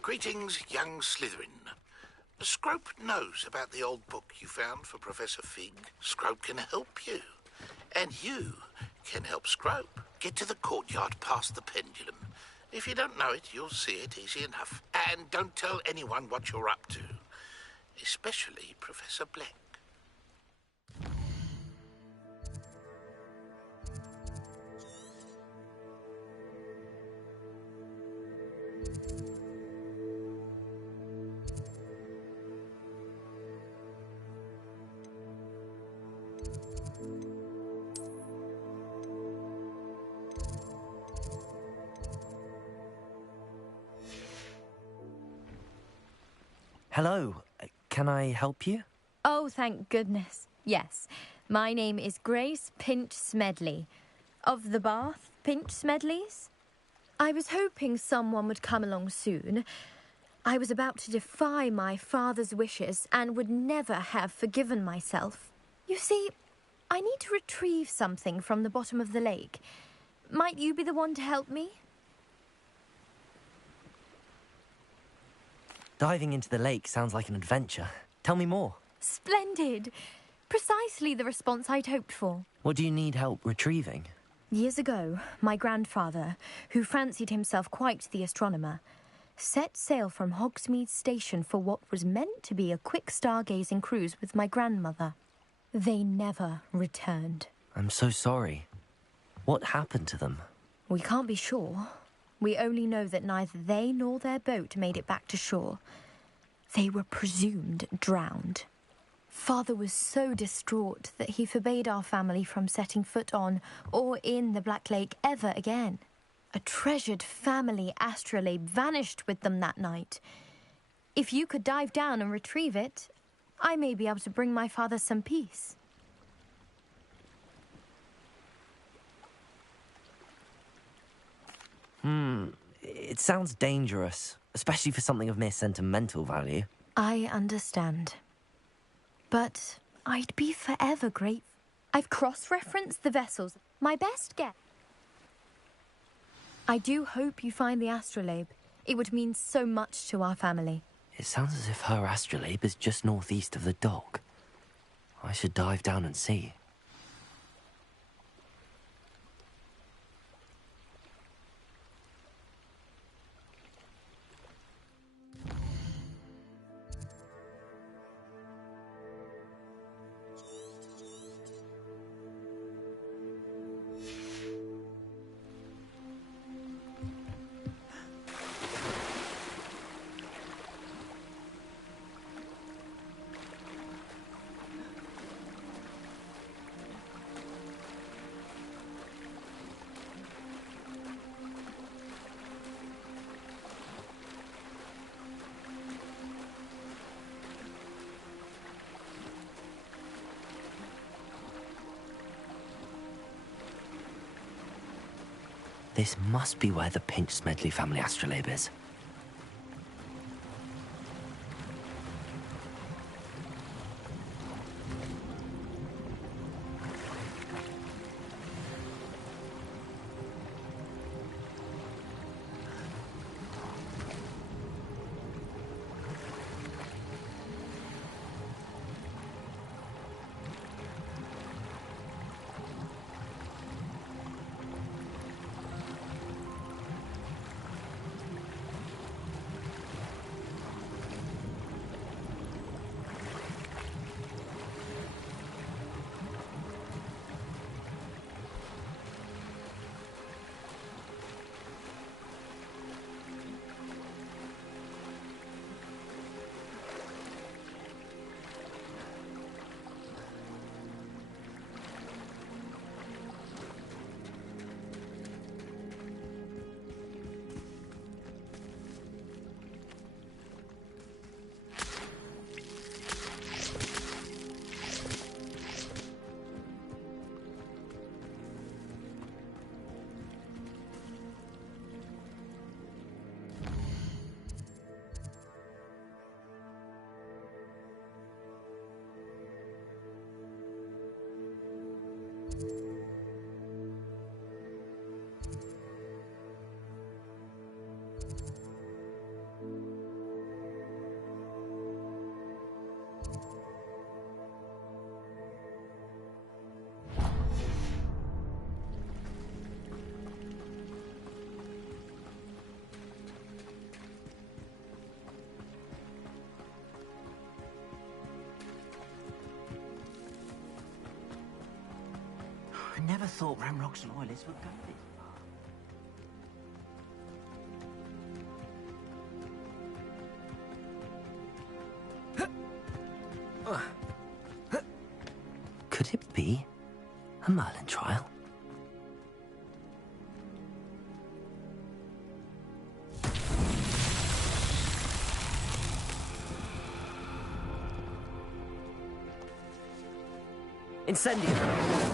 Greetings, young Slytherin. Scrope knows about the old book you found for Professor Fig. Scrope can help you. And you can help Scrope. Get to the courtyard past the pendulum. If you don't know it, you'll see it easy enough. And don't tell anyone what you're up to. Especially Professor Black. Hello, can I help you? Oh, thank goodness. Yes. My name is Grace Pinch Smedley. Of the Bath Pinch Smedleys. I was hoping someone would come along soon. I was about to defy my father's wishes and would never have forgiven myself. You see, I need to retrieve something from the bottom of the lake. Might you be the one to help me? Diving into the lake sounds like an adventure. Tell me more. Splendid! Precisely the response I'd hoped for. What do you need help retrieving? Years ago, my grandfather, who fancied himself quite the astronomer, set sail from Hogsmeade Station for what was meant to be a quick stargazing cruise with my grandmother. They never returned. I'm so sorry. What happened to them? We can't be sure. We only know that neither they nor their boat made it back to shore. They were presumed drowned. Father was so distraught that he forbade our family from setting foot on or in the Black Lake ever again. A treasured family astrolabe vanished with them that night. If you could dive down and retrieve it, I may be able to bring my father some peace. It sounds dangerous, especially for something of mere sentimental value. I understand. But I'd be forever grateful. I've cross-referenced the vessels. My best guess. I do hope you find the astrolabe. It would mean so much to our family. It sounds as if her astrolabe is just northeast of the dock. I should dive down and see. This must be where the Pinch Smedley family astrolabe is. I never thought Ramrock's loyalists would go this far. Could it be a Merlin trial? Incendio!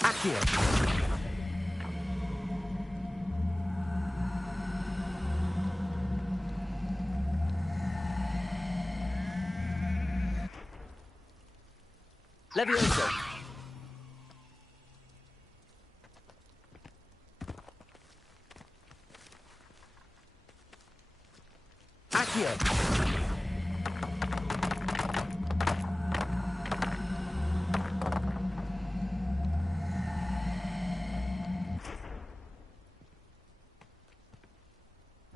Accio! Levioso! Accio!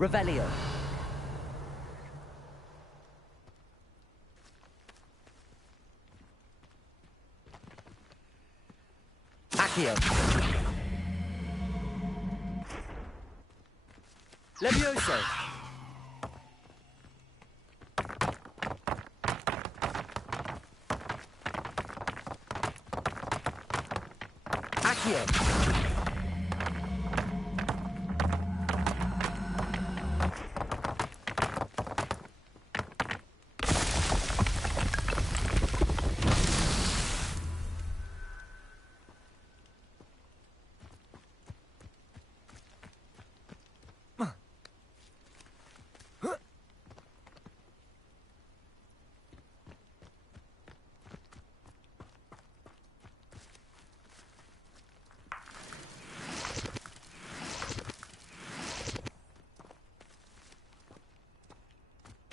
Revelio. Accio. Levioso. Accio.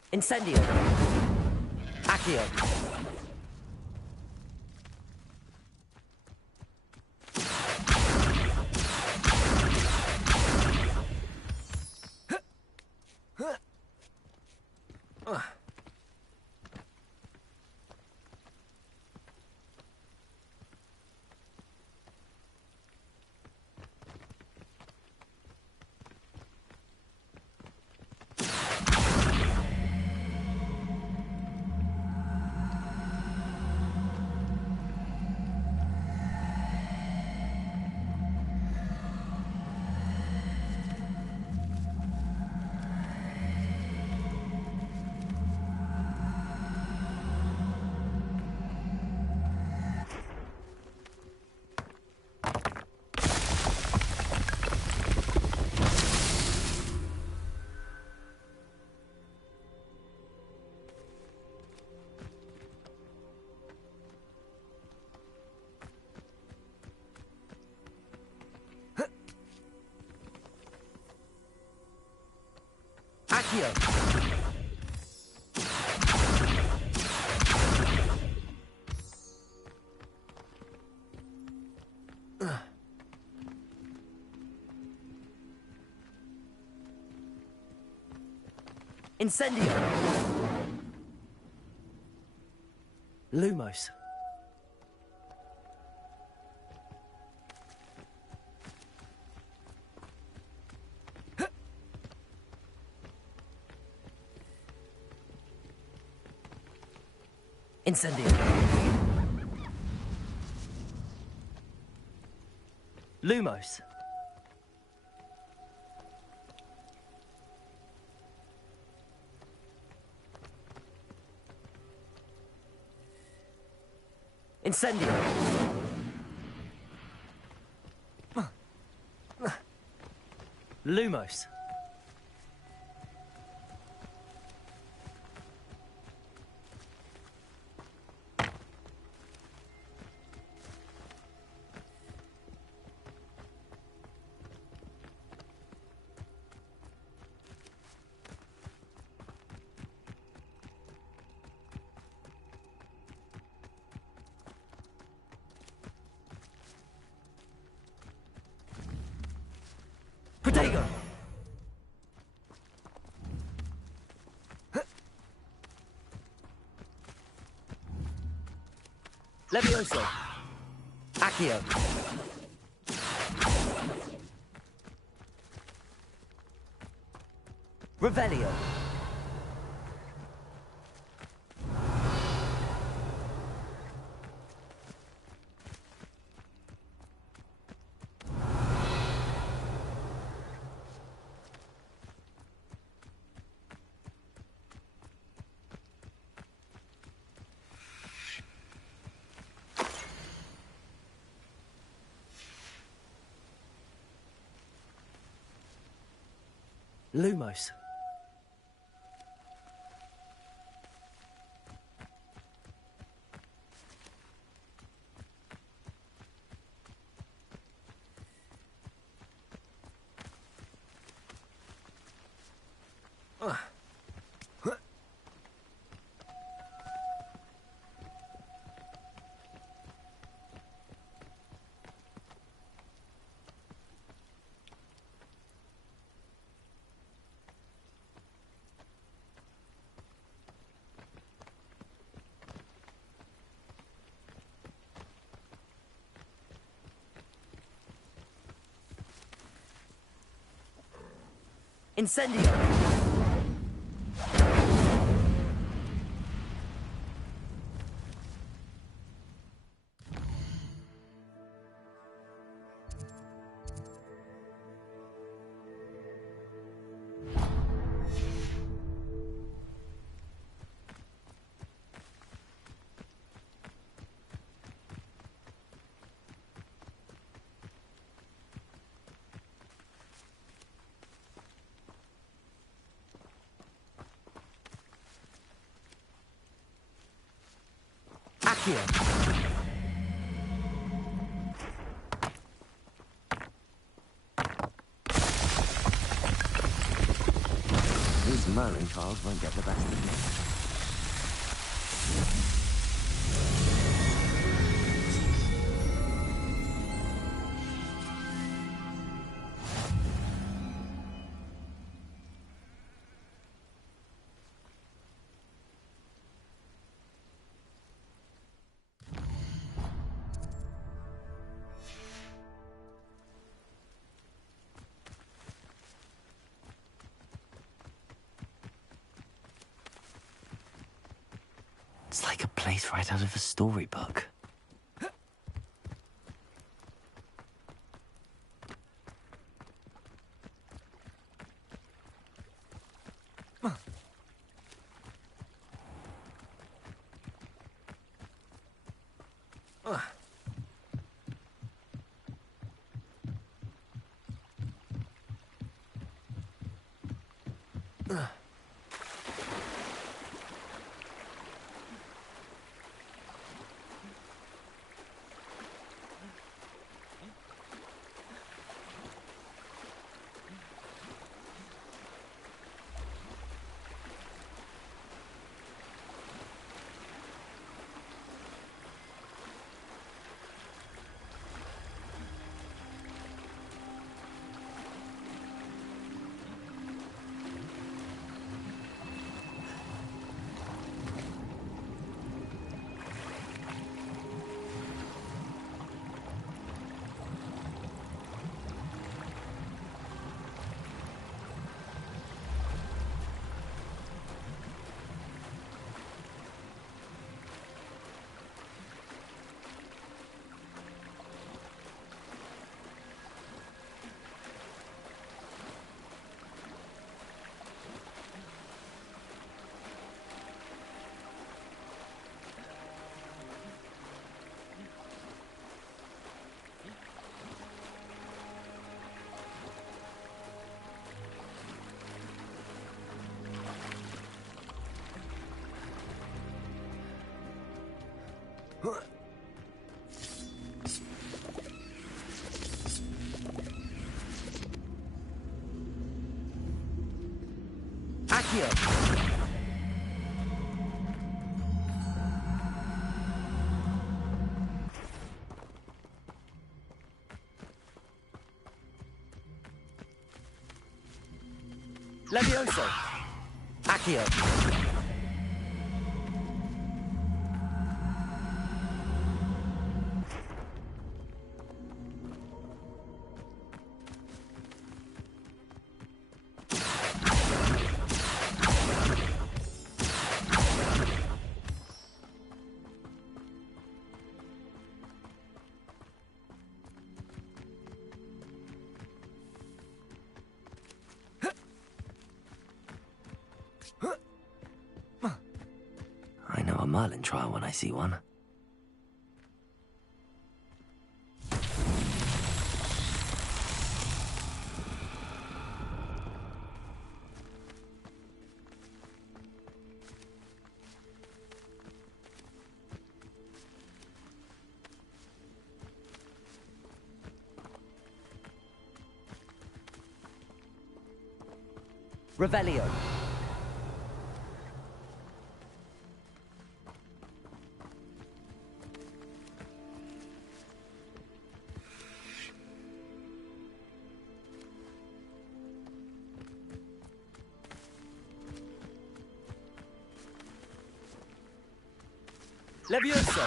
Incendio. Accio. Accio! Incendio! Lumos. Incendio. Lumos. Incendio. Lumos. Protego! Levioso! Accio! Revelio! Lumos. Incendio! Accio! These Merlin trials won't get the best of me. It's like a place right out of a storybook. Accio! Levioso! Accio! I know a Merlin trial when I see one. Revelio. Levioso!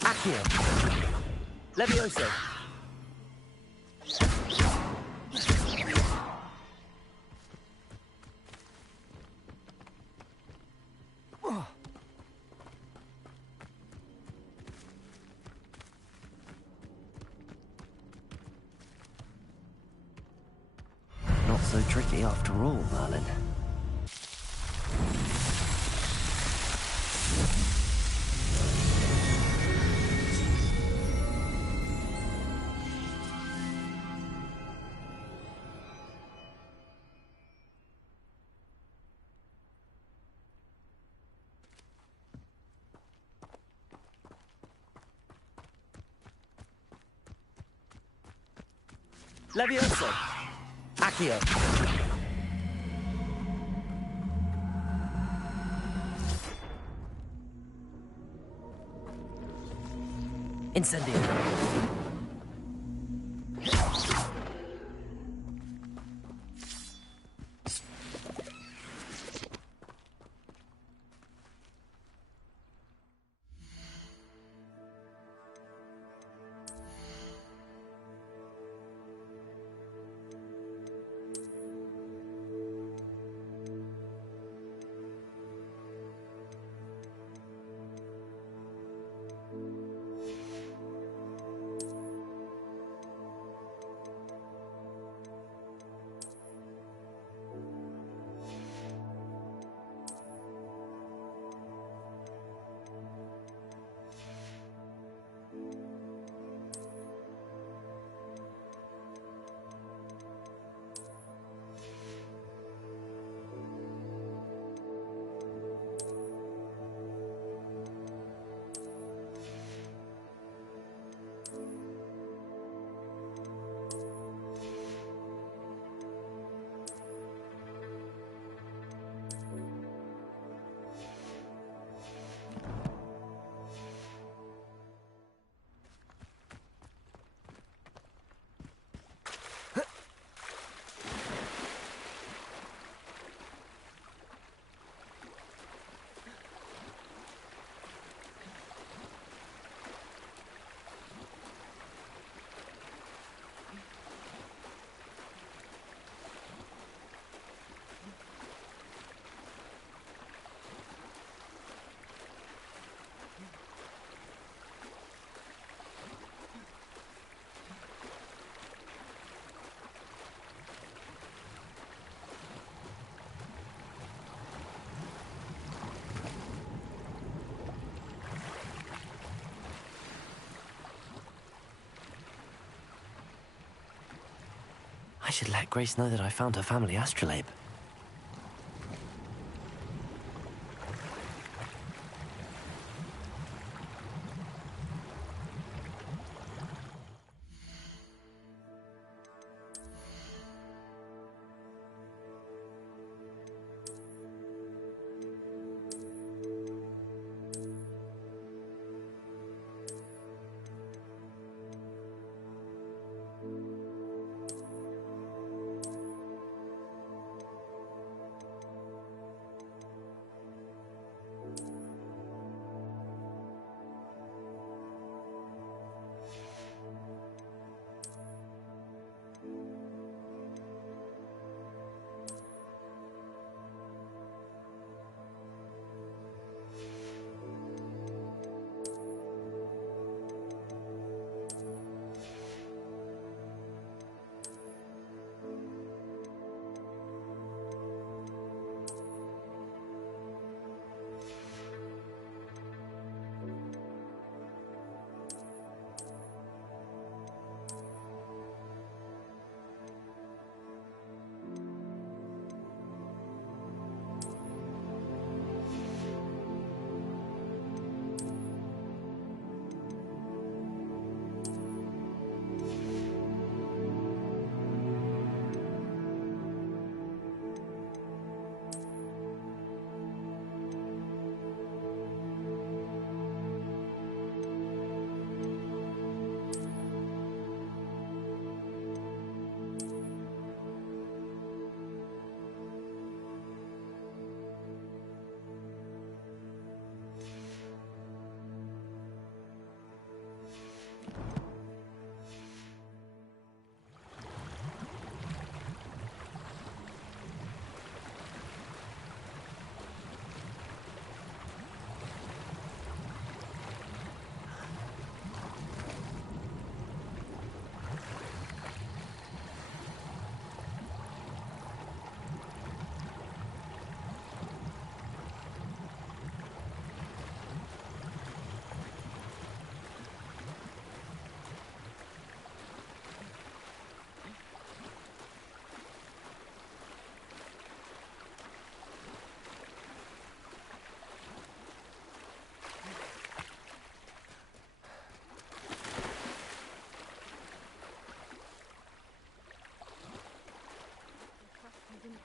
Accio! Levioso! Not so tricky after all, Merlin. Levioso! Accio! Incendio! I should let Grace know that I found her family astrolabe.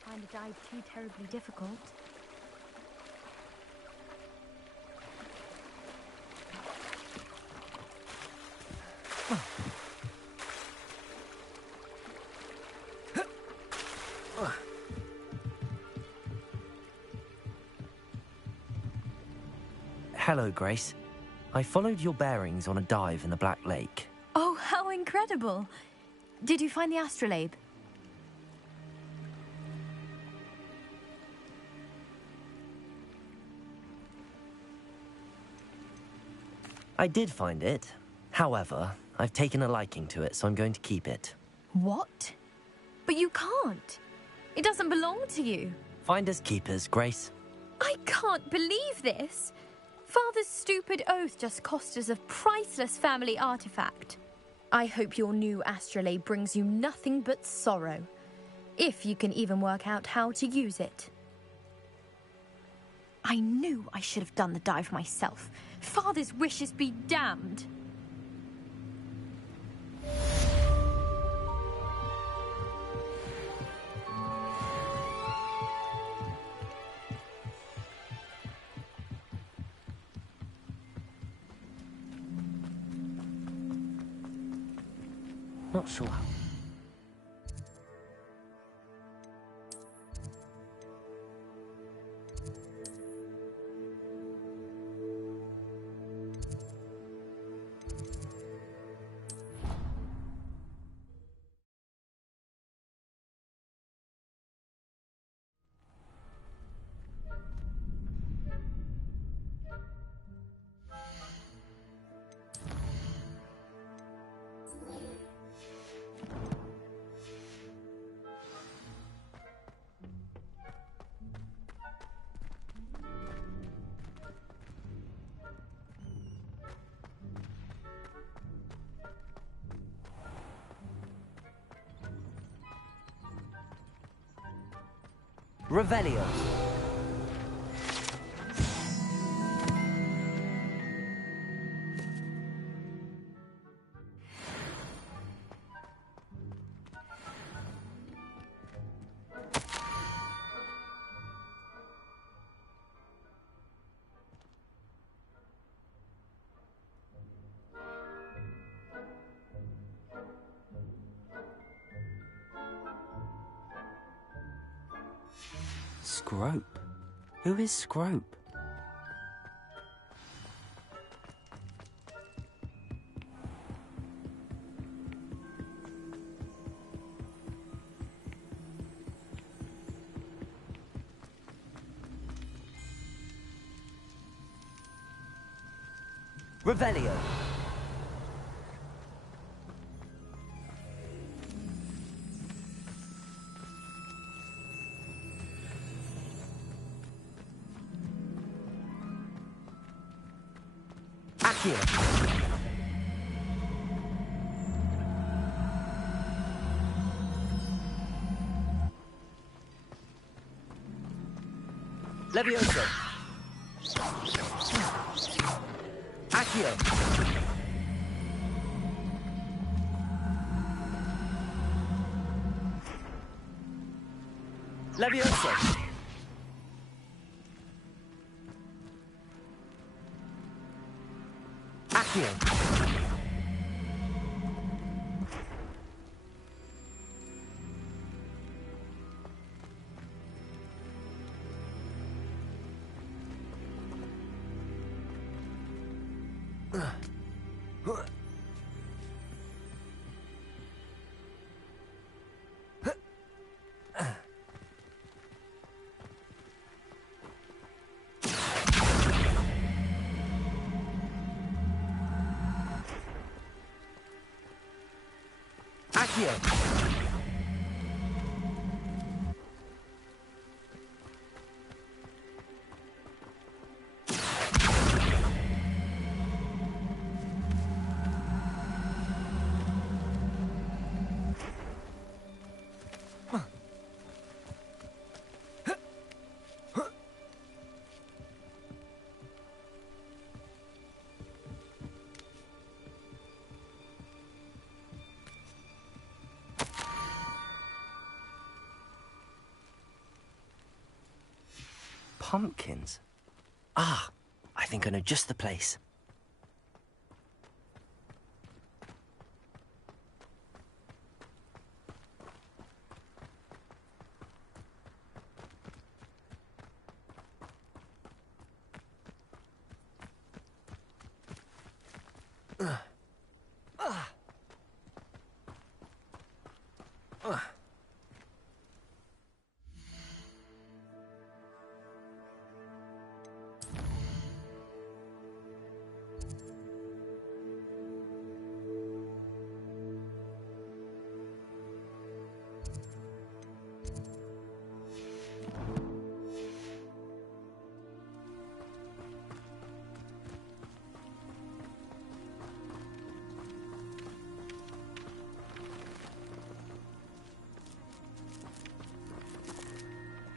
Find a dive too terribly difficult. Hello, Grace. I followed your bearings on a dive in the Black Lake. Oh, how incredible! Did you find the astrolabe? I did find it. However, I've taken a liking to it, so I'm going to keep it. What? But you can't. It doesn't belong to you. Finders keepers, Grace. I can't believe this. Father's stupid oath just cost us a priceless family artifact. I hope your new astrolabe brings you nothing but sorrow. If you can even work out how to use it. I knew I should have done the dive myself. Father's wishes be damned. Not sure how. Revelio. Scrope? Who is Scrope? Revelio. Accio. Levioso. Accio. Levioso. Accio. Accio. Pumpkins? Ah, I think I know just the place.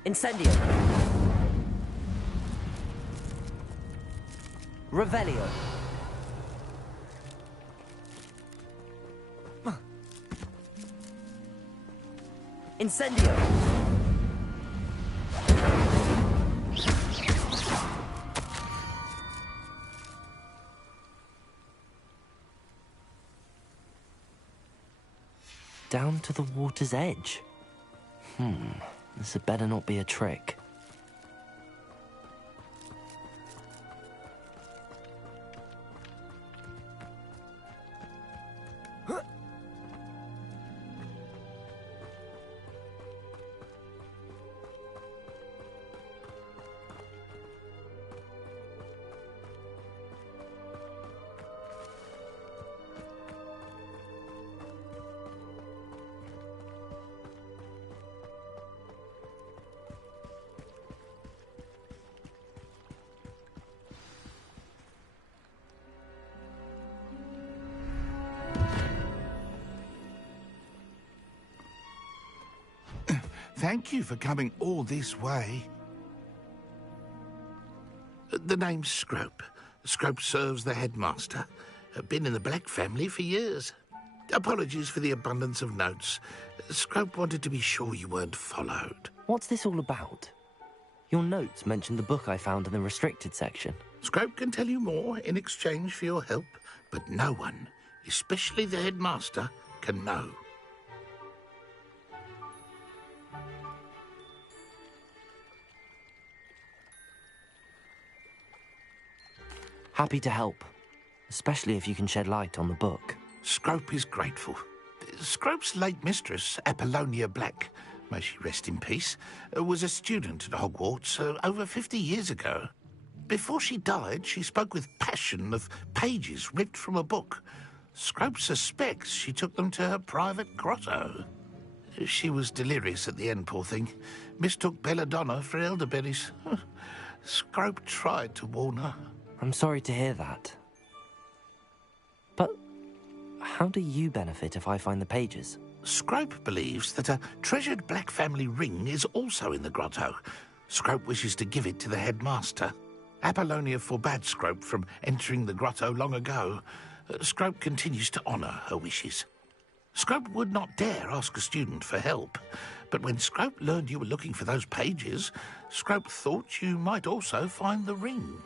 Incendio. Revelio. Incendio. Down to the water's edge. This had better not be a trick. Thank you for coming all this way. The name's Scrope. Scrope serves the headmaster. Been in the Black family for years. Apologies for the abundance of notes. Scrope wanted to be sure you weren't followed. What's this all about? Your notes mentioned the book I found in the restricted section. Scrope can tell you more in exchange for your help, but no one, especially the headmaster, can know. Happy to help, especially if you can shed light on the book. Scrope is grateful. Scrope's late mistress, Apollonia Black, may she rest in peace, was a student at Hogwarts over 50 years ago. Before she died, she spoke with passion of pages ripped from a book. Scrope suspects she took them to her private grotto. She was delirious at the end, poor thing. Mistook belladonna for elderberries. Scrope tried to warn her. I'm sorry to hear that. But how do you benefit if I find the pages? Scrope believes that a treasured Black family ring is also in the grotto. Scrope wishes to give it to the headmaster. Apollonia forbade Scrope from entering the grotto long ago. Scrope continues to honour her wishes. Scrope would not dare ask a student for help, but when Scrope learned you were looking for those pages, Scrope thought you might also find the ring.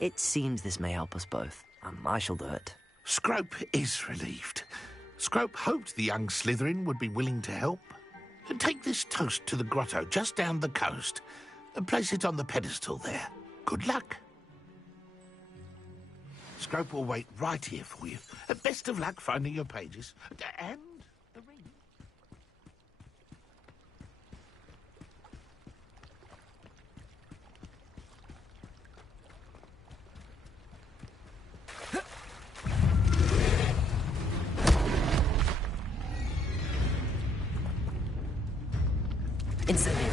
It seems this may help us both. I shall do it. Scrope is relieved. Scrope hoped the young Slytherin would be willing to help. Take this toast to the grotto just down the coast and place it on the pedestal there. Good luck. Scrope will wait right here for you. Best of luck finding your pages. And the ring. Incendio.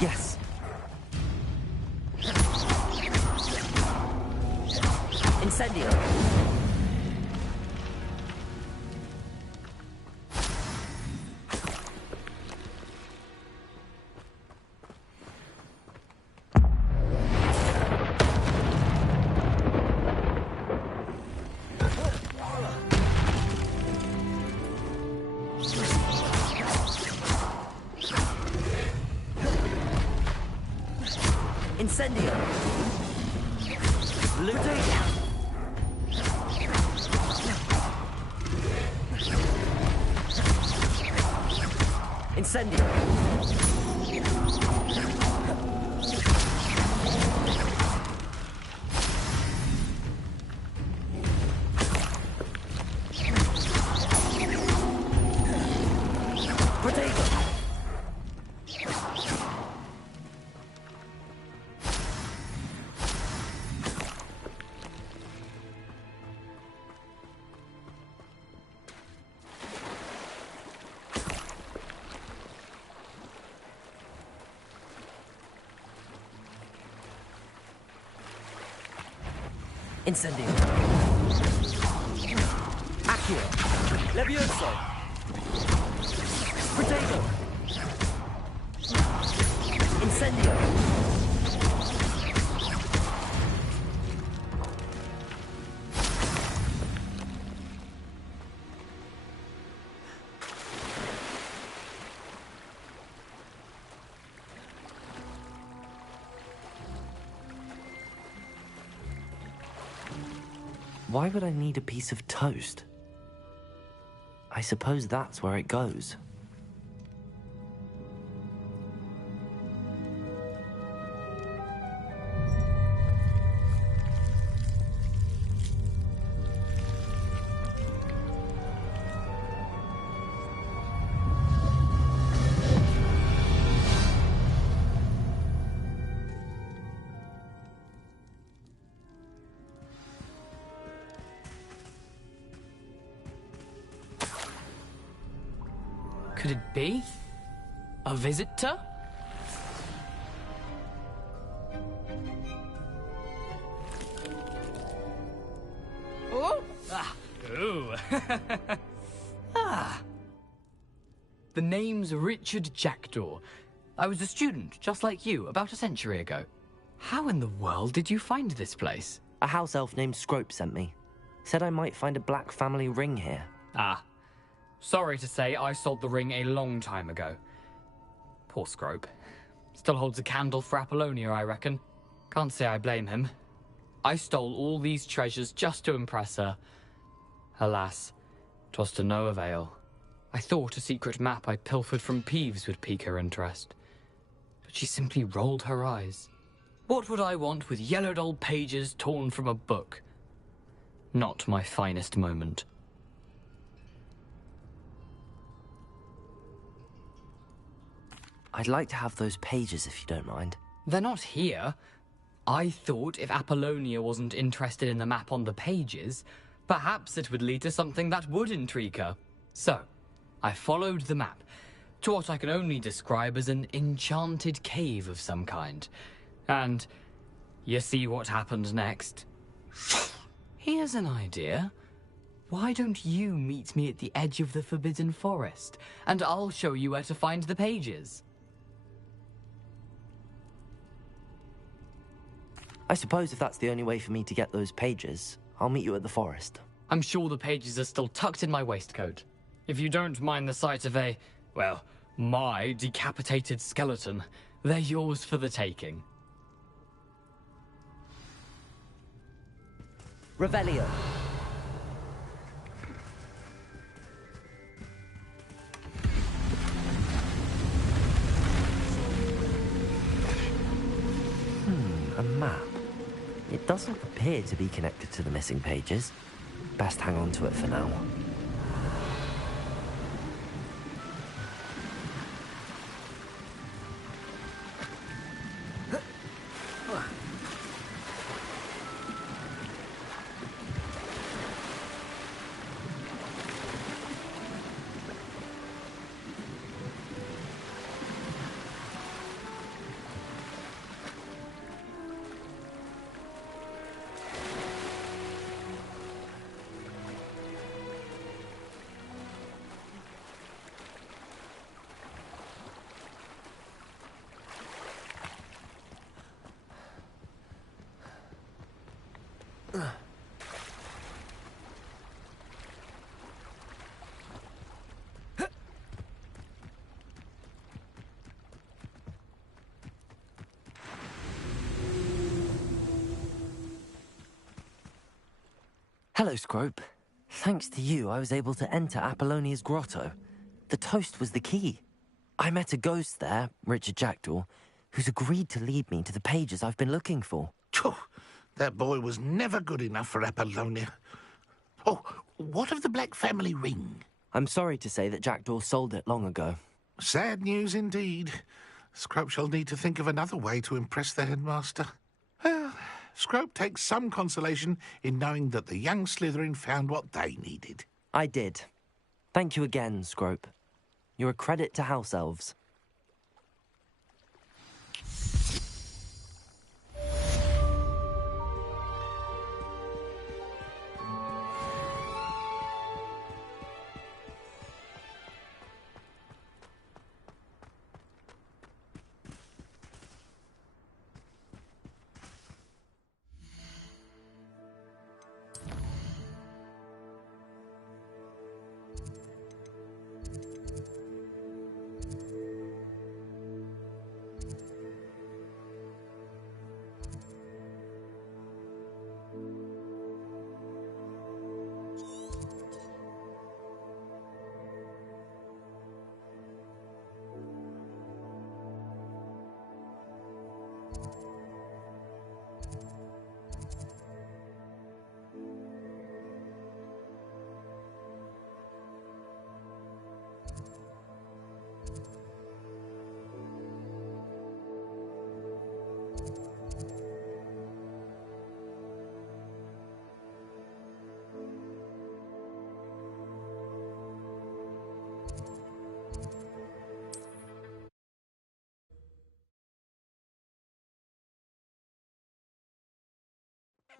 Yes. Incendio. Incendio. Looting. Incendio. Potato. Incendio. Accio. Levioso. Potato. Incendio. Why would I need a piece of toast? I suppose that's where it goes. Could it be? A visitor? Oh! Ah! Ooh! Ah! The name's Richard Jackdaw. I was a student, just like you, about a century ago. How in the world did you find this place? A house elf named Scrope sent me. Said I might find a black family ring here. Ah. Sorry to say, I sold the ring a long time ago. Poor Scrope. Still holds a candle for Apollonia, I reckon. Can't say I blame him. I stole all these treasures just to impress her. Alas, 'twas to no avail. I thought a secret map I pilfered from Peeves would pique her interest. But she simply rolled her eyes. What would I want with yellowed old pages torn from a book? Not my finest moment. I'd like to have those pages if you don't mind. They're not here. I thought if Apollonia wasn't interested in the map on the pages, perhaps it would lead to something that would intrigue her. So, I followed the map to what I can only describe as an enchanted cave of some kind. And you see what happened next? Here's an idea. Why don't you meet me at the edge of the Forbidden Forest, and I'll show you where to find the pages. I suppose if that's the only way for me to get those pages, I'll meet you at the forest. I'm sure the pages are still tucked in my waistcoat. If you don't mind the sight of my decapitated skeleton, they're yours for the taking. Revelio. A map. It doesn't appear to be connected to the missing pages. Best hang on to it for now. Hello, Scrope. Thanks to you, I was able to enter Apollonia's grotto. The toast was the key. I met a ghost there, Richard Jackdaw, who's agreed to lead me to the pages I've been looking for. Phew, that boy was never good enough for Apollonia. Oh, what of the Black family ring? I'm sorry to say that Jackdaw sold it long ago. Sad news indeed. Scrope shall need to think of another way to impress the headmaster. Well, Scrope takes some consolation in knowing that the young Slytherin found what they needed. I did. Thank you again, Scrope. You're a credit to house elves.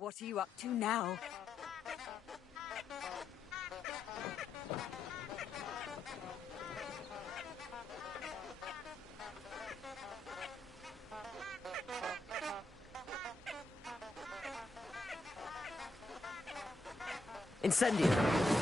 What are you up to now? Incendio!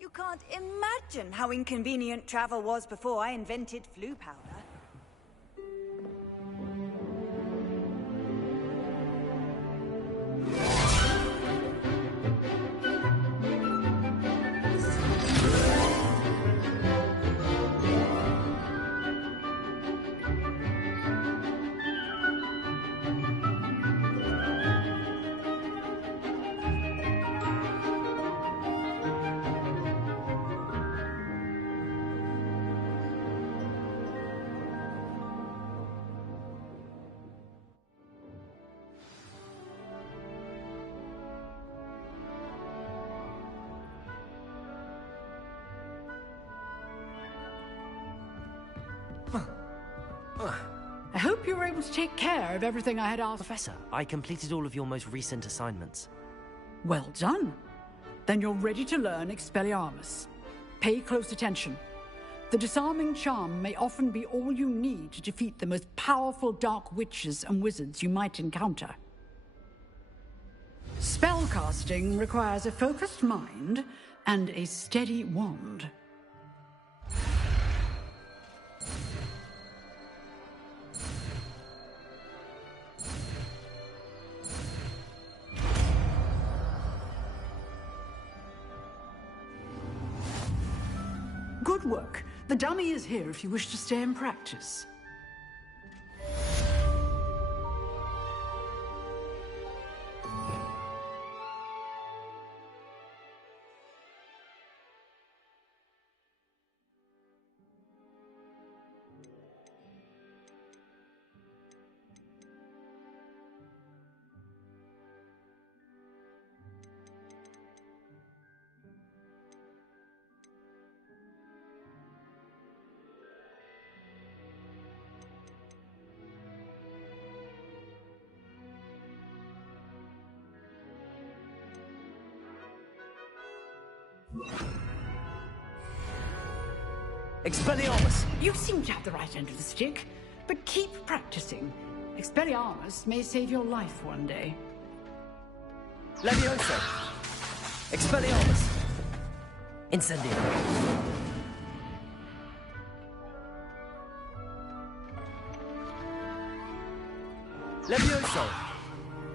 You can't imagine how inconvenient travel was before I invented flu powder. I hope you were able to take care of everything I had asked. Professor, I completed all of your most recent assignments. Well done. Then you're ready to learn Expelliarmus. Pay close attention. The disarming charm may often be all you need to defeat the most powerful dark witches and wizards you might encounter. Spellcasting requires a focused mind and a steady wand. Good work. The dummy is here if you wish to stay and practice. Expelliarmus! You seem to have the right end of the stick, but keep practicing. Expelliarmus may save your life one day. Levioso! Expelliarmus! Incendio! Levioso!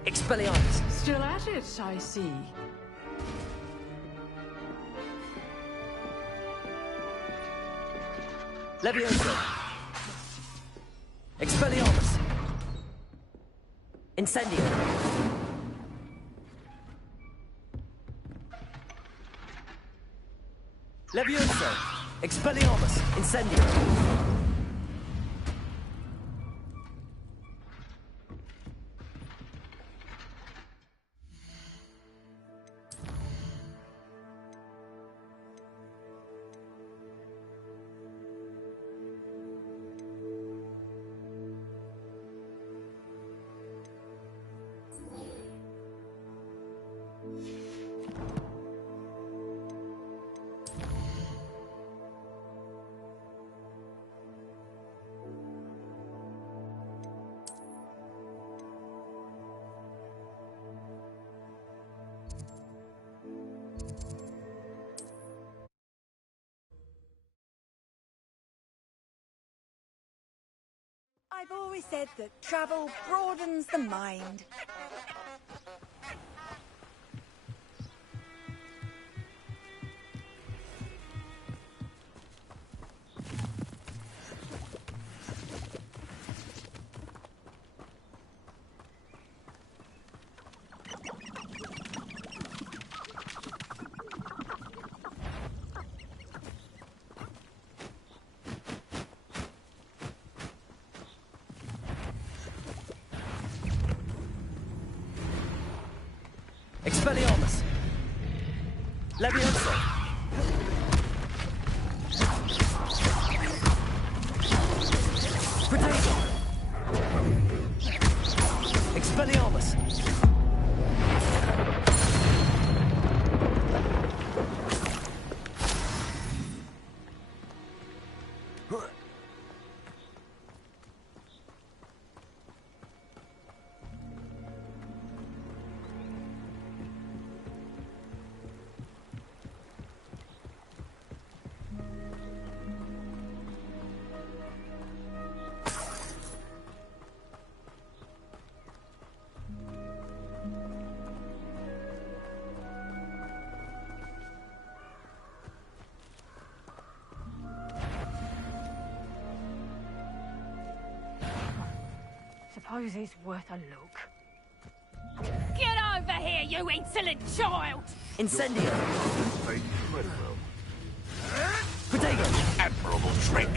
Expelliarmus! Still at it, I see. Levioso! Expelliarmus! Incendio! Levioso! Expelliarmus! Incendio! I've always said that travel broadens the mind. Expelliarmus! Levioso! Protego! Expelliarmus! Suppose it's worth a look. Get over here, you insolent child! Incendio! Incredible. Protego! Admirable trick.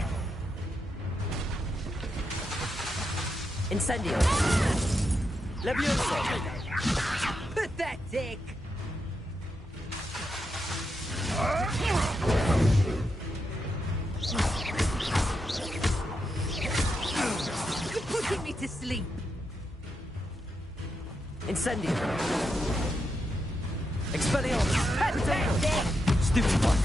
Incendio! Levioso! Pathetic! You're putting me to sleep. Incendio! Expelliarmus! Pathetic! Stupid one!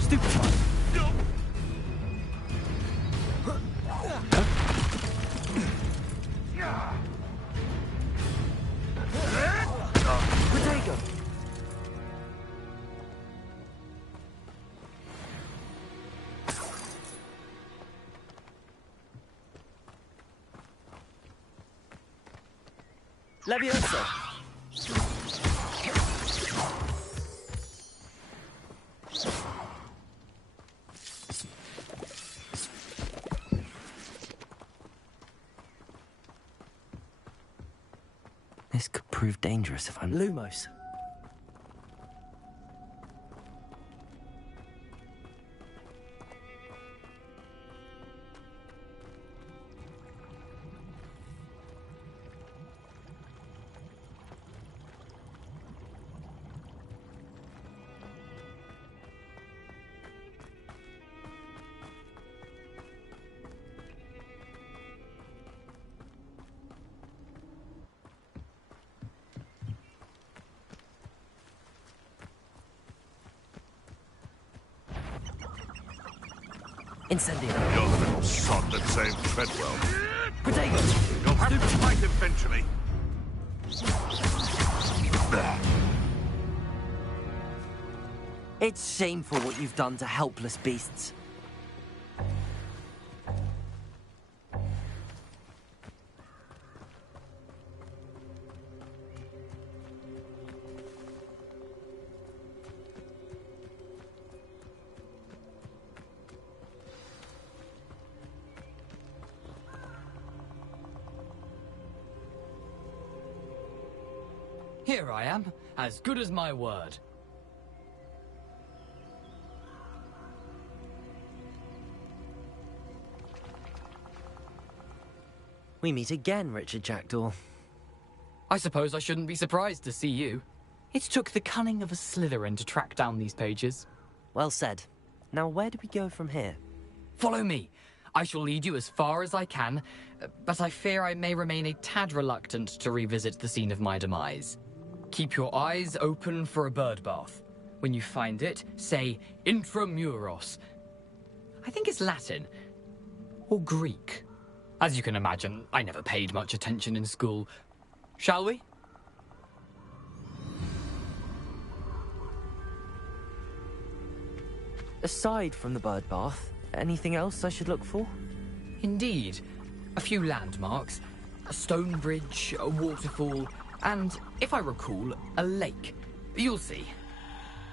Stupid one! Protego! Levioso! This could prove dangerous if I'm Lumos. Incendio! You're the little sod that saved Treadwell. Protego! You'll have to fight eventually. It's shameful what you've done to helpless beasts. Here I am, as good as my word. We meet again, Richard Jackdaw. I suppose I shouldn't be surprised to see you. It took the cunning of a Slytherin to track down these pages. Well said. Now where do we go from here? Follow me. I shall lead you as far as I can, but I fear I may remain a tad reluctant to revisit the scene of my demise. Keep your eyes open for a bird bath. When you find it, say intramuros. I think it's Latin. Or Greek. As you can imagine, I never paid much attention in school. Shall we? Aside from the bird bath, anything else I should look for? Indeed. A few landmarks. A stone bridge, a waterfall, and, if I recall, a lake. You'll see.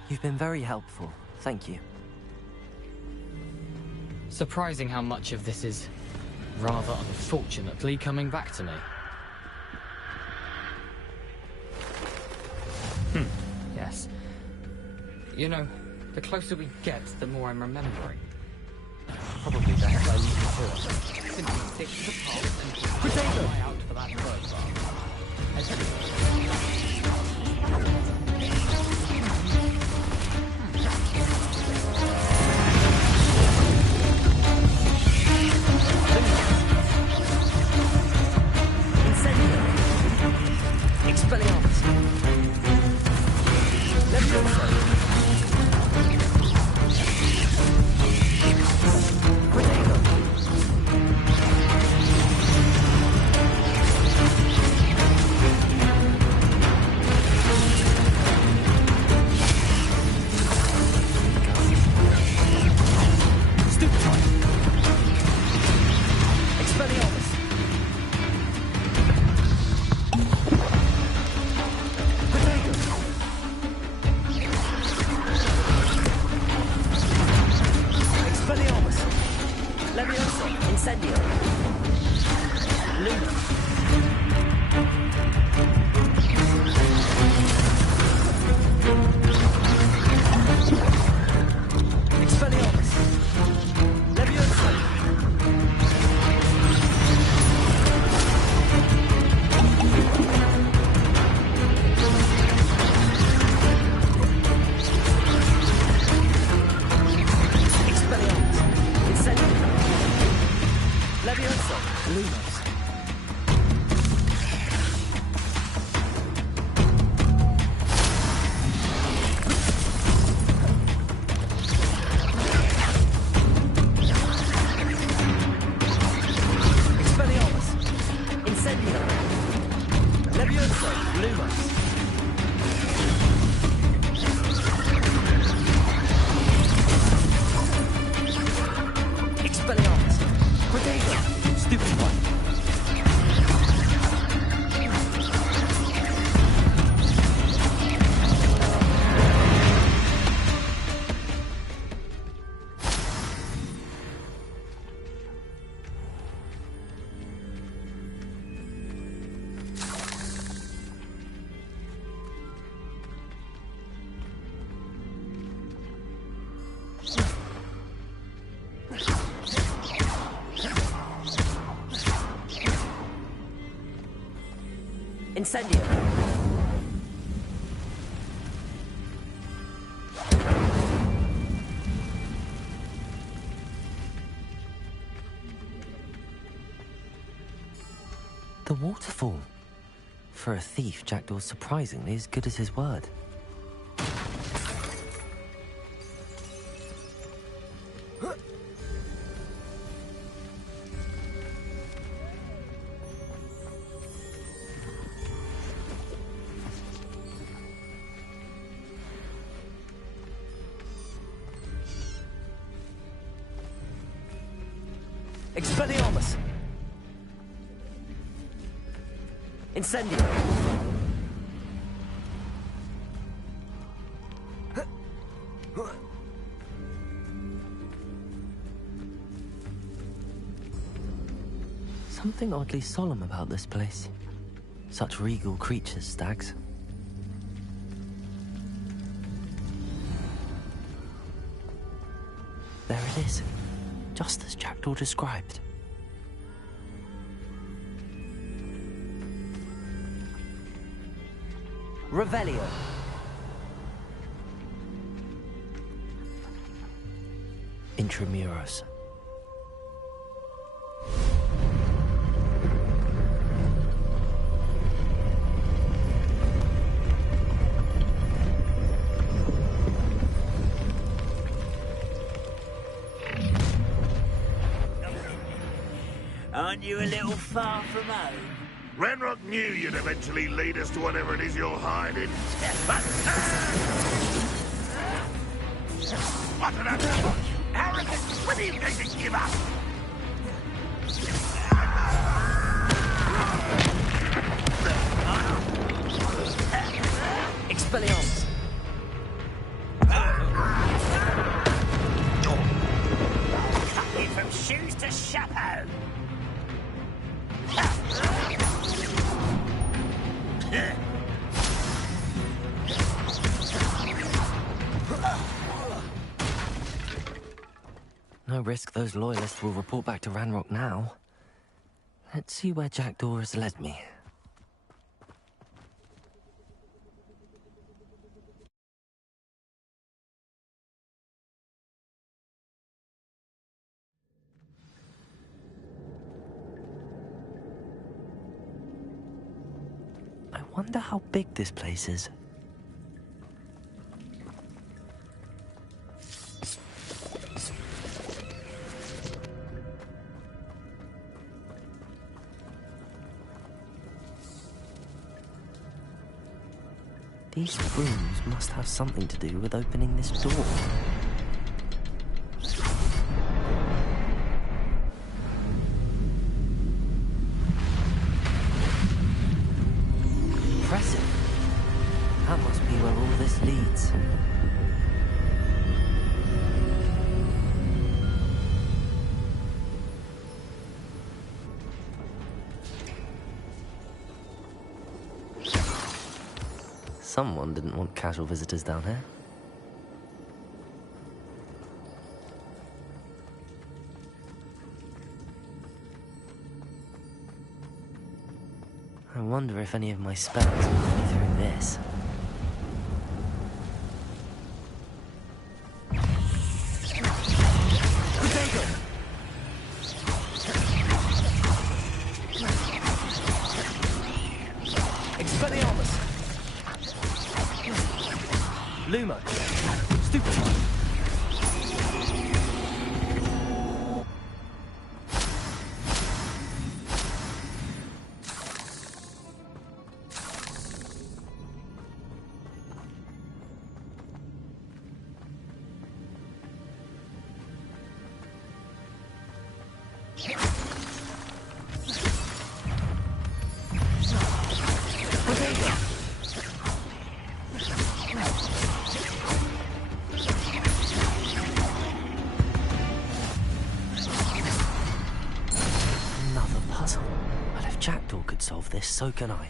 You've been very helpful. Thank you. Surprising how much of this is, rather unfortunately, coming back to me. Yes. You know, the closer we get, the more I'm remembering. Probably best I leave you to it. Simply stick to the path and keep an eye out for that bird Expelliarmus! Leviosa! Incendio. The waterfall. For a thief, Jackdaw's surprisingly as good as his word. Expelliarmus! Incendio! Something oddly solemn about this place. Such regal creatures, stags. There it is, just as Jackdaw described. Revelio. Intramuros. Aren't you a little far from home? Ranrock knew you'd eventually lead us to whatever it is you're hiding. What an approach! Arrogant! When are you going to give up? Expelliarmus! Cut you from shoes to chapeau! No risk those loyalists will report back to Ranrock now. Let's see where Jackdaw has led me. I wonder how big this place is. These rooms must have something to do with opening this door. Impressive. That must be where all this leads. Someone didn't want casual visitors down here. I wonder if any of my spells will get me through this. Expelliarmus! Lumo! Stupefy! Another puzzle. Well, if Jackdaw could solve this, so can I.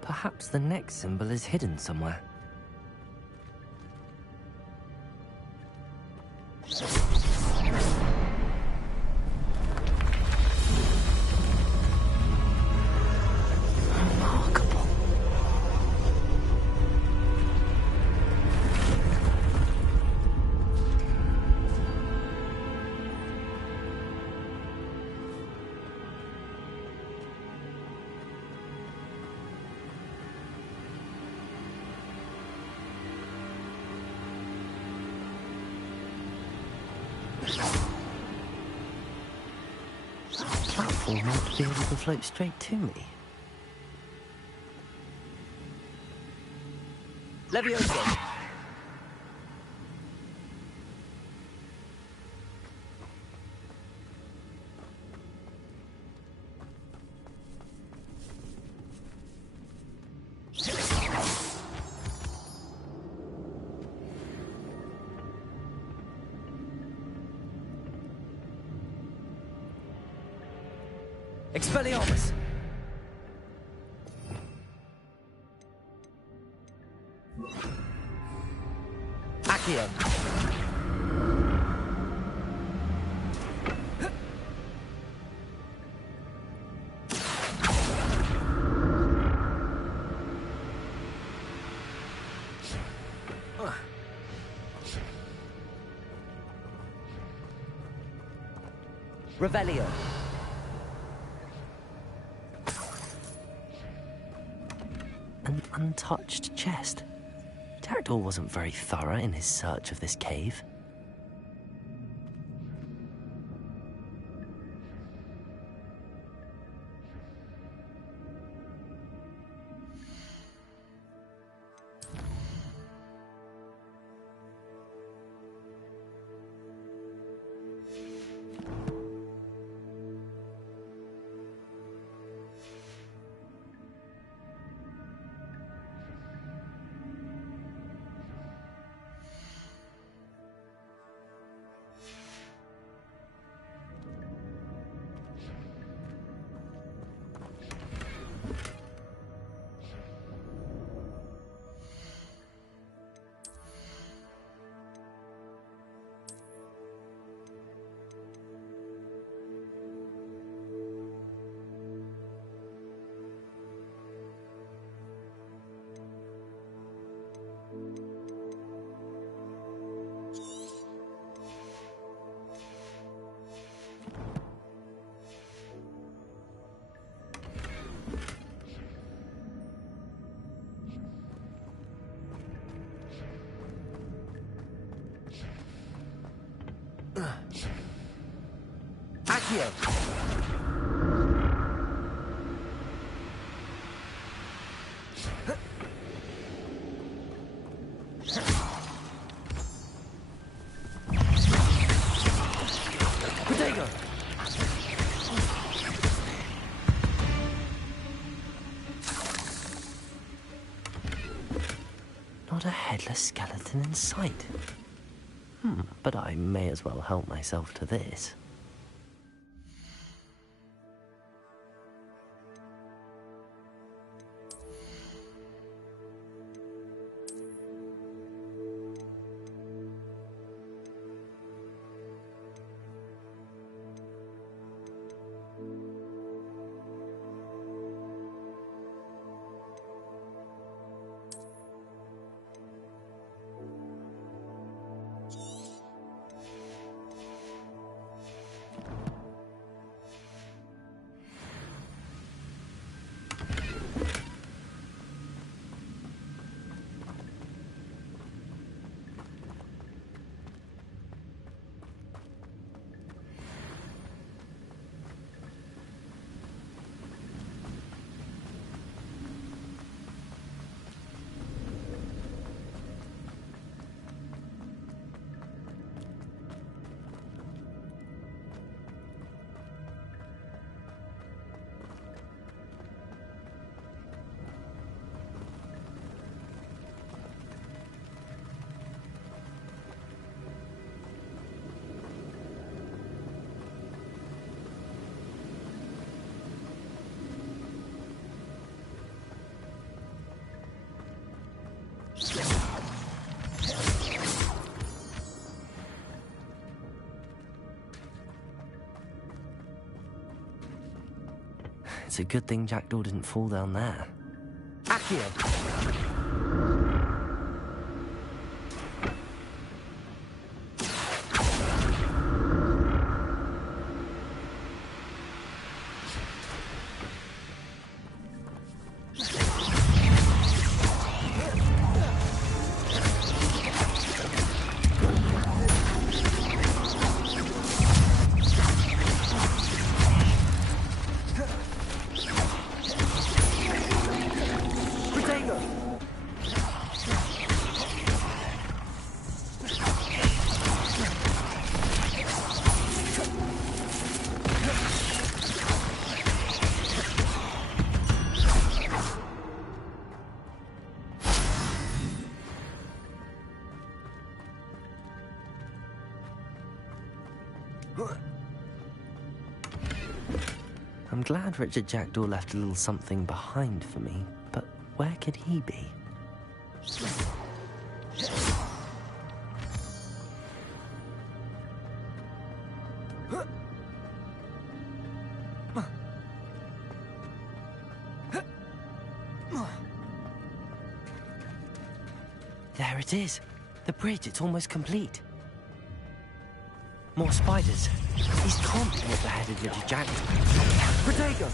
Perhaps the next symbol is hidden somewhere. Platform ought to be able to float straight to me. Levioso! Expelliarmus! Accio! Revelio. An untouched chest. Jackdaw wasn't very thorough in his search of this cave. Accio! Protego! Not a headless skeleton in sight. But I may as well help myself to this. It's a good thing Jackdaw didn't fall down there. Accio! I'm glad Richard Jackdaw left a little something behind for me, but where could he be? There it is. The bridge, it's almost complete. More spiders. These can't be what beheaded Richard Jackdaw. Protego!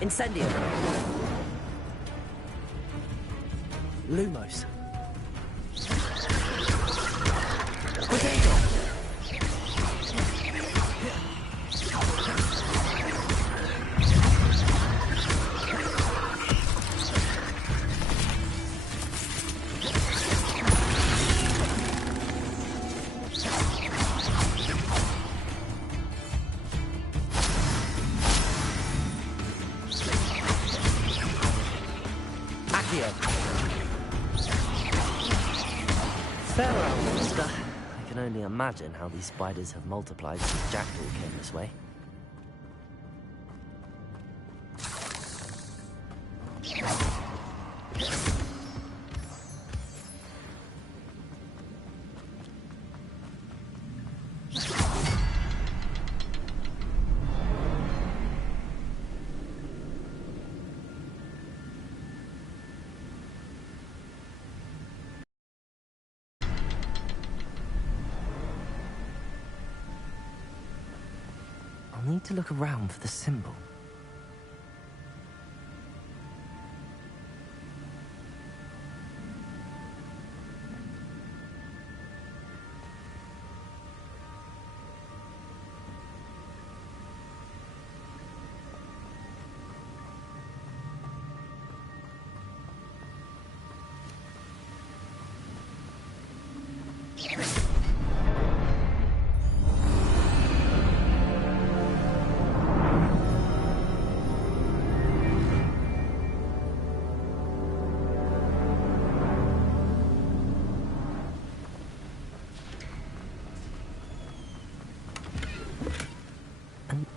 Incendio. Lumos. Farewell, monster. I can only imagine how these spiders have multiplied since Jackdaw came this way. I'll need to look around for the symbol.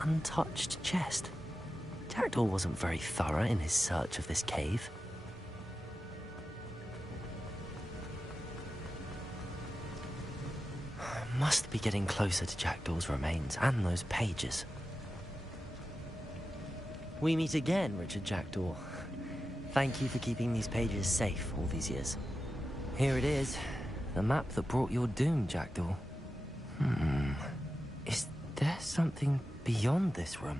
Untouched chest. Jackdaw wasn't very thorough in his search of this cave. Must be getting closer to Jackdaw's remains and those pages. We meet again, Richard Jackdaw. Thank you for keeping these pages safe all these years. Here it is, the map that brought your doom, Jackdaw. Is there something beyond this room?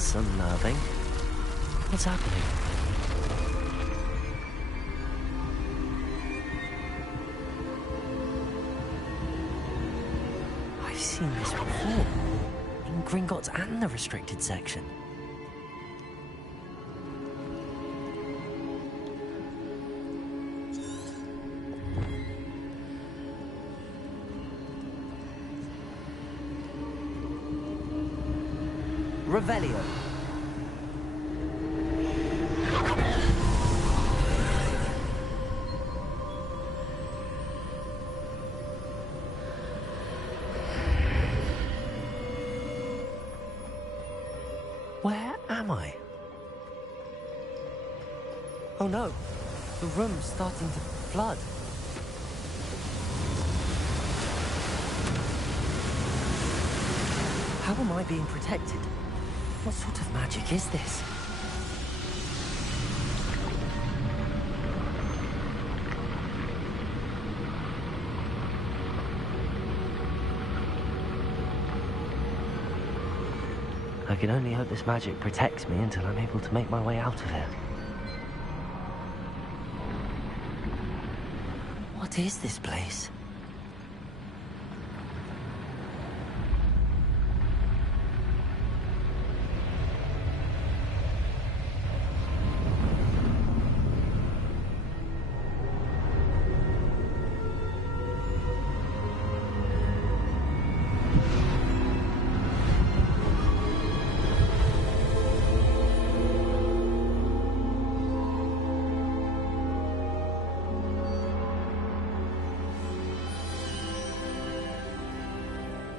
That's unnerving. What's happening? I've seen this before. In Gringotts and the restricted section. Revelio. Where am I? Oh no, the room's starting to flood. How am I being protected? What sort of magic is this? I can only hope this magic protects me until I'm able to make my way out of here. What is this place?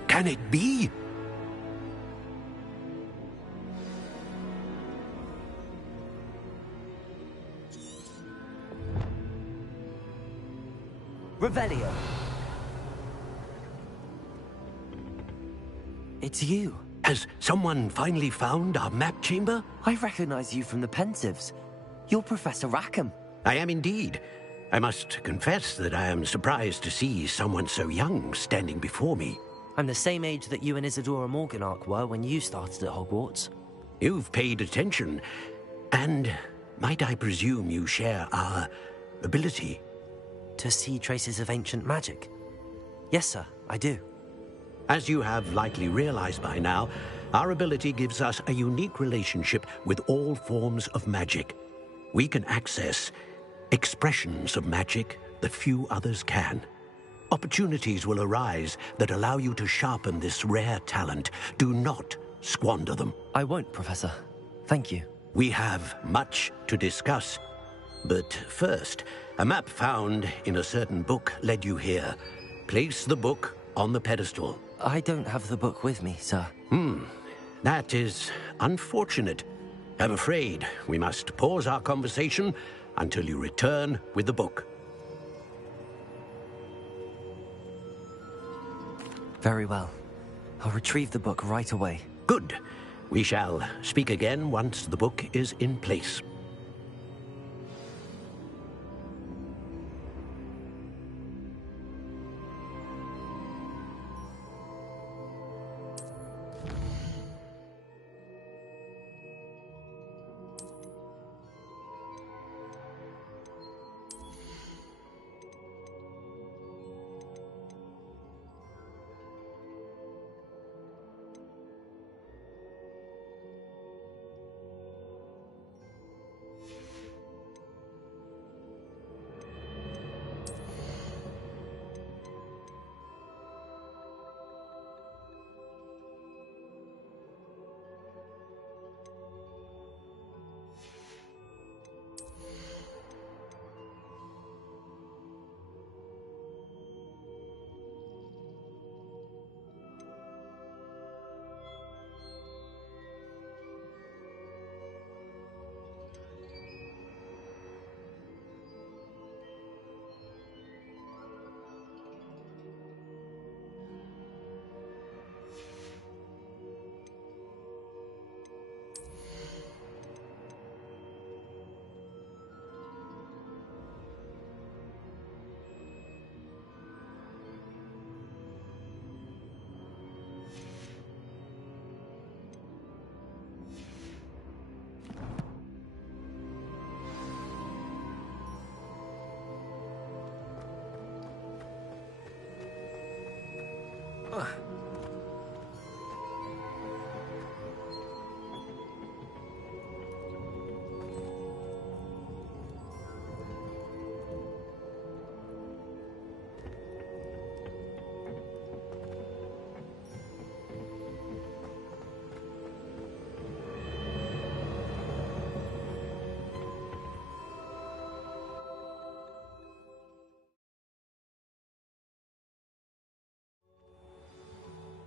Can it be? Revelio. It's you. Has someone finally found our map chamber? I recognize you from the Pensives. You're Professor Rackham. I am indeed. I must confess that I am surprised to see someone so young standing before me. I'm the same age that you and Isadora Morganach were when you started at Hogwarts. You've paid attention, and might I presume you share our ability? To see traces of ancient magic? Yes, sir, I do. As you have likely realized by now, our ability gives us a unique relationship with all forms of magic. We can access expressions of magic that few others can. Opportunities will arise that allow you to sharpen this rare talent. Do not squander them. I won't, Professor. Thank you. We have much to discuss. But first, a map found in a certain book led you here. Place the book on the pedestal. I don't have the book with me, sir. That is unfortunate. I'm afraid we must pause our conversation until you return with the book. Very well. I'll retrieve the book right away. Good. We shall speak again once the book is in place.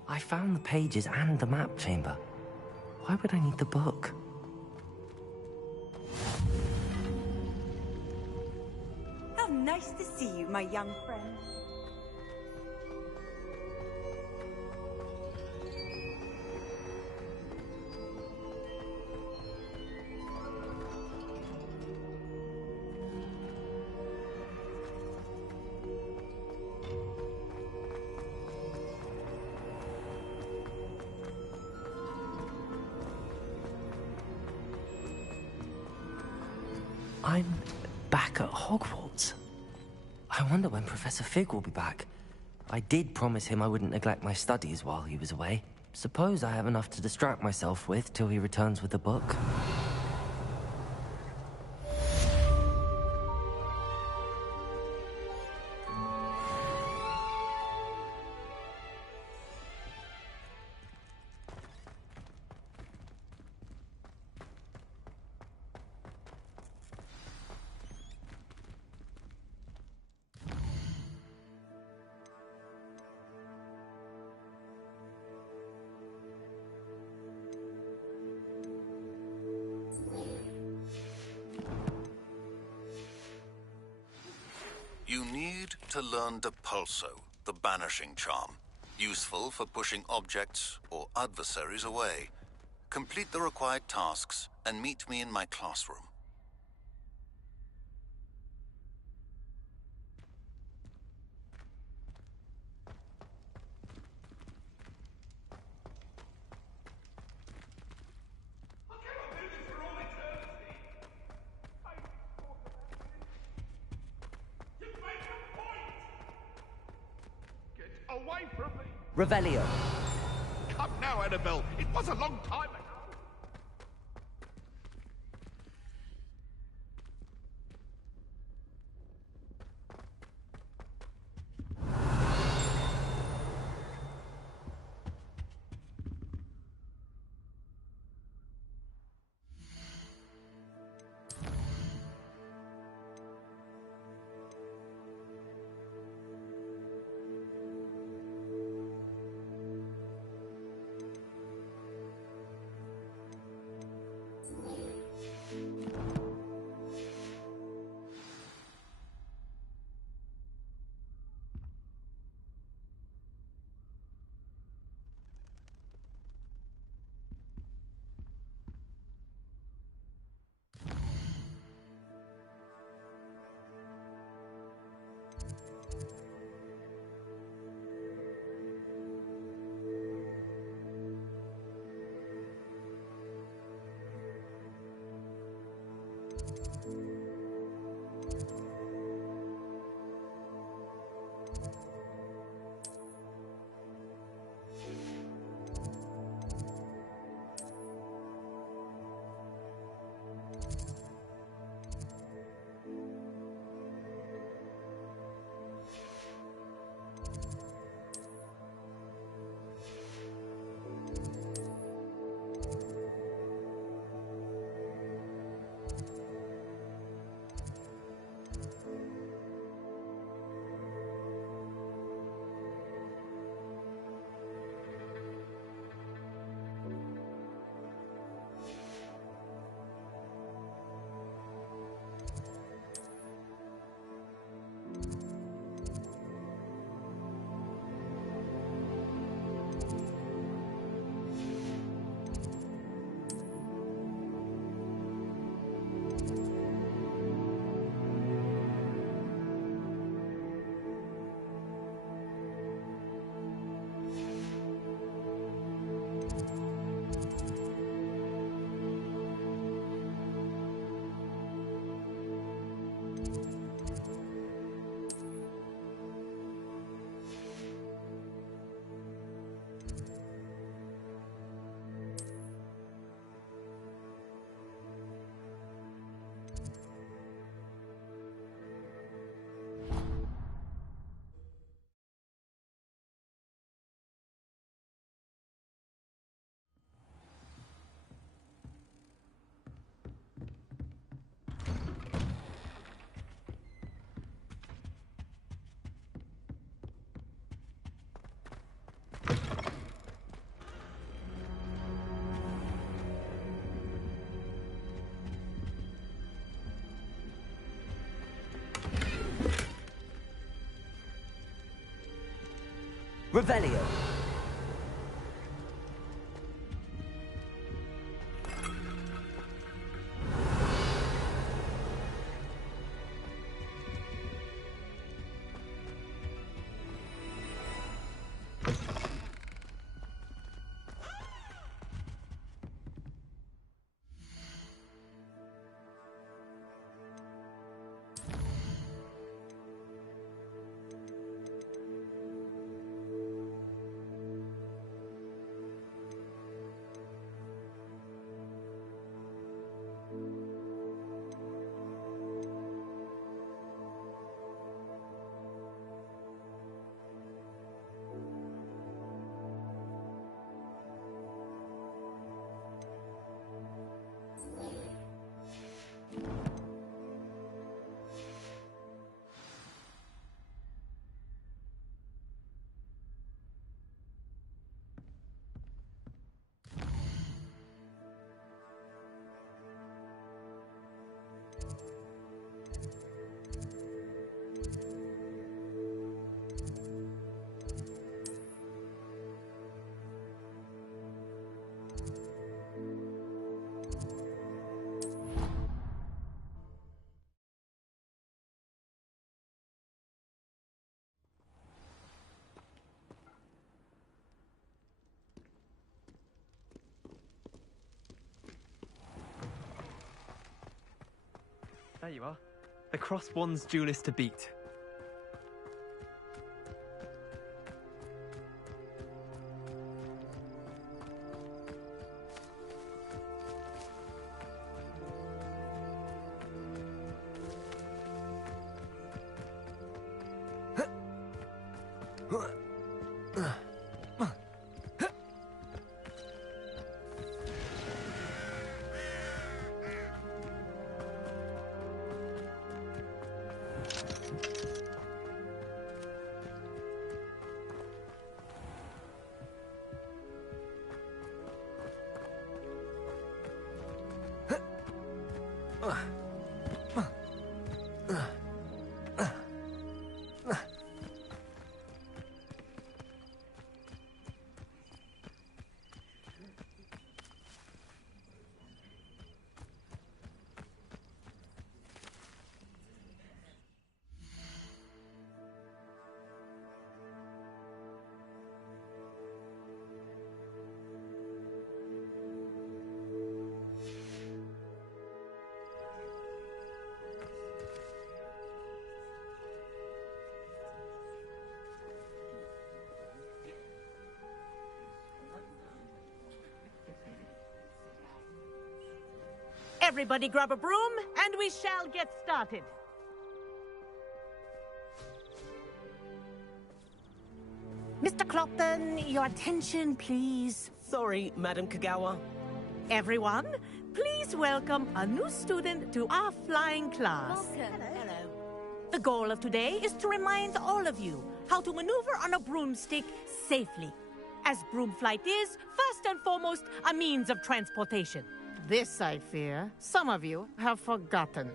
I found the pages and the map chamber. Why would I need the book? How nice to see you, my young friend. I'm back at Hogwarts. I wonder when Professor Fig will be back. I did promise him I wouldn't neglect my studies while he was away. Suppose I have enough to distract myself with till he returns with the book. You need to learn Depulso, the banishing charm. Useful for pushing objects or adversaries away. Complete the required tasks and meet me in my classroom. Away from me! Revelio. Come now, Annabelle. It was a long time ago. Revelio. There you are. The crossed wands duelist to beat. Everybody grab a broom, and we shall get started. Mr. Clopton, your attention, please. Sorry, Madam Kagawa. Everyone, please welcome a new student to our flying class. Welcome. Hello. The goal of today is to remind all of you how to maneuver on a broomstick safely, as broom flight is, first and foremost, a means of transportation. This, I fear, some of you have forgotten.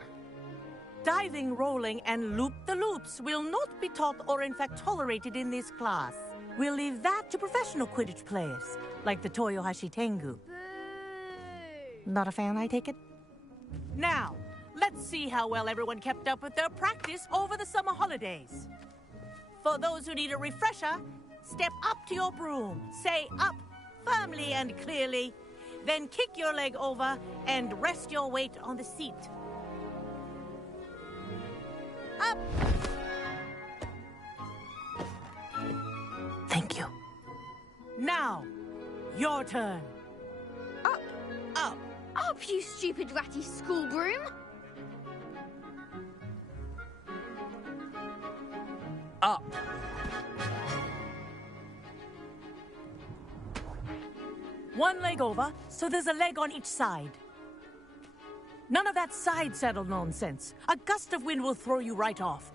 Diving, rolling, and loop-the-loops will not be taught or in fact tolerated in this class. We'll leave that to professional Quidditch players, like the Toyohashi Tengu. Not a fan, I take it? Now, let's see how well everyone kept up with their practice over the summer holidays. For those who need a refresher, step up to your broom, say up firmly and clearly, then kick your leg over and rest your weight on the seat. Up! Thank you. Now, your turn. Up! Up! Up, you stupid ratty school broom! Up! One leg over, so there's a leg on each side. None of that side saddle nonsense. A gust of wind will throw you right off.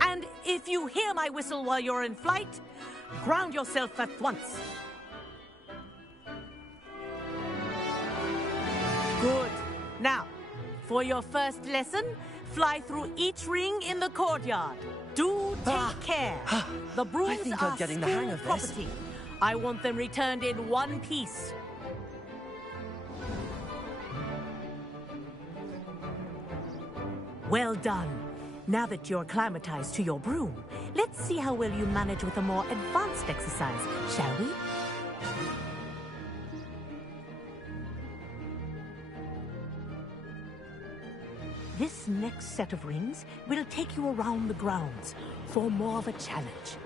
And if you hear my whistle while you're in flight, ground yourself at once. Now, for your first lesson, fly through each ring in the courtyard. Do take care. The brooms think are I'm getting the hang school of this. property. I want them returned in one piece. Well done. Now that you're acclimatized to your broom, let's see how well you manage with a more advanced exercise, shall we? This next set of rings will take you around the grounds for more of a challenge.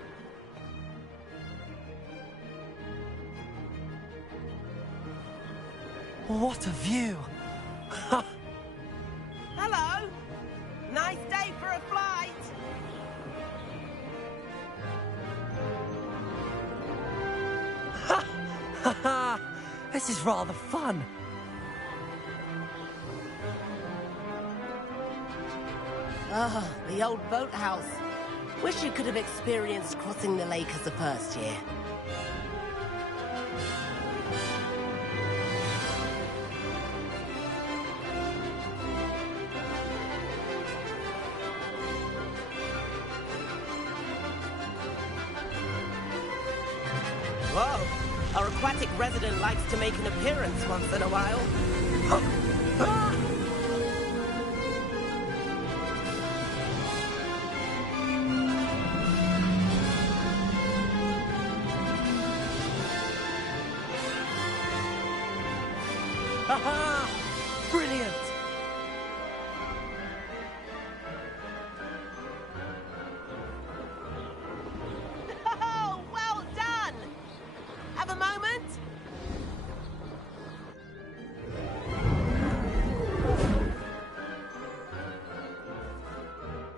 What a view! Hello! Nice day for a flight! This is rather fun. Ah, the old boathouse. Wish you could have experienced crossing the lake as a first year. Whoa! Our aquatic resident likes to make an appearance once in a while. Brilliant! Oh, well done! Have a moment?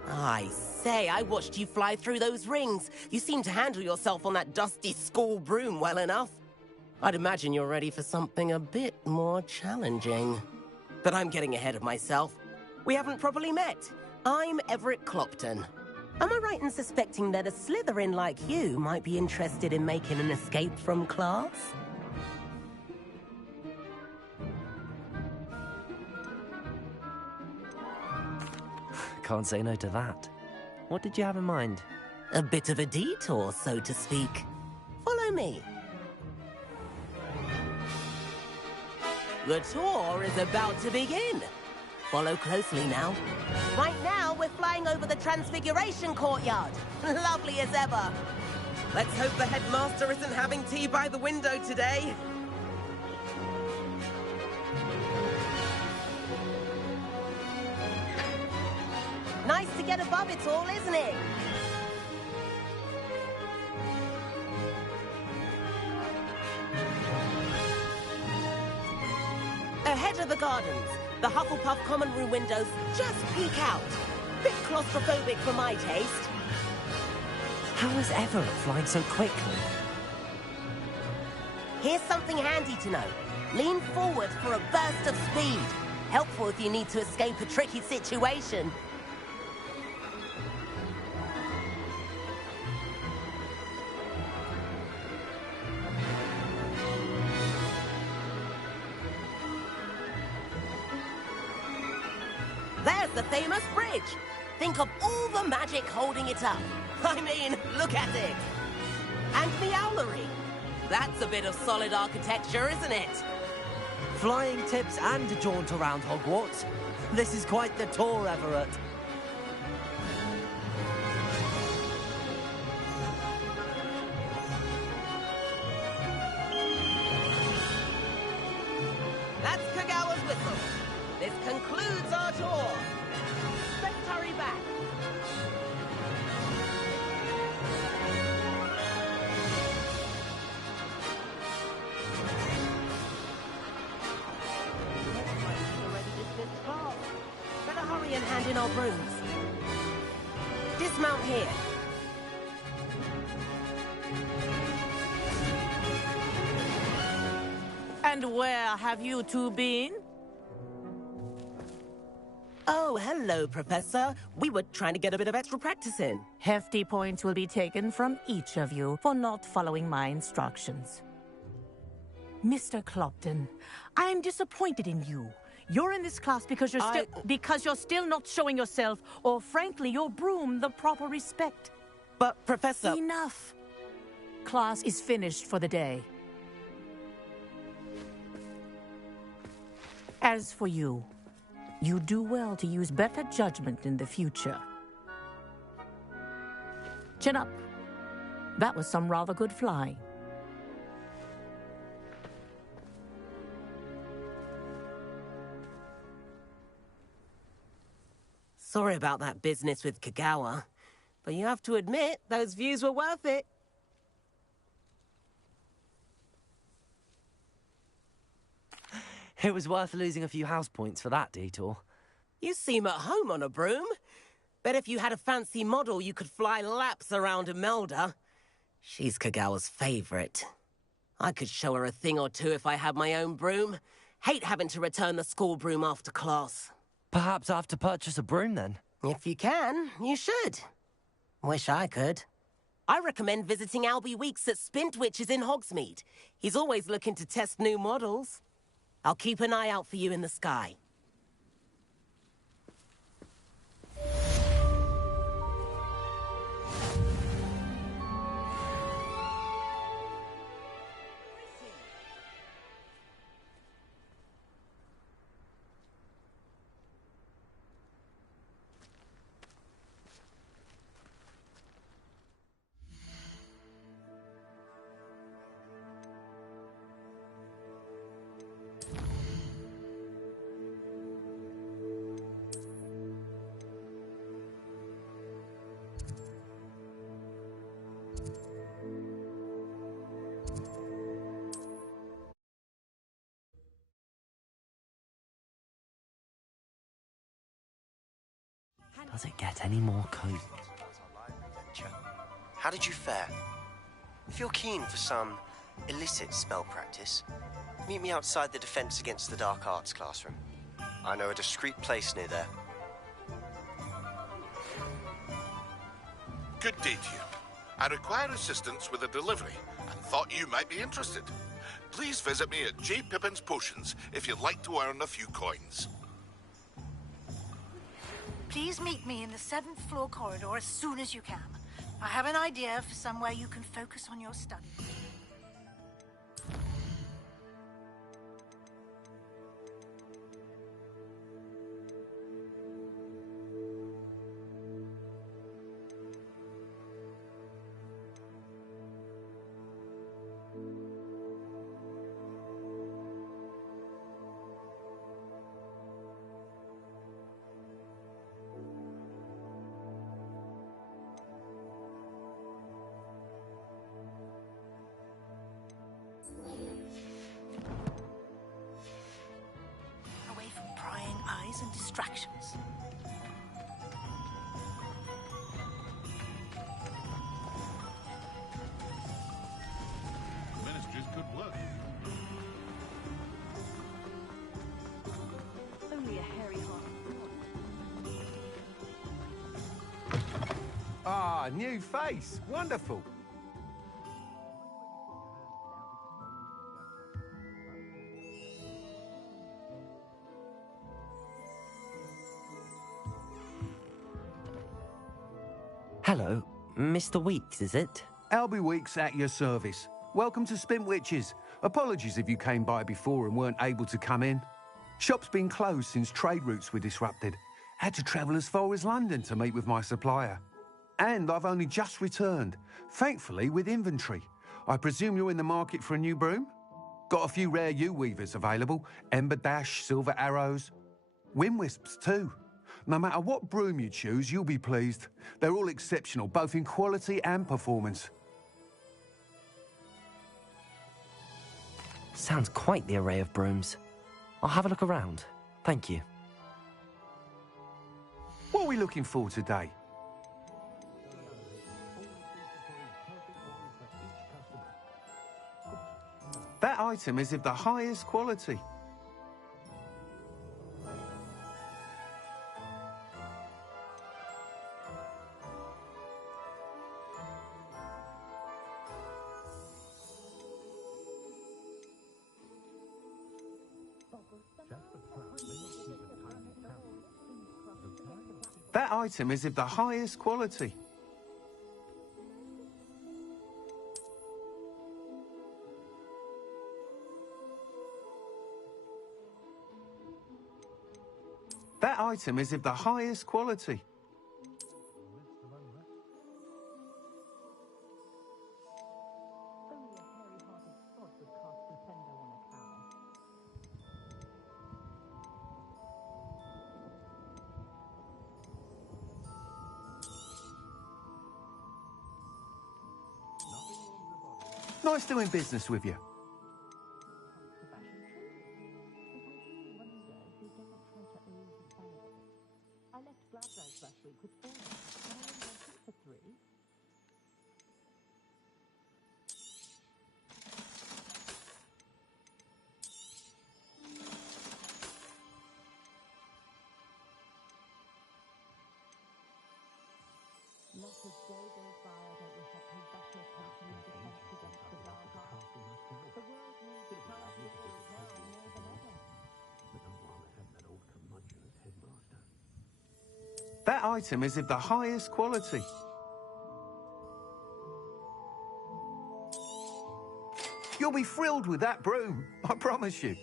I say, I watched you fly through those rings. You seem to handle yourself on that dusty school broom well enough. I'd imagine you're ready for something a bit more challenging. But I'm getting ahead of myself. We haven't properly met. I'm Everett Clopton. Am I right in suspecting that a Slytherin like you might be interested in making an escape from class? Can't say no to that. What did you have in mind? A bit of a detour, so to speak. Follow me. The tour is about to begin. Follow closely now. Right now, we're flying over the Transfiguration Courtyard. Lovely as ever. Let's hope the headmaster isn't having tea by the window today. Nice to get above it all, isn't it? Ahead of the gardens, the Hufflepuff common room windows just peek out. Bit claustrophobic for my taste. How is Everett flying so quickly? Here's something handy to know. Lean forward for a burst of speed. Helpful if you need to escape a tricky situation. There's the famous bridge. Think of all the magic holding it up. I mean, look at it. And the owlery. That's a bit of solid architecture, isn't it? Flying tips and a jaunt around Hogwarts. This is quite the tour, Everett. That's Kagawa's whistle. This concludes our tour. Let's hurry back. Better hurry and hand in our brooms. Dismount here. And where have you two been? Oh, hello, Professor. We were trying to get a bit of extra practice in. Hefty points will be taken from each of you for not following my instructions. Mr. Clopton, I'm disappointed in you. You're in this class because you're still not showing yourself, or frankly, your broom the proper respect. But, Professor... Enough. Class is finished for the day. As for you, you do well to use better judgment in the future. Chin up. That was some rather good flying. Sorry about that business with Kagawa, but you have to admit, those views were worth it. It was worth losing a few house points for that detour. You seem at home on a broom. Bet if you had a fancy model, you could fly laps around Imelda. She's Kagawa's favorite. I could show her a thing or two if I had my own broom. Hate having to return the school broom after class. Perhaps I have to purchase a broom then? If you can, you should. Wish I could. I recommend visiting Albie Weeks at Spintwitches in Hogsmeade. He's always looking to test new models. I'll keep an eye out for you in the sky. Does it get any more cozy? How did you fare? If you're keen for some illicit spell practice, meet me outside the Defense Against the Dark Arts classroom. I know a discreet place near there. Good day to you. I require assistance with a delivery and thought you might be interested. Please visit me at J. Pippin's Potions if you'd like to earn a few coins. Please meet me in the 7th floor corridor as soon as you can. I have an idea for somewhere you can focus on your studies. And distractions. The Ministry's good work. Only a hairy heart. Ah, new face. Wonderful. Hello, Mr. Weeks, is it? Albie Weeks at your service. Welcome to Spintwitches. Apologies if you came by before and weren't able to come in. Shop's been closed since trade routes were disrupted. Had to travel as far as London to meet with my supplier. And I've only just returned, thankfully with inventory. I presume you're in the market for a new broom? Got a few rare U-weavers available. Ember Dash, Silver Arrows. Wind Wisps too. No matter what broom you choose, you'll be pleased. They're all exceptional, both in quality and performance. Sounds quite the array of brooms. I'll have a look around. Thank you. What are we looking for today? That item is of the highest quality. That item is of the highest quality. That item is of the highest quality. Nice doing business with you. That item is of the highest quality. You'll be thrilled with that broom, I promise you.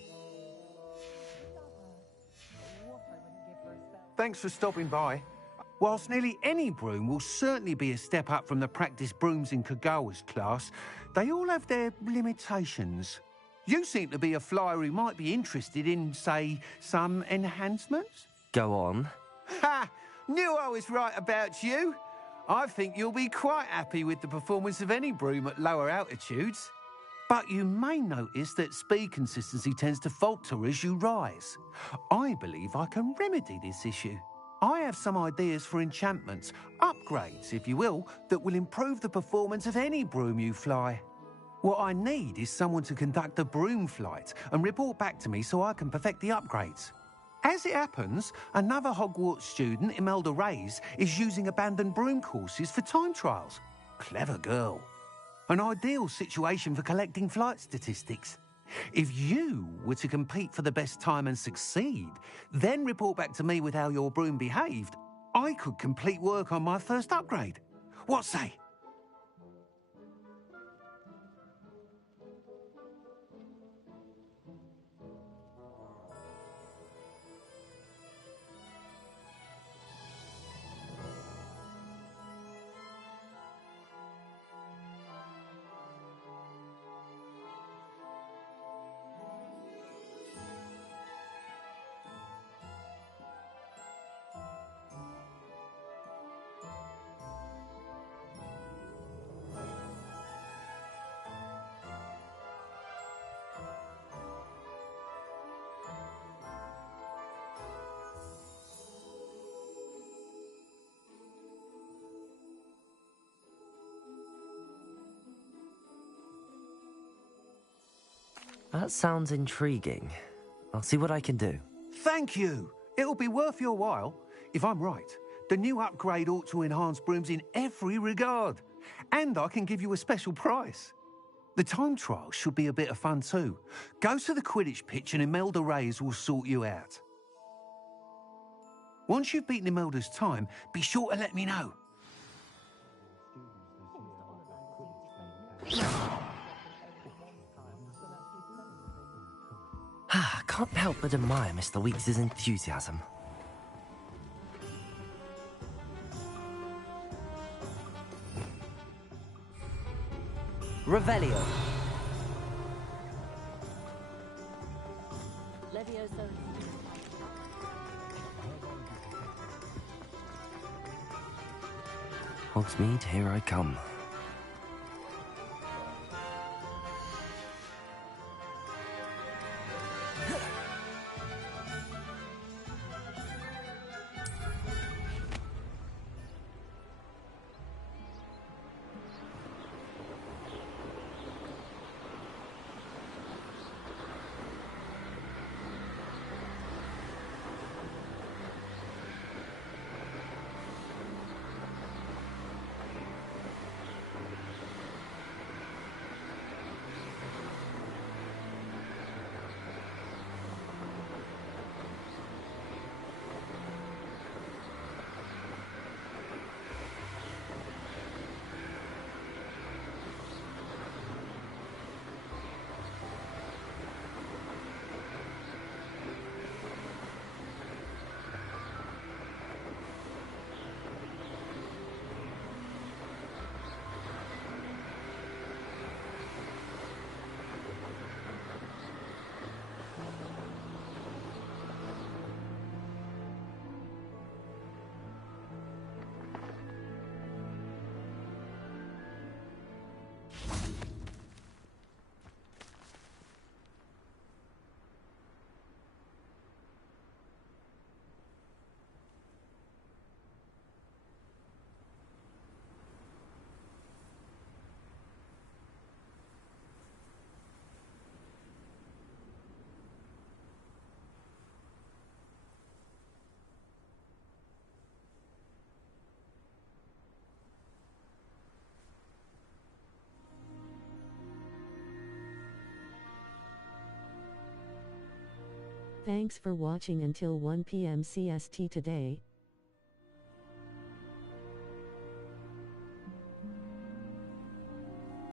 Thanks for stopping by. Whilst nearly any broom will certainly be a step up from the practice brooms in Kagawa's class, they all have their limitations. You seem to be a flyer who might be interested in, say, some enhancements? Go on. Ha! Knew I was right about you. I think you'll be quite happy with the performance of any broom at lower altitudes. But you may notice that speed consistency tends to falter as you rise. I believe I can remedy this issue. I have some ideas for enchantments, upgrades, if you will, that will improve the performance of any broom you fly. What I need is someone to conduct a broom flight and report back to me so I can perfect the upgrades. As it happens, another Hogwarts student, Imelda Reyes, is using abandoned broom courses for time trials. Clever girl. An ideal situation for collecting flight statistics. If you were to compete for the best time and succeed, then report back to me with how your broom behaved, I could complete work on my first upgrade. What say? That sounds intriguing. I'll see what I can do. Thank you. It'll be worth your while. If I'm right, the new upgrade ought to enhance brooms in every regard. And I can give you a special price. The time trial should be a bit of fun too. Go to the Quidditch pitch and Imelda Reyes will sort you out. Once you've beaten Imelda's time, be sure to let me know. Can't help but admire Mr. Weeks' enthusiasm. Revelio. Hogsmeade, here I come. Thanks for watching until 1 p.m. CST today.